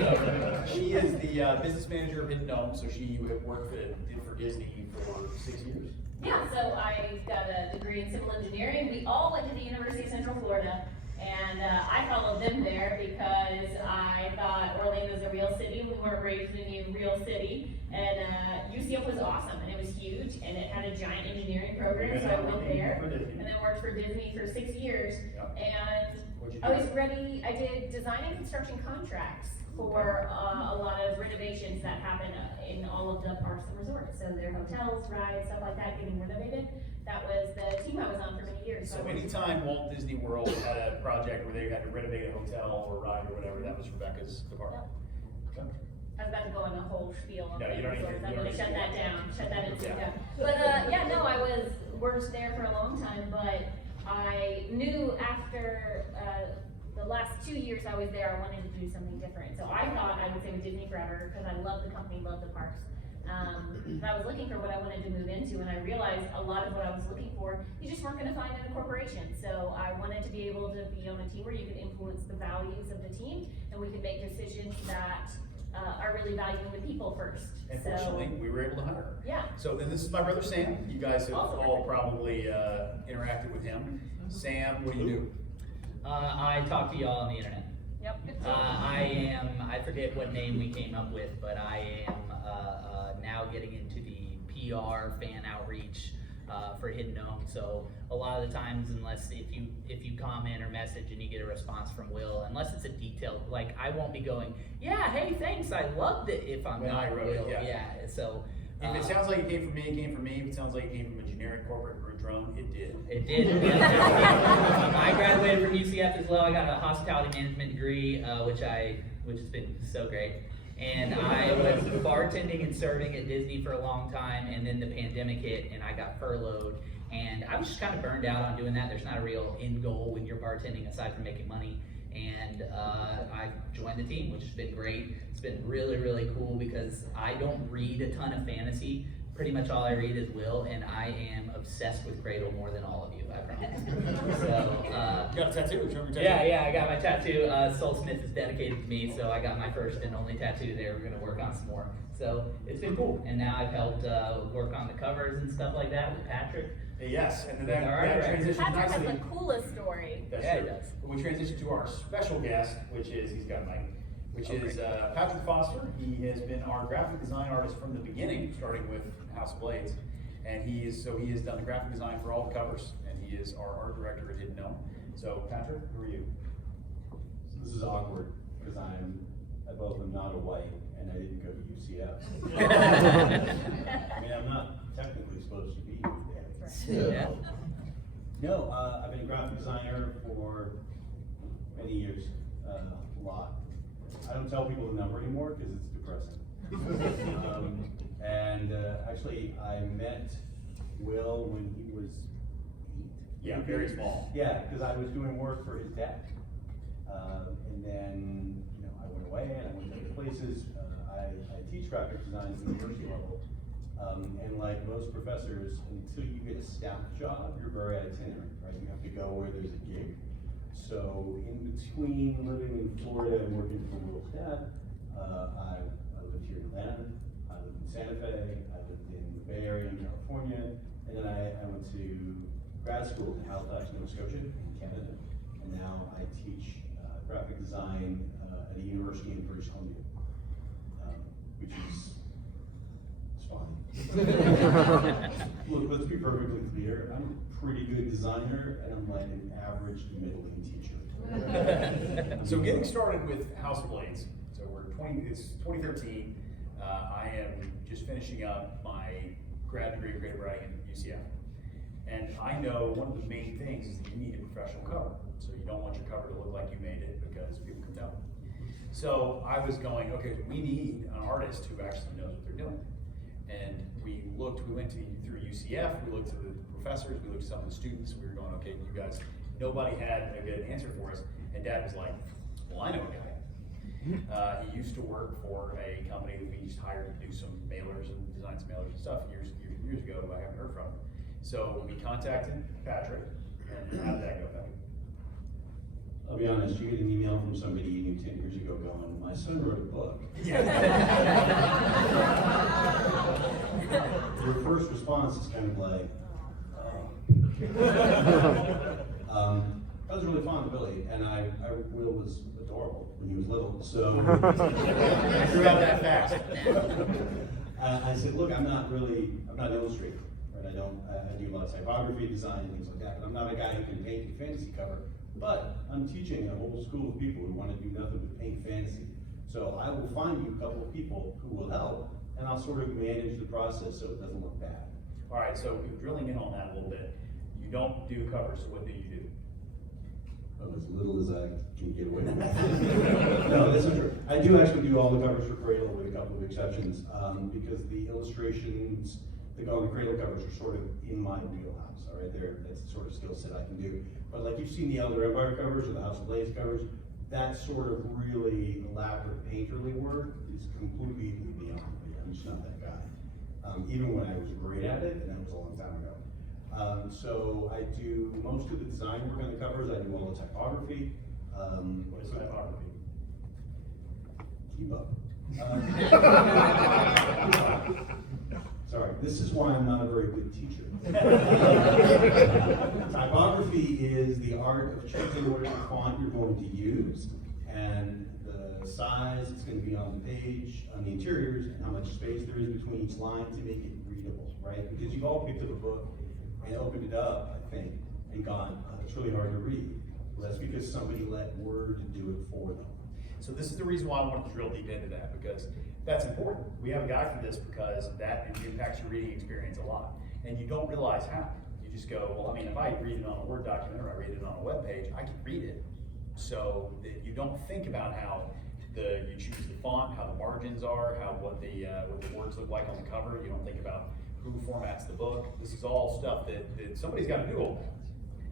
She is the business manager of Hidden Gnome, so she worked for Disney for 6 years. Yeah, so I got a degree in civil engineering. We all went to the University of Central Florida, and I followed them there because I thought Orlando's a real city. We weren't raised in a real city, and UCF was awesome, and it was huge, and it had a giant engineering program, so I went there, and then worked for Disney for 6 years, and I was ready. I did design and construction contracts for a lot of renovations that happen in all of the parks and resorts. So their hotels, rides, stuff like that getting renovated. That was the team I was on for many years. So anytime Walt Disney World had a project where they had to renovate a hotel or ride or whatever, that was Rebecca's department. Okay. I was about to go on a whole spiel on No, you don't need to. resorts. I'm You gonna don't shut need to. that down, shut that in. Yeah. But yeah, no, I worked there for a long time, but I knew after the last 2 years I was there, I wanted to do something different. So I thought I would stay with Disney forever because I love the company, love the parks. And I was looking for what I wanted to move into, and I realized a lot of what I was looking for, you just weren't going to find in a corporation. So I wanted to be able to be on a team where you could influence the values of the team, and we could make decisions that are really valuing the people first. And fortunately, we were able to hire her. Yeah. So then this is my brother Sam. You guys have Also all probably interacted with him. Sam, what do you do? I talk to y'all on the internet. Yep. I forget what name we came up with, but I am now getting into the PR fan outreach for Hidden Gnome. So a lot of the times, unless if you comment or message and you get a response from Will, unless it's a detailed, like I won't be going, yeah, hey, thanks, I loved it. If I'm When not I wrote Will, it, yeah. So If it sounds like it came from me, it came from me. If it sounds like it came from a generic corporate root drone, it did. It did. I graduated from UCF as well. I got a hospitality management degree, which has been so great. And I was bartending and serving at Disney for a long time, and then the pandemic hit, and I got furloughed. And I was just kind of burned out on doing that. There's not a real end goal when you're bartending aside from making money. And I joined the team, which has been great. It's been really, really cool because I don't read a ton of fantasy. Pretty much all I read is Will, and I am obsessed with Cradle more than all of you, I promise. So, you got a tattoo? Show me your tattoo. Yeah, I got my tattoo. Soul Smith is dedicated to me, so I got my first and only tattoo there. We're gonna work on some more. So it's been cool. And now I've helped work on the covers and stuff like that with Patrick. Yes, and then that transitions Patrick nicely. has the coolest story. That's Yeah, true. he does. We transition to our special guest, which is, he's got a mic, which is Patrick Foster. He has been our graphic design artist from the beginning, starting with House of Blades. And he has done the graphic design for all the covers, and he is our art director at Hidden Gnome. So Patrick, who are you? So this is awkward, because I both am not a Wight, and I didn't go to UCF. I mean, I'm not technically supposed to be there. Yeah. No, I've been a graphic designer for many years, a lot. I don't tell people the number anymore because it's depressing. Actually, I met Will when he was 8. Yeah, very small. Yeah, because I was doing work for his dad. And then, I went away and I went to other places. I teach graphic design at the university level. And like most professors, until you get a staff job, you're very itinerant, right? You have to go where there's a gig. So in between living in Florida and working for Will's dad, I lived here in Atlanta, I lived in Santa Fe, I lived in the Bay Area in California, and then I went to grad school in Halifax, Nova Scotia in Canada, and now I teach graphic design at a university in British Columbia, which is fun. Look, let's be perfectly clear. I'm a pretty good designer, and I'm like an average to middling teacher. So getting started with House of Blades. So it's 2013. I am just finishing up my grad degree in creative writing at UCF. And I know one of the main things is that you need a professional cover. So you don't want your cover to look like you made it because people can tell. So I was going, okay, we need an artist who actually knows what they're doing. And we went through UCF, we looked at the professors, we looked at some of the students, we were going, okay, you guys, nobody had a good answer for us. And Dad was like, well, I know a guy. He used to work for a company that we just hired to do some mailers and design some mailers and stuff years ago, but I haven't heard from him. So we contacted Patrick, and how did that go, Patrick? I'll be honest, you get an email from somebody you knew 10 years ago going, my son wrote a book. Your first response is kind of like, I was really fond of Billy, and Will was adorable when he was little, so. I grew out that fast. I said, look, I'm not an illustrator, right? I do a lot of typography, design, and things like that, but I'm not a guy who can paint a fantasy cover. But I'm teaching a whole school of people who want to do nothing but paint fantasy. So I will find you a couple of people who will help, and I'll sort of manage the process so it doesn't look bad. All right, so drilling in on that a little bit. You don't do covers, so what do you do? As little as I can get away with. No, that's not true. I do actually do all the covers for Cradle with a couple of exceptions, because the illustrations that go on the Cradle covers are sort of in my wheelhouse, all right? That's the sort of skill set I can do. But like you've seen the Elder Empire covers or the House of Blades covers, that sort of really elaborate painterly work is completely beyond me. I'm just not that guy. Even when I was great at it, and that was a long time ago. So I do most of the design work on the covers. I do all the typography. What is typography? Keep up. Sorry, this is why I'm not a very good teacher. Typography is the art of checking what font you're going to use and the size it's going to be on the page, on the interiors, and how much space there is between each line to make it readable, right? Because you've all picked up a book and opened it up, I think, and gone, oh, it's really hard to read. Well, that's because somebody let Word do it for them. So this is the reason why I wanted to drill deep into that, because that's important. We have a guy for this because that impacts your reading experience a lot. And you don't realize how. You just go, well, I mean, if I read it on a Word document or I read it on a web page, I can read it. So that you don't think about how you choose the font, how the margins are, what the words look like on the cover. You don't think about who formats the book. This is all stuff that somebody's got to do all that.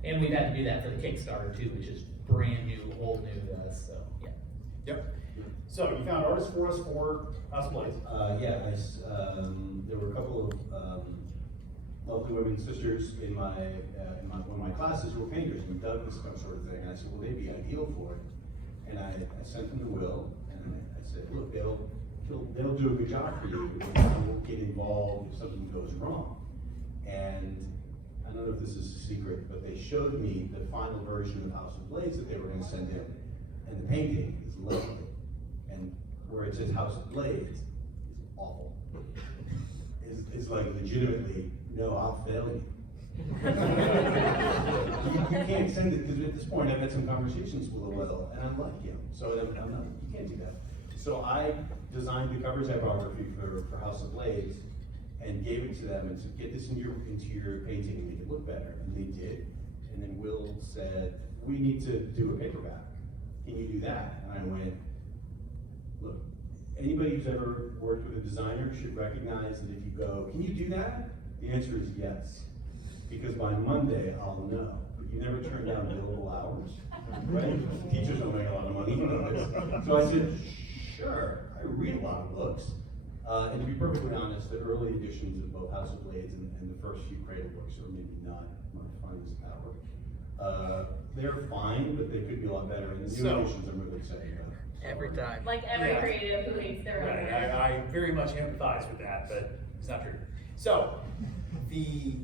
And we've had to do that for the Kickstarter too, which is brand new, old new to us, so yeah. Yep. So you found artists for us for House of Blades? Yeah, there were a couple of lovely women sisters in one of my classes who were painters and dug this sort of thing. And I said, well, they'd be ideal for it. And I sent them to Will, and I said, look, they'll do a good job for you. I won't get involved if something goes wrong. And I don't know if this is a secret, but they showed me the final version of House of Blades that they were going to send in. And the painting is lovely. And where it says House of Blades is awful. Is like legitimately, no, I'll fail you. You can't send it, because at this point I've had some conversations with Will, and I'm like him, so I'm not, you can't do that. So I designed the cover typography for House of Blades and gave it to them and said, get this into your painting and make it look better, and they did. And then Will said, we need to do a paperback. Can you do that? And I went, look, anybody who's ever worked with a designer should recognize that if you go, can you do that? The answer is yes. Because by Monday, I'll know. But you never turn down billable hours, right? Teachers don't make a lot of money. So I said, sure. I read a lot of books. And to be perfectly honest, the early editions of both House of Blades and the first few Cradle books are maybe not my finest hour. They're fine, but they could be a lot better. And the new editions I'm really excited about. Every time. Like every creative who hates their own Right, work. I very much empathize with that, but it's not true. So, the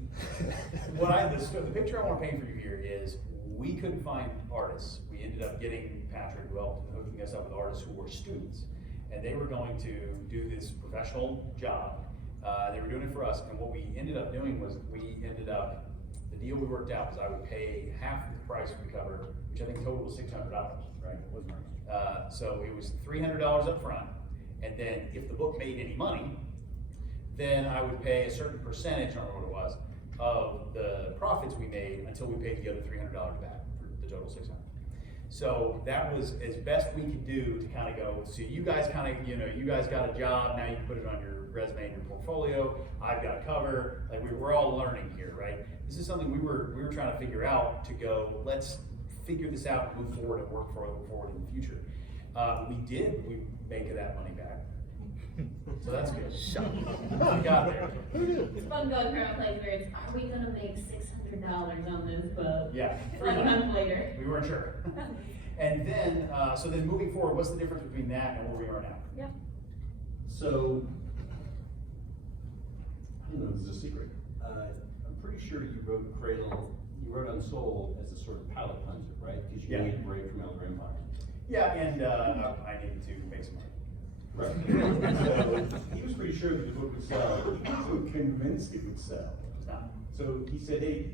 picture I want to paint for you here is we couldn't find artists. We ended up getting Patrick, well, hooking us up with artists who were students, and they were going to do this professional job. They were doing it for us, and what we ended up doing was the deal we worked out was I would pay half the price of the cover, which I think total was $600, right? So it was $300 up front, and then if the book made any money, then I would pay a certain percentage, I don't remember what it was, of the profits we made until we paid the other $300 back for the total $600. So that was as best we could do to kind of go, so you guys kind of, you guys got a job, now you can put it on your resume and your portfolio, I've got a cover, like we're all learning here, right? This is something we were trying to figure out to go, let's figure this out and move forward and work forward in the future. We make that money back. So that's good. We got there. It's fun going around places where it's, are we gonna make $600 on this book? Yeah. Like a month later. We weren't sure. And then, so then moving forward, what's the difference between that and where we are now? Yeah. So, I don't know if this is a secret. I'm pretty sure you wrote Unsold as a sort of palate cleanser, right? Because you needed a break from Elder Empire. Yeah, and I needed to make some money. Right. So he was pretty sure that the book would sell. He wasn't convinced it would sell. So he said, hey,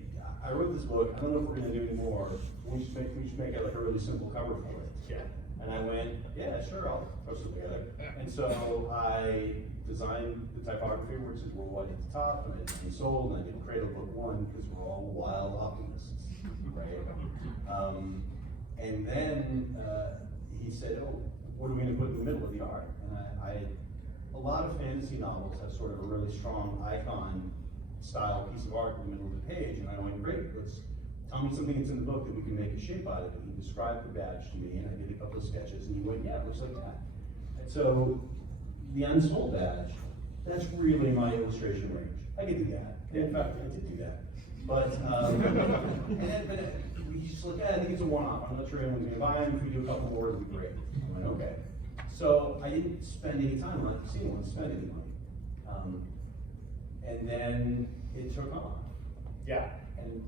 I wrote this book. I don't know if we're going to do any more. We should make it like a really simple cover for it. Yeah. And I went, yeah, sure, I'll throw something together. And so I designed the typography where it says we're Wight at the top, and it's Unsold, and I did Cradle Book 1 because we're all wild optimists, right? And then he said, oh, what are we going to put in the middle of the art? And a lot of fantasy novels have sort of a really strong icon style piece of art in the middle of the page, and I went, great, tell me something that's in the book that we can make a shape out of it. He described the badge to me, and I did a couple of sketches, and he went, yeah, it looks like that. And so the Unsold badge, that's really my illustration range. I could do that. In fact, I did do that. But he's just like, I think it's a one-off. I'm not sure anyone's gonna buy them. If we do a couple more, it'll be great. I went, okay. So I didn't spend any time on it, seeing one spend any money. And then it took off. Yeah. And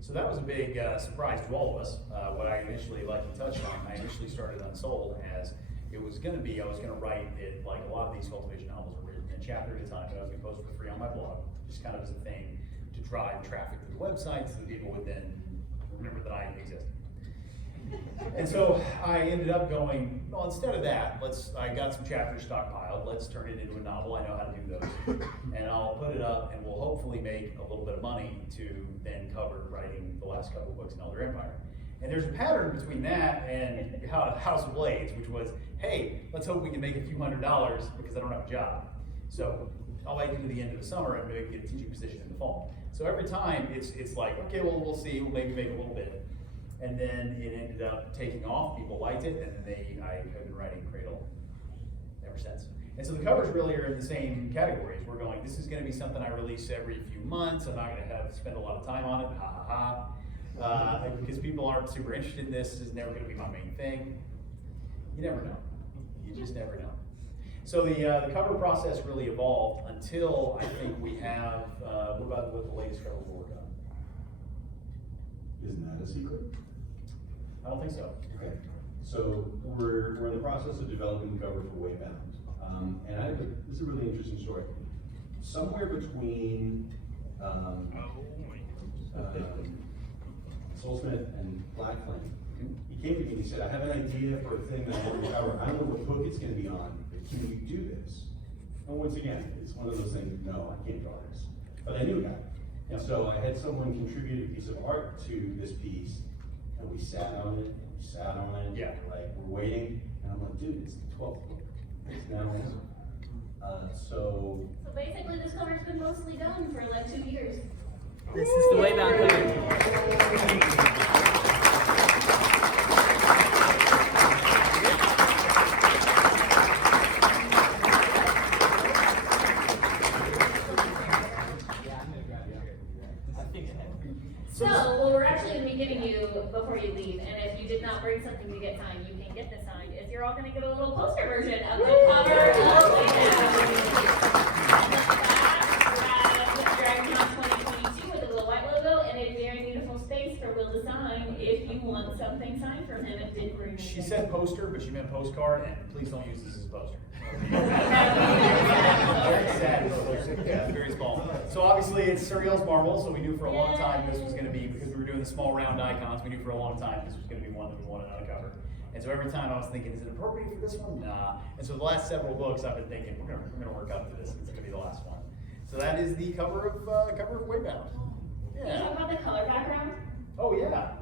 so that was a big surprise to all of us. What I initially, like you touched on, I initially started Unsold as it was going to be, I was going to write it like a lot of these cultivation novels are written in a chapter at a time, but I was going to post for free on my blog, just kind of as a thing to drive traffic to the website so that people would then remember that I existed. And so I ended up going, well, instead of that, I got some chapters stockpiled, let's turn it into a novel, I know how to do those. And I'll put it up and we'll hopefully make a little bit of money to then cover writing the last couple of books in Elder Empire. And there's a pattern between that and House of Blades, which was, hey, let's hope we can make a few $100s because I don't have a job. So I'll wait until the end of the summer and maybe get a teaching position in the fall. So every time it's like, okay, well, we'll see, we'll maybe make a little bit. And then it ended up taking off, people liked it, and then I have been writing Cradle ever since. And so the covers really are in the same categories. We're going, this is gonna be something I release every few months, I'm not gonna spend a lot of time on it, ha ha ha. Because people aren't super interested in this is never gonna be my main thing. You never know, you just never know. So the cover process really evolved until I think we have, what about what the latest cover we're working on? Isn't that a secret? I don't think so. Okay. So we're in the process of developing the cover for Waybound. And this is a really interesting story. Somewhere between Soulsmith and Black Flame, he came to me and he said, I have an idea for a thing that I want to cover. I don't know what book it's going to be on, but can you do this? And once again, it's one of those things, no, I can't draw this. But I knew a guy. And so I had someone contribute a piece of art to this piece, and we sat on it, and we sat on it, Yeah. like we're waiting, and I'm like, dude, it's the 12th book. It's now in. So basically, this cover's been mostly done for like 2 years. This is the Waybound cover. So, what we're actually going to be giving you before you leave, and if you did not bring something to get signed, you can get this signed, is you're all going to get a little poster version of the cover of DragonCon 2022 with a little white logo and a very beautiful space for Will to sign if you want something signed from him and didn't bring She anything. said poster, but she meant postcard, and please don't use this as a poster. Very sad, yeah, very small. So obviously it's Surreal's Marble, so we knew for a long time this was going to be, because we were doing the small round icons, we knew for a long time this was going to be one that we wanted on the cover. And so every time I was thinking, is it appropriate for this one? Nah. And so the last several books I've been thinking, we're gonna work up to this, it's going to be the last one. So that is the cover of Waybound. Can you talk about the color background? Oh yeah.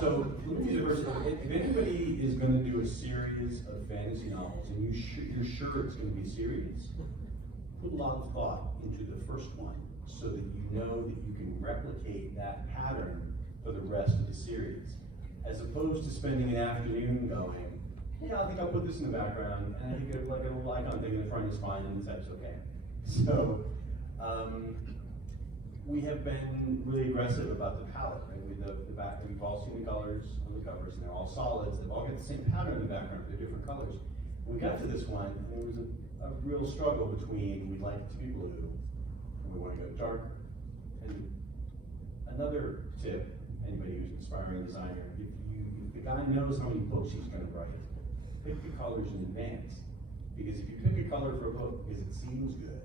So, let me do the first one. If anybody is going to do a series of fantasy novels, and you're sure it's going to be a series, put a lot of thought into the first one so that you know that you can replicate that pattern for the rest of the series, as opposed to spending an afternoon going, yeah, I think I'll put this in the background, and I think like a little icon thing in the front is fine, and the type's okay. So, we have been really aggressive about the palette, right? With the back, we've all seen the colors on the covers, and they're all solids. They've all got the same pattern in the background, but they're different colors. When we got to this one, and there was a real struggle between we'd like it to be blue, and we want to go darker. And another tip, anybody who's an aspiring designer, if the guy knows how many books he's going to write, pick your colors in advance. Because if you pick a color for a book because it seems good,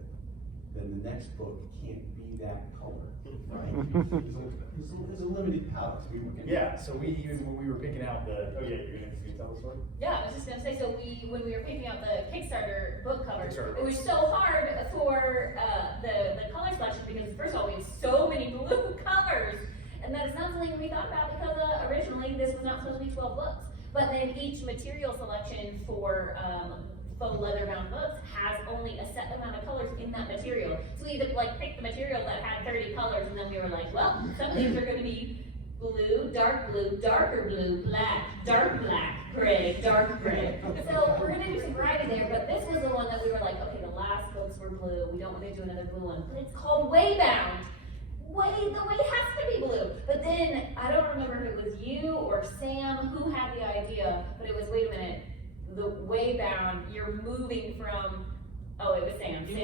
then the next book can't be that color, right? There's a limited palette. Yeah, so when we were picking out the, oh yeah, you're going to tell the story? Yeah, I was just gonna say, so when we were picking out the Kickstarter book covers, Kickstarter it was so hard for the color selection because first of all, we had so many blue colors, and that is not something we thought about because originally this was not supposed to be 12 books. But then each material selection for faux leather bound books has only a set amount of colors in that material. So we either like picked the material that had 30 colors, and then we were like, well, some of these are going to be blue, darker blue, black, dark black, gray, dark gray. So we're going to do some variety there, but this was the one that we were like, okay, the last books were blue. We don't want to do another blue one, but it's called Waybound. The way has to be blue. But then, I don't remember if it was you or Sam who had the idea, but it was, wait a minute, the Waybound, you're moving from, oh, it was Sam. Sam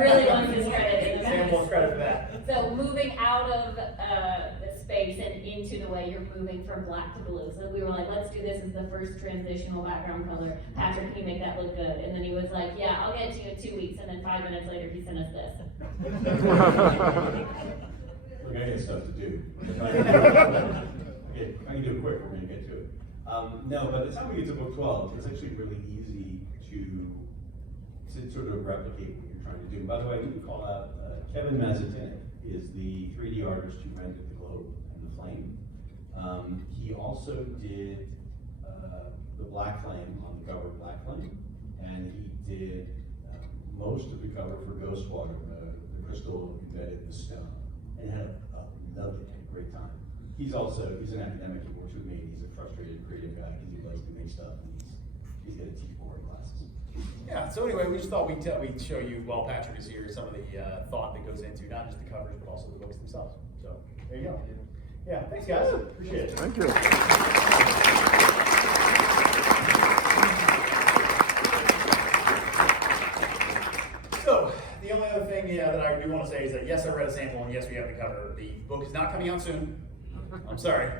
really wants his credit. Sam wants credit for that. So moving out of the space and into the way, you're moving from black to blue. So we were like, let's do this as the first transitional background color. Patrick, can you make that look good? And then he was like, yeah, I'll get it to you in 2 weeks. And then 5 minutes later, he sent us this. Look, I got stuff to do. If I can do it quick, we're going to get to it. No, by the time we get to book 12, it's actually really easy to sort of replicate what you're trying to do. By the way, we can call out Kevin Mazatinik is the 3D artist who rendered the globe and the flame. He also did the Black Flame on the cover of Black Flame, and he did most of the cover for Ghostwater, the crystal embedded in the stone, and loved it, had a great time. He's an academic, he works with me, he's a frustrated creative guy because he likes to make stuff, and he's got to teach boring classes. Yeah, so anyway, we just thought we'd show you, while Patrick is here, some of the thought that goes into not just the covers, but also the books themselves. So, there you go. Yeah, thanks guys, appreciate it. Thank you. So, the only other thing that I do want to say is that yes, I read a sample, and yes, we have the cover. The book is not coming out soon. I'm sorry.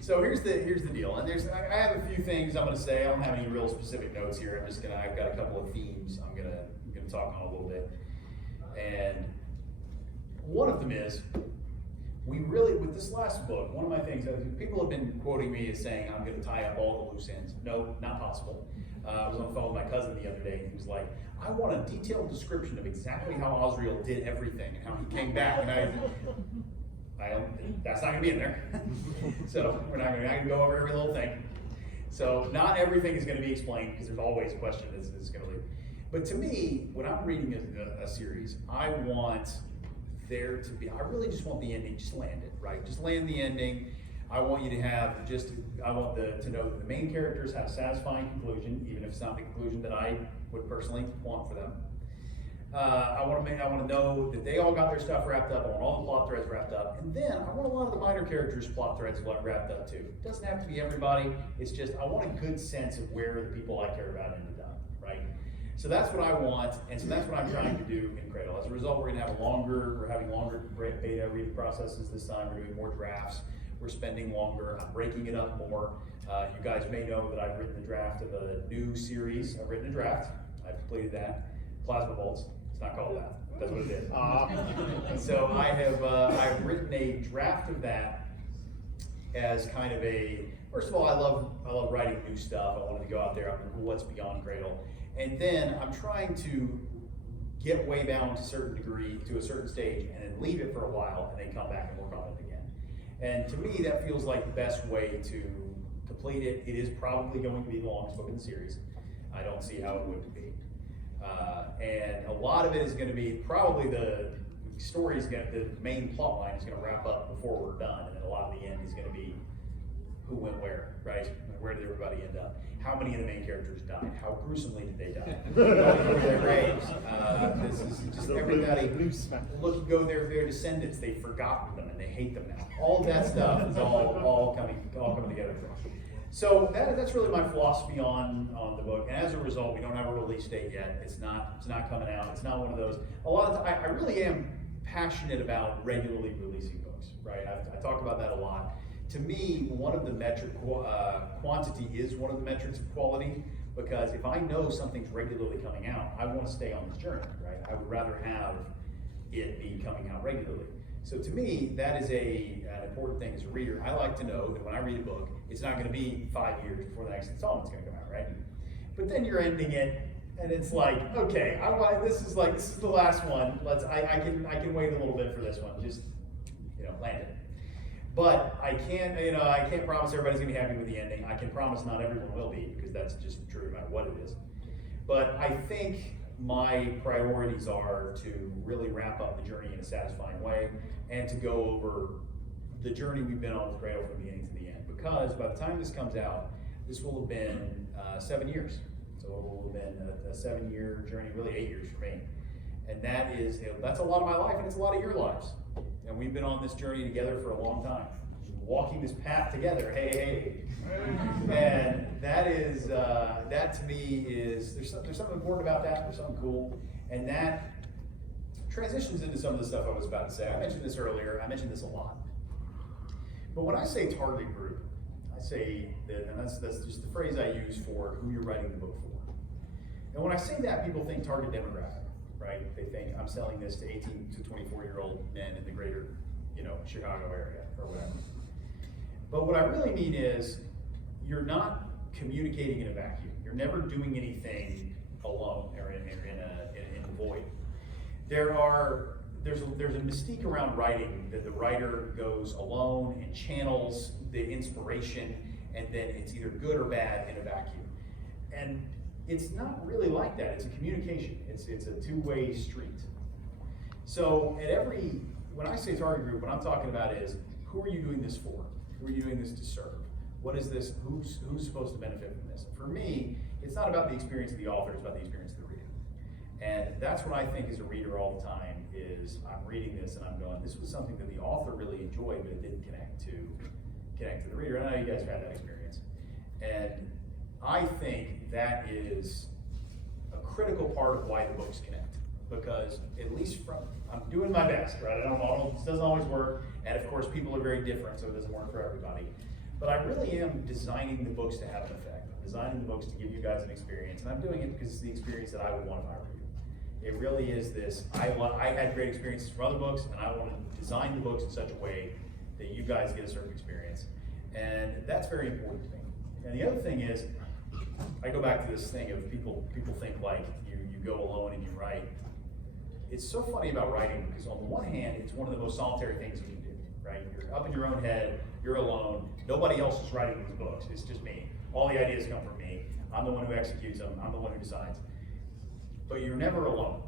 So here's the deal, and I have a few things I'm going to say. I don't have any real specific notes here. I've got a couple of themes I'm going to talk on a little bit, and one of them is with this last book. One of my things, people have been quoting me as saying I'm going to tie up all the loose ends. No, not possible. I was on the phone with my cousin the other day, and he was like, "I want a detailed description of exactly how Osriel did everything and how he came back." And that's not gonna be in there. So we're not gonna go over every little thing. So not everything is gonna be explained because there's always a question that's gonna leave. But to me, when I'm reading a series, I really just want the ending, just land it, right? Just land the ending. I want you to to know that the main characters have a satisfying conclusion, even if it's not the conclusion that I would personally want for them. I want to know that they all got their stuff wrapped up. I want all the plot threads wrapped up, and then I want a lot of the minor characters' plot threads wrapped up too. It doesn't have to be everybody. It's just I want a good sense of where the people I care about ended up, right? So that's what I want, and so that's what I'm trying to do in Cradle. As a result, we're having longer beta reading processes this time. We're doing more drafts. We're spending longer. I'm breaking it up more. You guys may know that I've written the draft of a new series. I've written a draft. I've completed that. Plasma bolts. It's not called that. That's what it is. So I've written a draft of that as kind of first of all, I love writing new stuff. I wanted to go out there. I'm like, what's beyond Cradle? And then I'm trying to get way bound to a certain stage, and then leave it for a while, and then come back and work on it again. And to me, that feels like the best way to complete it. It is probably going to be the longest book in the series. I don't see how it wouldn't be. And a lot of it is going to be probably the main plot line is going to wrap up before we're done, and then a lot of the end is going to be who went where, right? Where did everybody end up? How many of the main characters died? How gruesomely did they die? Their graves. This is just everybody. Go their descendants. They've forgotten them and they hate them now. All of that stuff is all coming together. So that's really my philosophy on the book, and as a result, we don't have a release date yet. It's not coming out. It's not one of those. A lot of I really am passionate about regularly releasing books, right? I talk about that a lot. To me, one of the quantity is one of the metrics of quality, because if I know something's regularly coming out, I want to stay on this journey, right? I would rather have it be coming out regularly. So to me, that is an important thing as a reader. I like to know that when I read a book, it's not going to be 5 years before the next installment's going to come out, right? But then you're ending it, and it's like, okay, this is the last one. I can wait a little bit for this one. Just land it. But I can't promise everybody's going to be happy with the ending. I can promise not everyone will be, because that's just true no matter what it is. But I think my priorities are to really wrap up the journey in a satisfying way, and to go over the journey we've been on with Cradle from the beginning to the end. Because by the time this comes out, this will have been 7 years. So it will have been a 7-year journey, really 8 years for me. And that's a lot of my life, and it's a lot of your lives. And we've been on this journey together for a long time, walking this path together. Hey. And that to me is, there's something important about that. There's something cool, and that transitions into some of the stuff I was about to say. I mentioned this earlier. I mentioned this a lot. But when I say target group, I say that, and that's just the phrase I use for who you're writing the book for. And when I say that, people think target demographic, right? They think I'm selling this to 18 to 24-year-old men in the greater, Chicago area or whatever. But what I really mean is, you're not communicating in a vacuum. You're never doing anything alone or in a void. There's a mystique around writing that the writer goes alone and channels the inspiration, and then it's either good or bad in a vacuum. And it's not really like that. It's a communication. It's a two-way street. So when I say target group, what I'm talking about is, who are you doing this for? Who are you doing this to serve? What is this? Who's supposed to benefit from this? For me, it's not about the experience of the author, it's about the experience of the reader. And that's what I think as a reader all the time is, I'm reading this and I'm going, this was something that the author really enjoyed, but it didn't connect to the reader. And I know you guys have had that experience. And I think that is a critical part of why the books connect. because at least I'm doing my best, right? This doesn't always work, and of course people are very different, so it doesn't work for everybody. But I really am designing the books to have an effect. I'm designing the books to give you guys an experience, and I'm doing it because it's the experience that I would want if I were you. It really is this, I had great experiences from other books, and I want to design the books in such a way that you guys get a certain experience. And that's very important to me. And the other thing is, I go back to this thing of people think like you go alone and you write. It's so funny about writing because on the one hand, it's one of the most solitary things you can do, right? You're up in your own head, you're alone, nobody else is writing these books, it's just me. All the ideas come from me. I'm the one who executes them, I'm the one who decides. But you're never alone.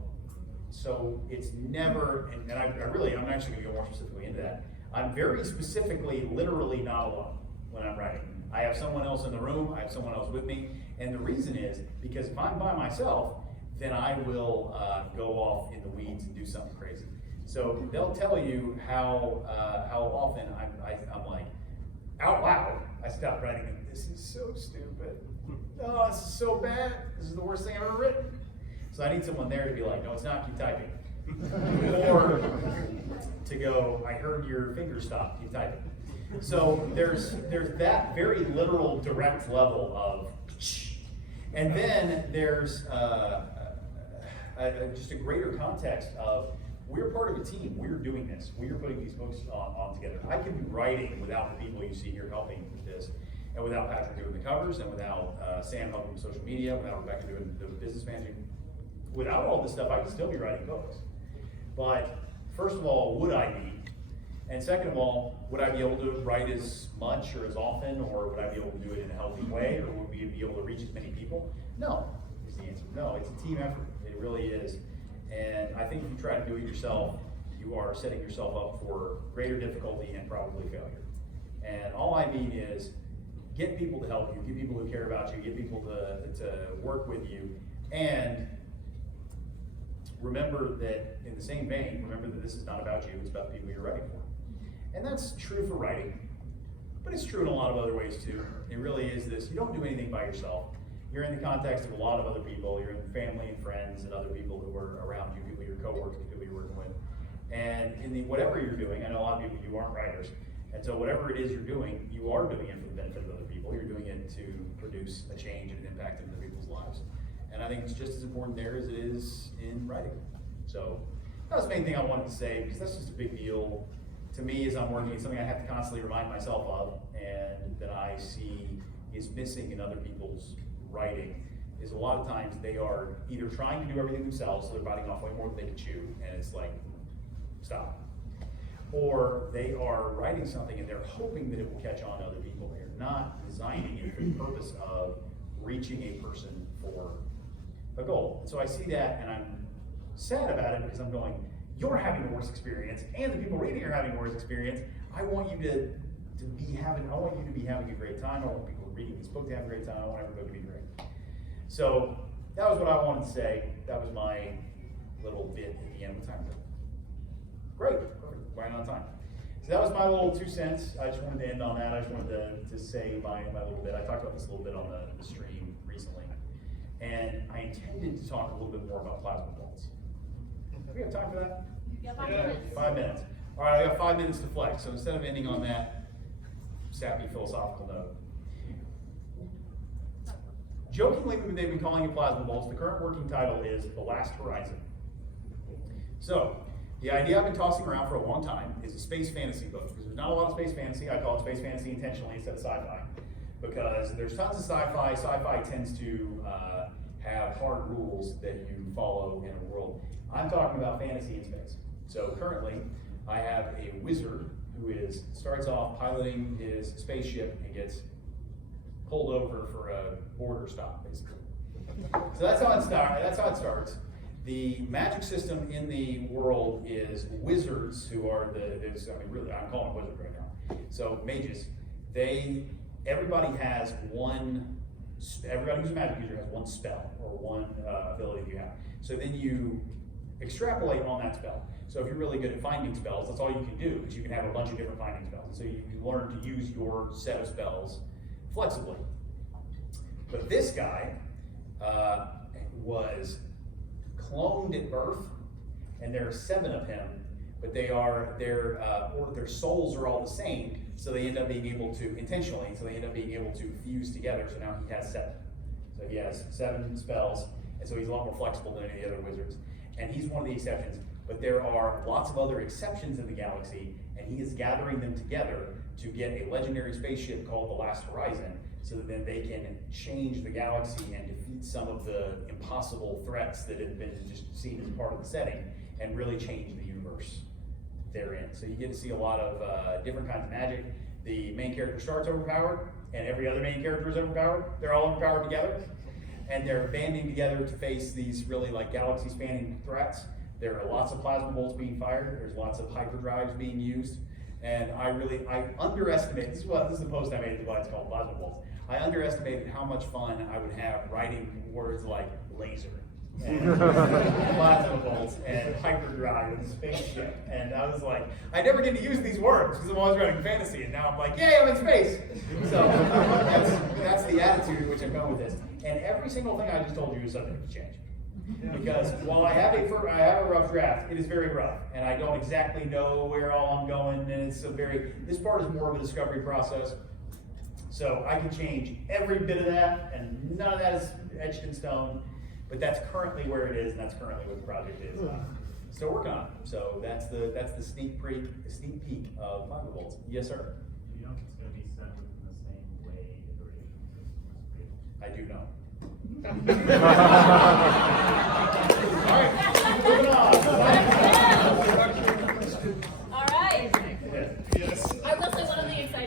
So it's never, and I'm actually gonna go more specifically into that. I'm very specifically, literally not alone when I'm writing. I have someone else in the room, I have someone else with me, and the reason is because if I'm by myself, then I will go off in the weeds and do something crazy. So they'll tell you how often I'm like, out loud, I stop writing, and this is so stupid. Oh, this is so bad. This is the worst thing I've ever written. So I need someone there to be like, no, it's not, keep typing. Or to go, I heard your finger stop, keep typing. So there's that very literal, direct level of, and then there's just a greater context of, we're part of a team, we're doing this, we're putting these books on together. I can be writing without the people you see here helping with this, and without Patrick doing the covers, and without Sam helping with social media, without Rebecca doing the business managing. Without all this stuff, I could still be writing books. But first of all, would I be? And second of all, would I be able to write as much or as often, or would I be able to do it in a healthy way, or would we be able to reach as many people? No, is the answer. No, it's a team effort. It really is. And I think if you try to do it yourself, you are setting yourself up for greater difficulty and probably failure. And all I mean is, get people to help you, get people who care about you, get people to work with you, and remember that, in the same vein, remember that this is not about you, it's about the people you're writing for. And that's true for writing, but it's true in a lot of other ways too. It really is this, you don't do anything by yourself. You're in the context of a lot of other people, you're in family and friends and other people who are around you, people you're co-working, people you're working with. And in whatever you're doing, I know a lot of people, you aren't writers, and so whatever it is you're doing, you are doing it for the benefit of other people. You're doing it to produce a change and an impact in other people's lives. And I think it's just as important there as it is in writing. So that was the main thing I wanted to say, because that's just a big deal to me as I'm working. It's something I have to constantly remind myself of, and that I see is missing in other people's writing, is a lot of times they are either trying to do everything themselves, so they're biting off way more than they can chew, and it's like, stop. Or they are writing something and they're hoping that it will catch on to other people. They're not designing it for the purpose of reaching a person for a goal. So I see that and I'm sad about it because I'm going, you're having the worst experience and the people reading are having the worst experience. I want you to be having a great time. I want people reading this book to have a great time. I want everybody to be great. So that was what I wanted to say. That was my little bit at the end of the time. Great, perfect, right on time. So that was my little 2 cents. I just wanted to end on that. I just wanted to say my little bit. I talked about this a little bit on the stream recently. And I intended to talk a little bit more about plasma bolts. Do we have time for that? Yeah, 5 minutes. 5 minutes. All right, I got 5 minutes to flex. So instead of ending on that sappy philosophical note, jokingly, they've been calling it plasma bolts. The current working title is The Last Horizon. So, the idea I've been tossing around for a long time is a space fantasy book, because there's not a lot of space fantasy. I call it space fantasy intentionally instead of sci-fi, because there's tons of sci-fi. Sci-fi tends to have hard rules that you follow in a world. I'm talking about fantasy in space. So currently, I have a wizard who starts off piloting his spaceship and gets pulled over for a border stop, basically. So that's how it starts. The magic system in the world is wizards, who are I'm calling them wizards right now. So mages, everybody who's a magic user has one spell or one ability that you have. So then you extrapolate on that spell. So if you're really good at finding spells, that's all you can do, because you can have a bunch of different finding spells. So you learn to use your set of spells flexibly. But this guy was cloned at birth and there are 7 of him, but their souls are all the same, so they end up being able to, intentionally, so they end up being able to fuse together, so now he has 7. So he has 7 spells, and so he's a lot more flexible than any of the other wizards. And he's one of the exceptions, but there are lots of other exceptions in the galaxy, and he is gathering them together to get a legendary spaceship called the Last Horizon, so that then they can change the galaxy and defeat some of the impossible threats that have been just seen as part of the setting, and really change the universe therein. So you get to see a lot of different kinds of magic. The main character starts overpowered, and every other main character is overpowered. They're all overpowered together, and they're banding together to face these really like galaxy-spanning threats. There are lots of plasma bolts being fired. There's lots of hyperdrives being used, and I underestimate. This is the post I made. Is why it's called plasma bolts. I underestimated how much fun I would have writing words like laser and plasma bolts and hyperdrive and spaceship. And I was like, I never get to use these words because I'm always writing fantasy, and now I'm like, yay, I'm in space. So that's the attitude in which I'm going with this. And every single thing I just told you is subject to change. Because while I have a rough draft, it is very rough, and I don't exactly know where all I'm going, and it's this part is more of a discovery process. So I can change every bit of that, and none of that is etched in stone, but that's currently where it is, and that's currently what the project is. Still working on it. So that's the sneak peek of Plasma Bolts. Yes, sir. Do you know if it's going to be set within the same way iterations as I do know.